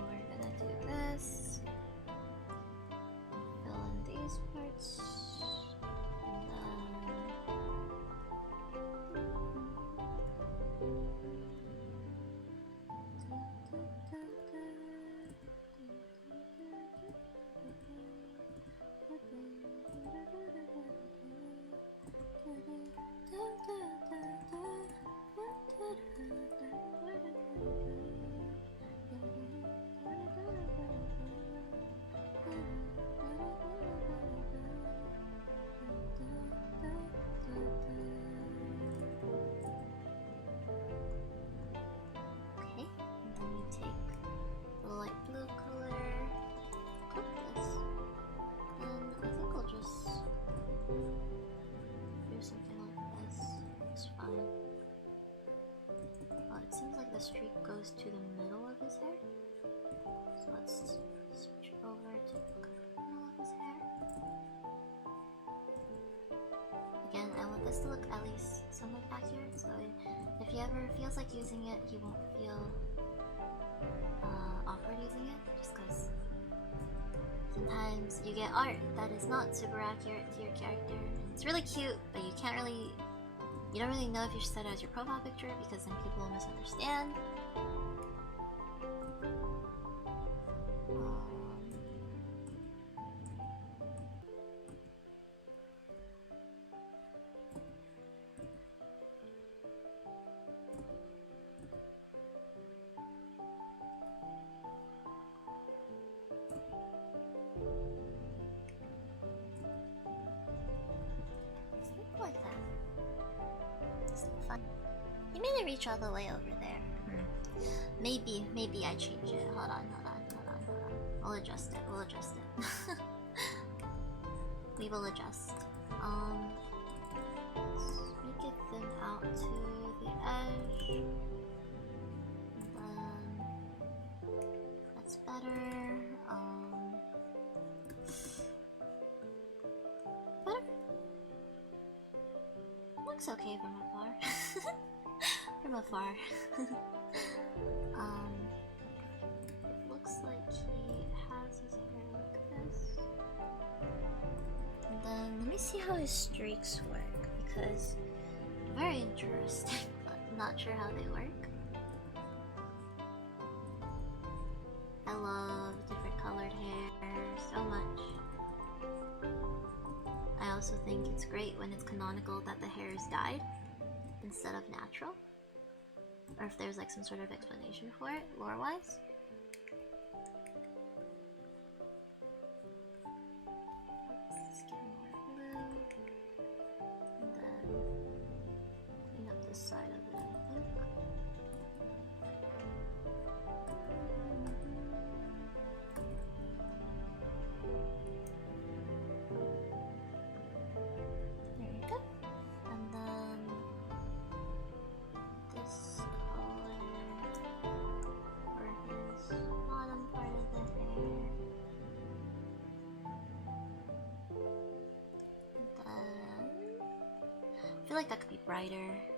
we're gonna do this. Fill in these parts. And then streak goes to the middle of his hair. So let's switch over to the middle of his hair. Again, I want this to look at least somewhat accurate, so if he ever feels like using it, he won't feel awkward using it, just because sometimes you get art that is not super accurate to your character. And it's really cute, but you don't really know if you should set it as your profile picture because then people will misunderstand. You made it reach all the way over there. Maybe I change it. Hold on. We'll adjust it. We will adjust. Make it thin out to the edge. And then that's better. Better. Looks okay from afar. From afar. It looks like he has his hair like this. And then let me see how his streaks work, because very interesting, but not sure how they work. I love different colored hair so much. I also think it's great when it's canonical that the hair is dyed instead of natural. Or if there's like some sort of explanation for it, lore-wise. Let's get more blue. And then clean up this side of it, I think. There you go. And then this color for his bottom part of the hair. And then I feel like that could be brighter. I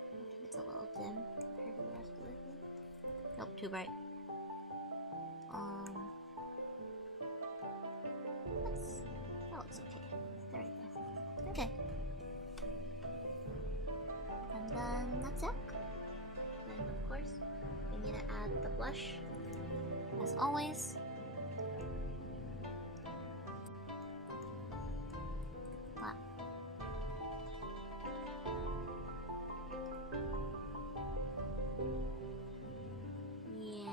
think it's a little dim compared to the rest of it. Nope, too bright. That looks okay. There we go. Okay. And then that's it. And of course, we need to add the blush, as always. Wow. Yay.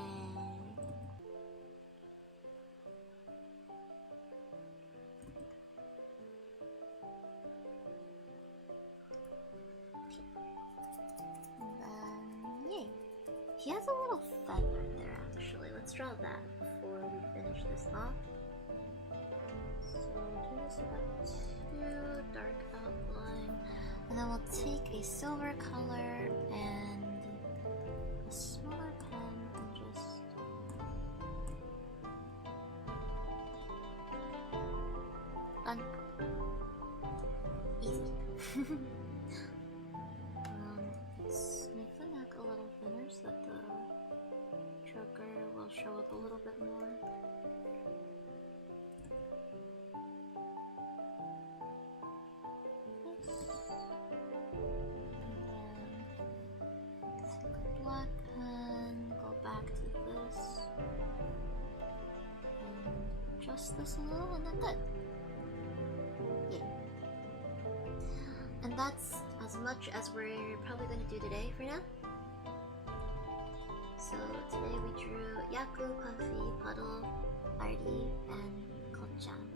And then, yay. He has a little feather there, actually. Let's draw that before we finish this off. So, do this about 2, dark outline. And then we'll take a silver color and a smaller pen and just... done. Easy. Let's make the neck a little thinner so that the choker will show up a little bit more. And then take a black pen, go back to this, and adjust this a little, and then good. Yay. And that's as much as we're probably going to do today for now. So today we drew Yaku, Puffy, Puddle, Artie, and Kochan.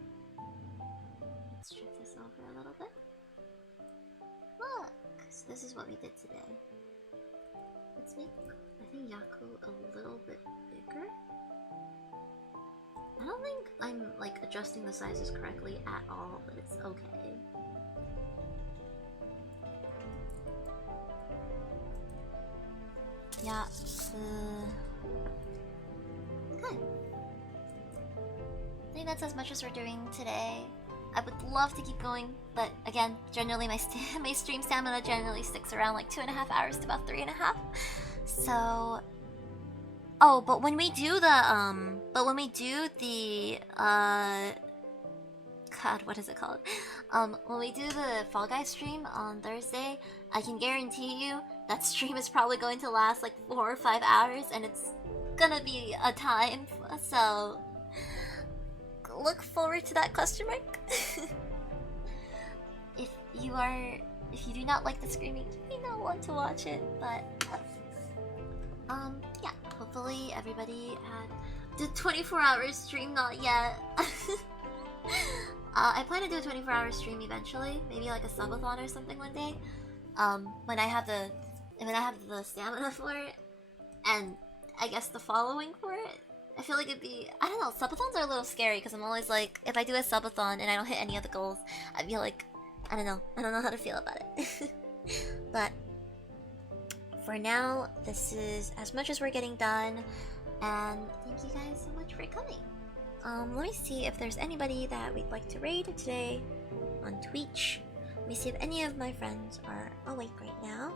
Let's shift this over a little bit. Look! So this is what we did today. Let's make, I think, Yaku a little bit bigger. I don't think I'm like adjusting the sizes correctly at all, but it's okay. Yeah. Okay. I think that's as much as we're doing today. I would love to keep going, but again, generally my stream stamina generally sticks around like 2.5 hours to about 3.5. So, oh, but when we do the God, what is it called? When we do the Fall Guys stream on Thursday, I can guarantee you that stream is probably going to last like 4 or 5 hours, and it's gonna be a time. So look forward to that question mark. If you do not like the screaming, you may not want to watch it, but yeah, hopefully everybody had the 24-hour stream. Not yet. I plan to do a 24-hour stream eventually, maybe like a subathon or something one day. When I have the I mean, I have the stamina for it, and I guess the following for it. I feel like it'd be, I don't know, subathons are a little scary because I'm always like, if I do a subathon and I don't hit any of the goals, I'd be like, I don't know how to feel about it. But for now, this is as much as we're getting done, and thank you guys so much for coming. Let me see if there's anybody that we'd like to raid today on Twitch. Let me see if any of my friends are awake right now.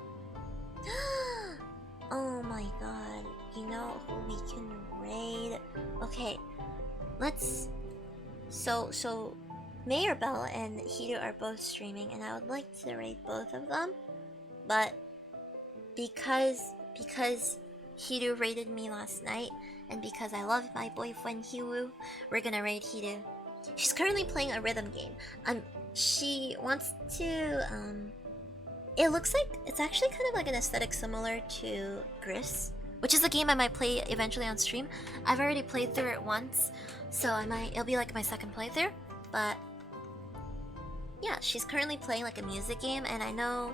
Oh my god, you know who we can raid? Okay, let's... So Mayor Bell and Hiru are both streaming, and I would like to raid both of them. But because Hiru raided me last night, and because I love my boyfriend Hiru, we're gonna raid Hiru. She's currently playing a rhythm game. She wants to, it looks like it's actually kind of like an aesthetic similar to Gris, which is a game I might play eventually on stream. I've already played through it once, so it'll be like my second playthrough. But yeah, she's currently playing like a music game, and I know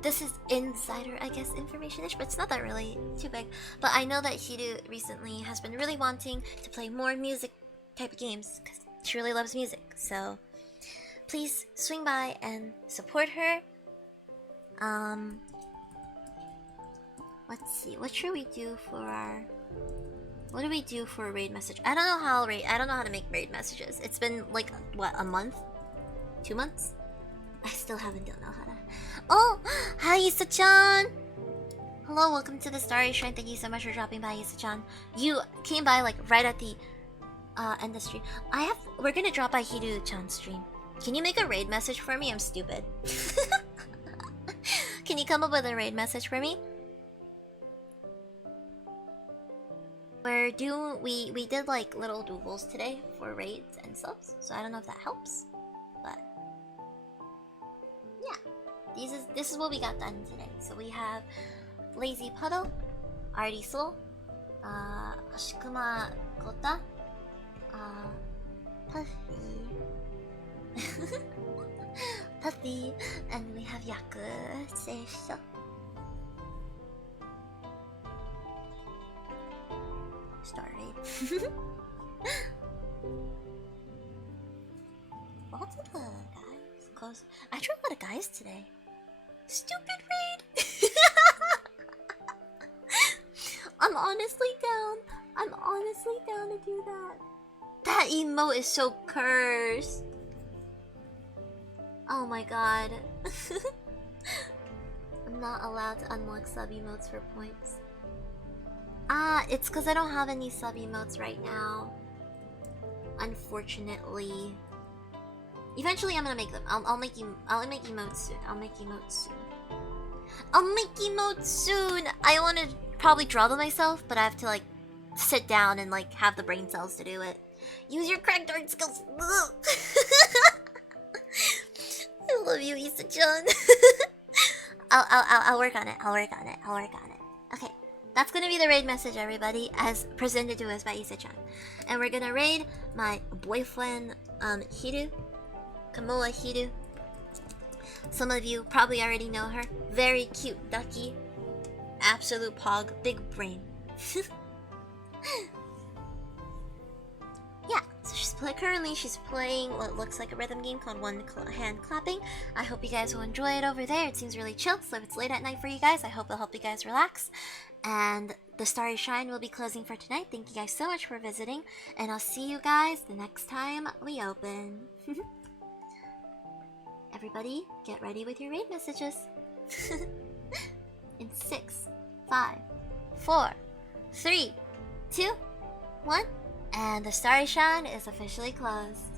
this is insider, I guess, information-ish, but it's not that really too big. But I know that Hiru recently has been really wanting to play more music type of games because she really loves music. So please swing by and support her. Let's see, what should we do for our... What do we do for a raid message? I don't know how to make raid messages. It's been like, what, a month? 2 months? I still don't know how to... Oh! Hi, Issa-chan! Hello, welcome to the Starry Shrine. Thank you so much for dropping by, Issa-chan. You came by like right at the end of stream. We're gonna drop by Hiru-chan's stream. Can you make a raid message for me? I'm stupid. Can you come up with a raid message for me? We did like little doobles today for raids and subs, so I don't know if that helps, but yeah, this is what we got done today. So we have Lazy Puddle, Artie Soul, Shikuma Kota, Puffy, Puffy, and we have Yaku Seisho. Starry. Lots of guys. Close. I drew a lot of guys today. Stupid raid. I'm honestly down to do that. That emote is so cursed. Oh my god. I'm not allowed to unlock sub emotes for points. It's because I don't have any sub emotes right now. Unfortunately. Eventually I'm gonna make them. I'll make emotes soon. I'll make emotes soon! I wanna probably draw them myself, but I have to like sit down and like have the brain cells to do it. Use your cracked art skills. I love you, Issa-chan. I'll work on it. Okay. That's gonna be the raid message, everybody, as presented to us by Issa-chan. And we're gonna raid my boyfriend, Hiru. Kamua Hiru. Some of you probably already know her. Very cute ducky. Absolute pog. Big brain. Yeah, so currently she's playing what looks like a rhythm game called One Hand Clapping. I hope you guys will enjoy it over there. It seems really chill, so if it's late at night for you guys, I hope it'll help you guys relax. And the Starry Shrine will be closing for tonight. Thank you guys so much for visiting, and I'll see you guys the next time we open. Everybody, get ready with your raid messages. In 6, 5, 4, 3, 2, 1, and the Starry Shrine is officially closed.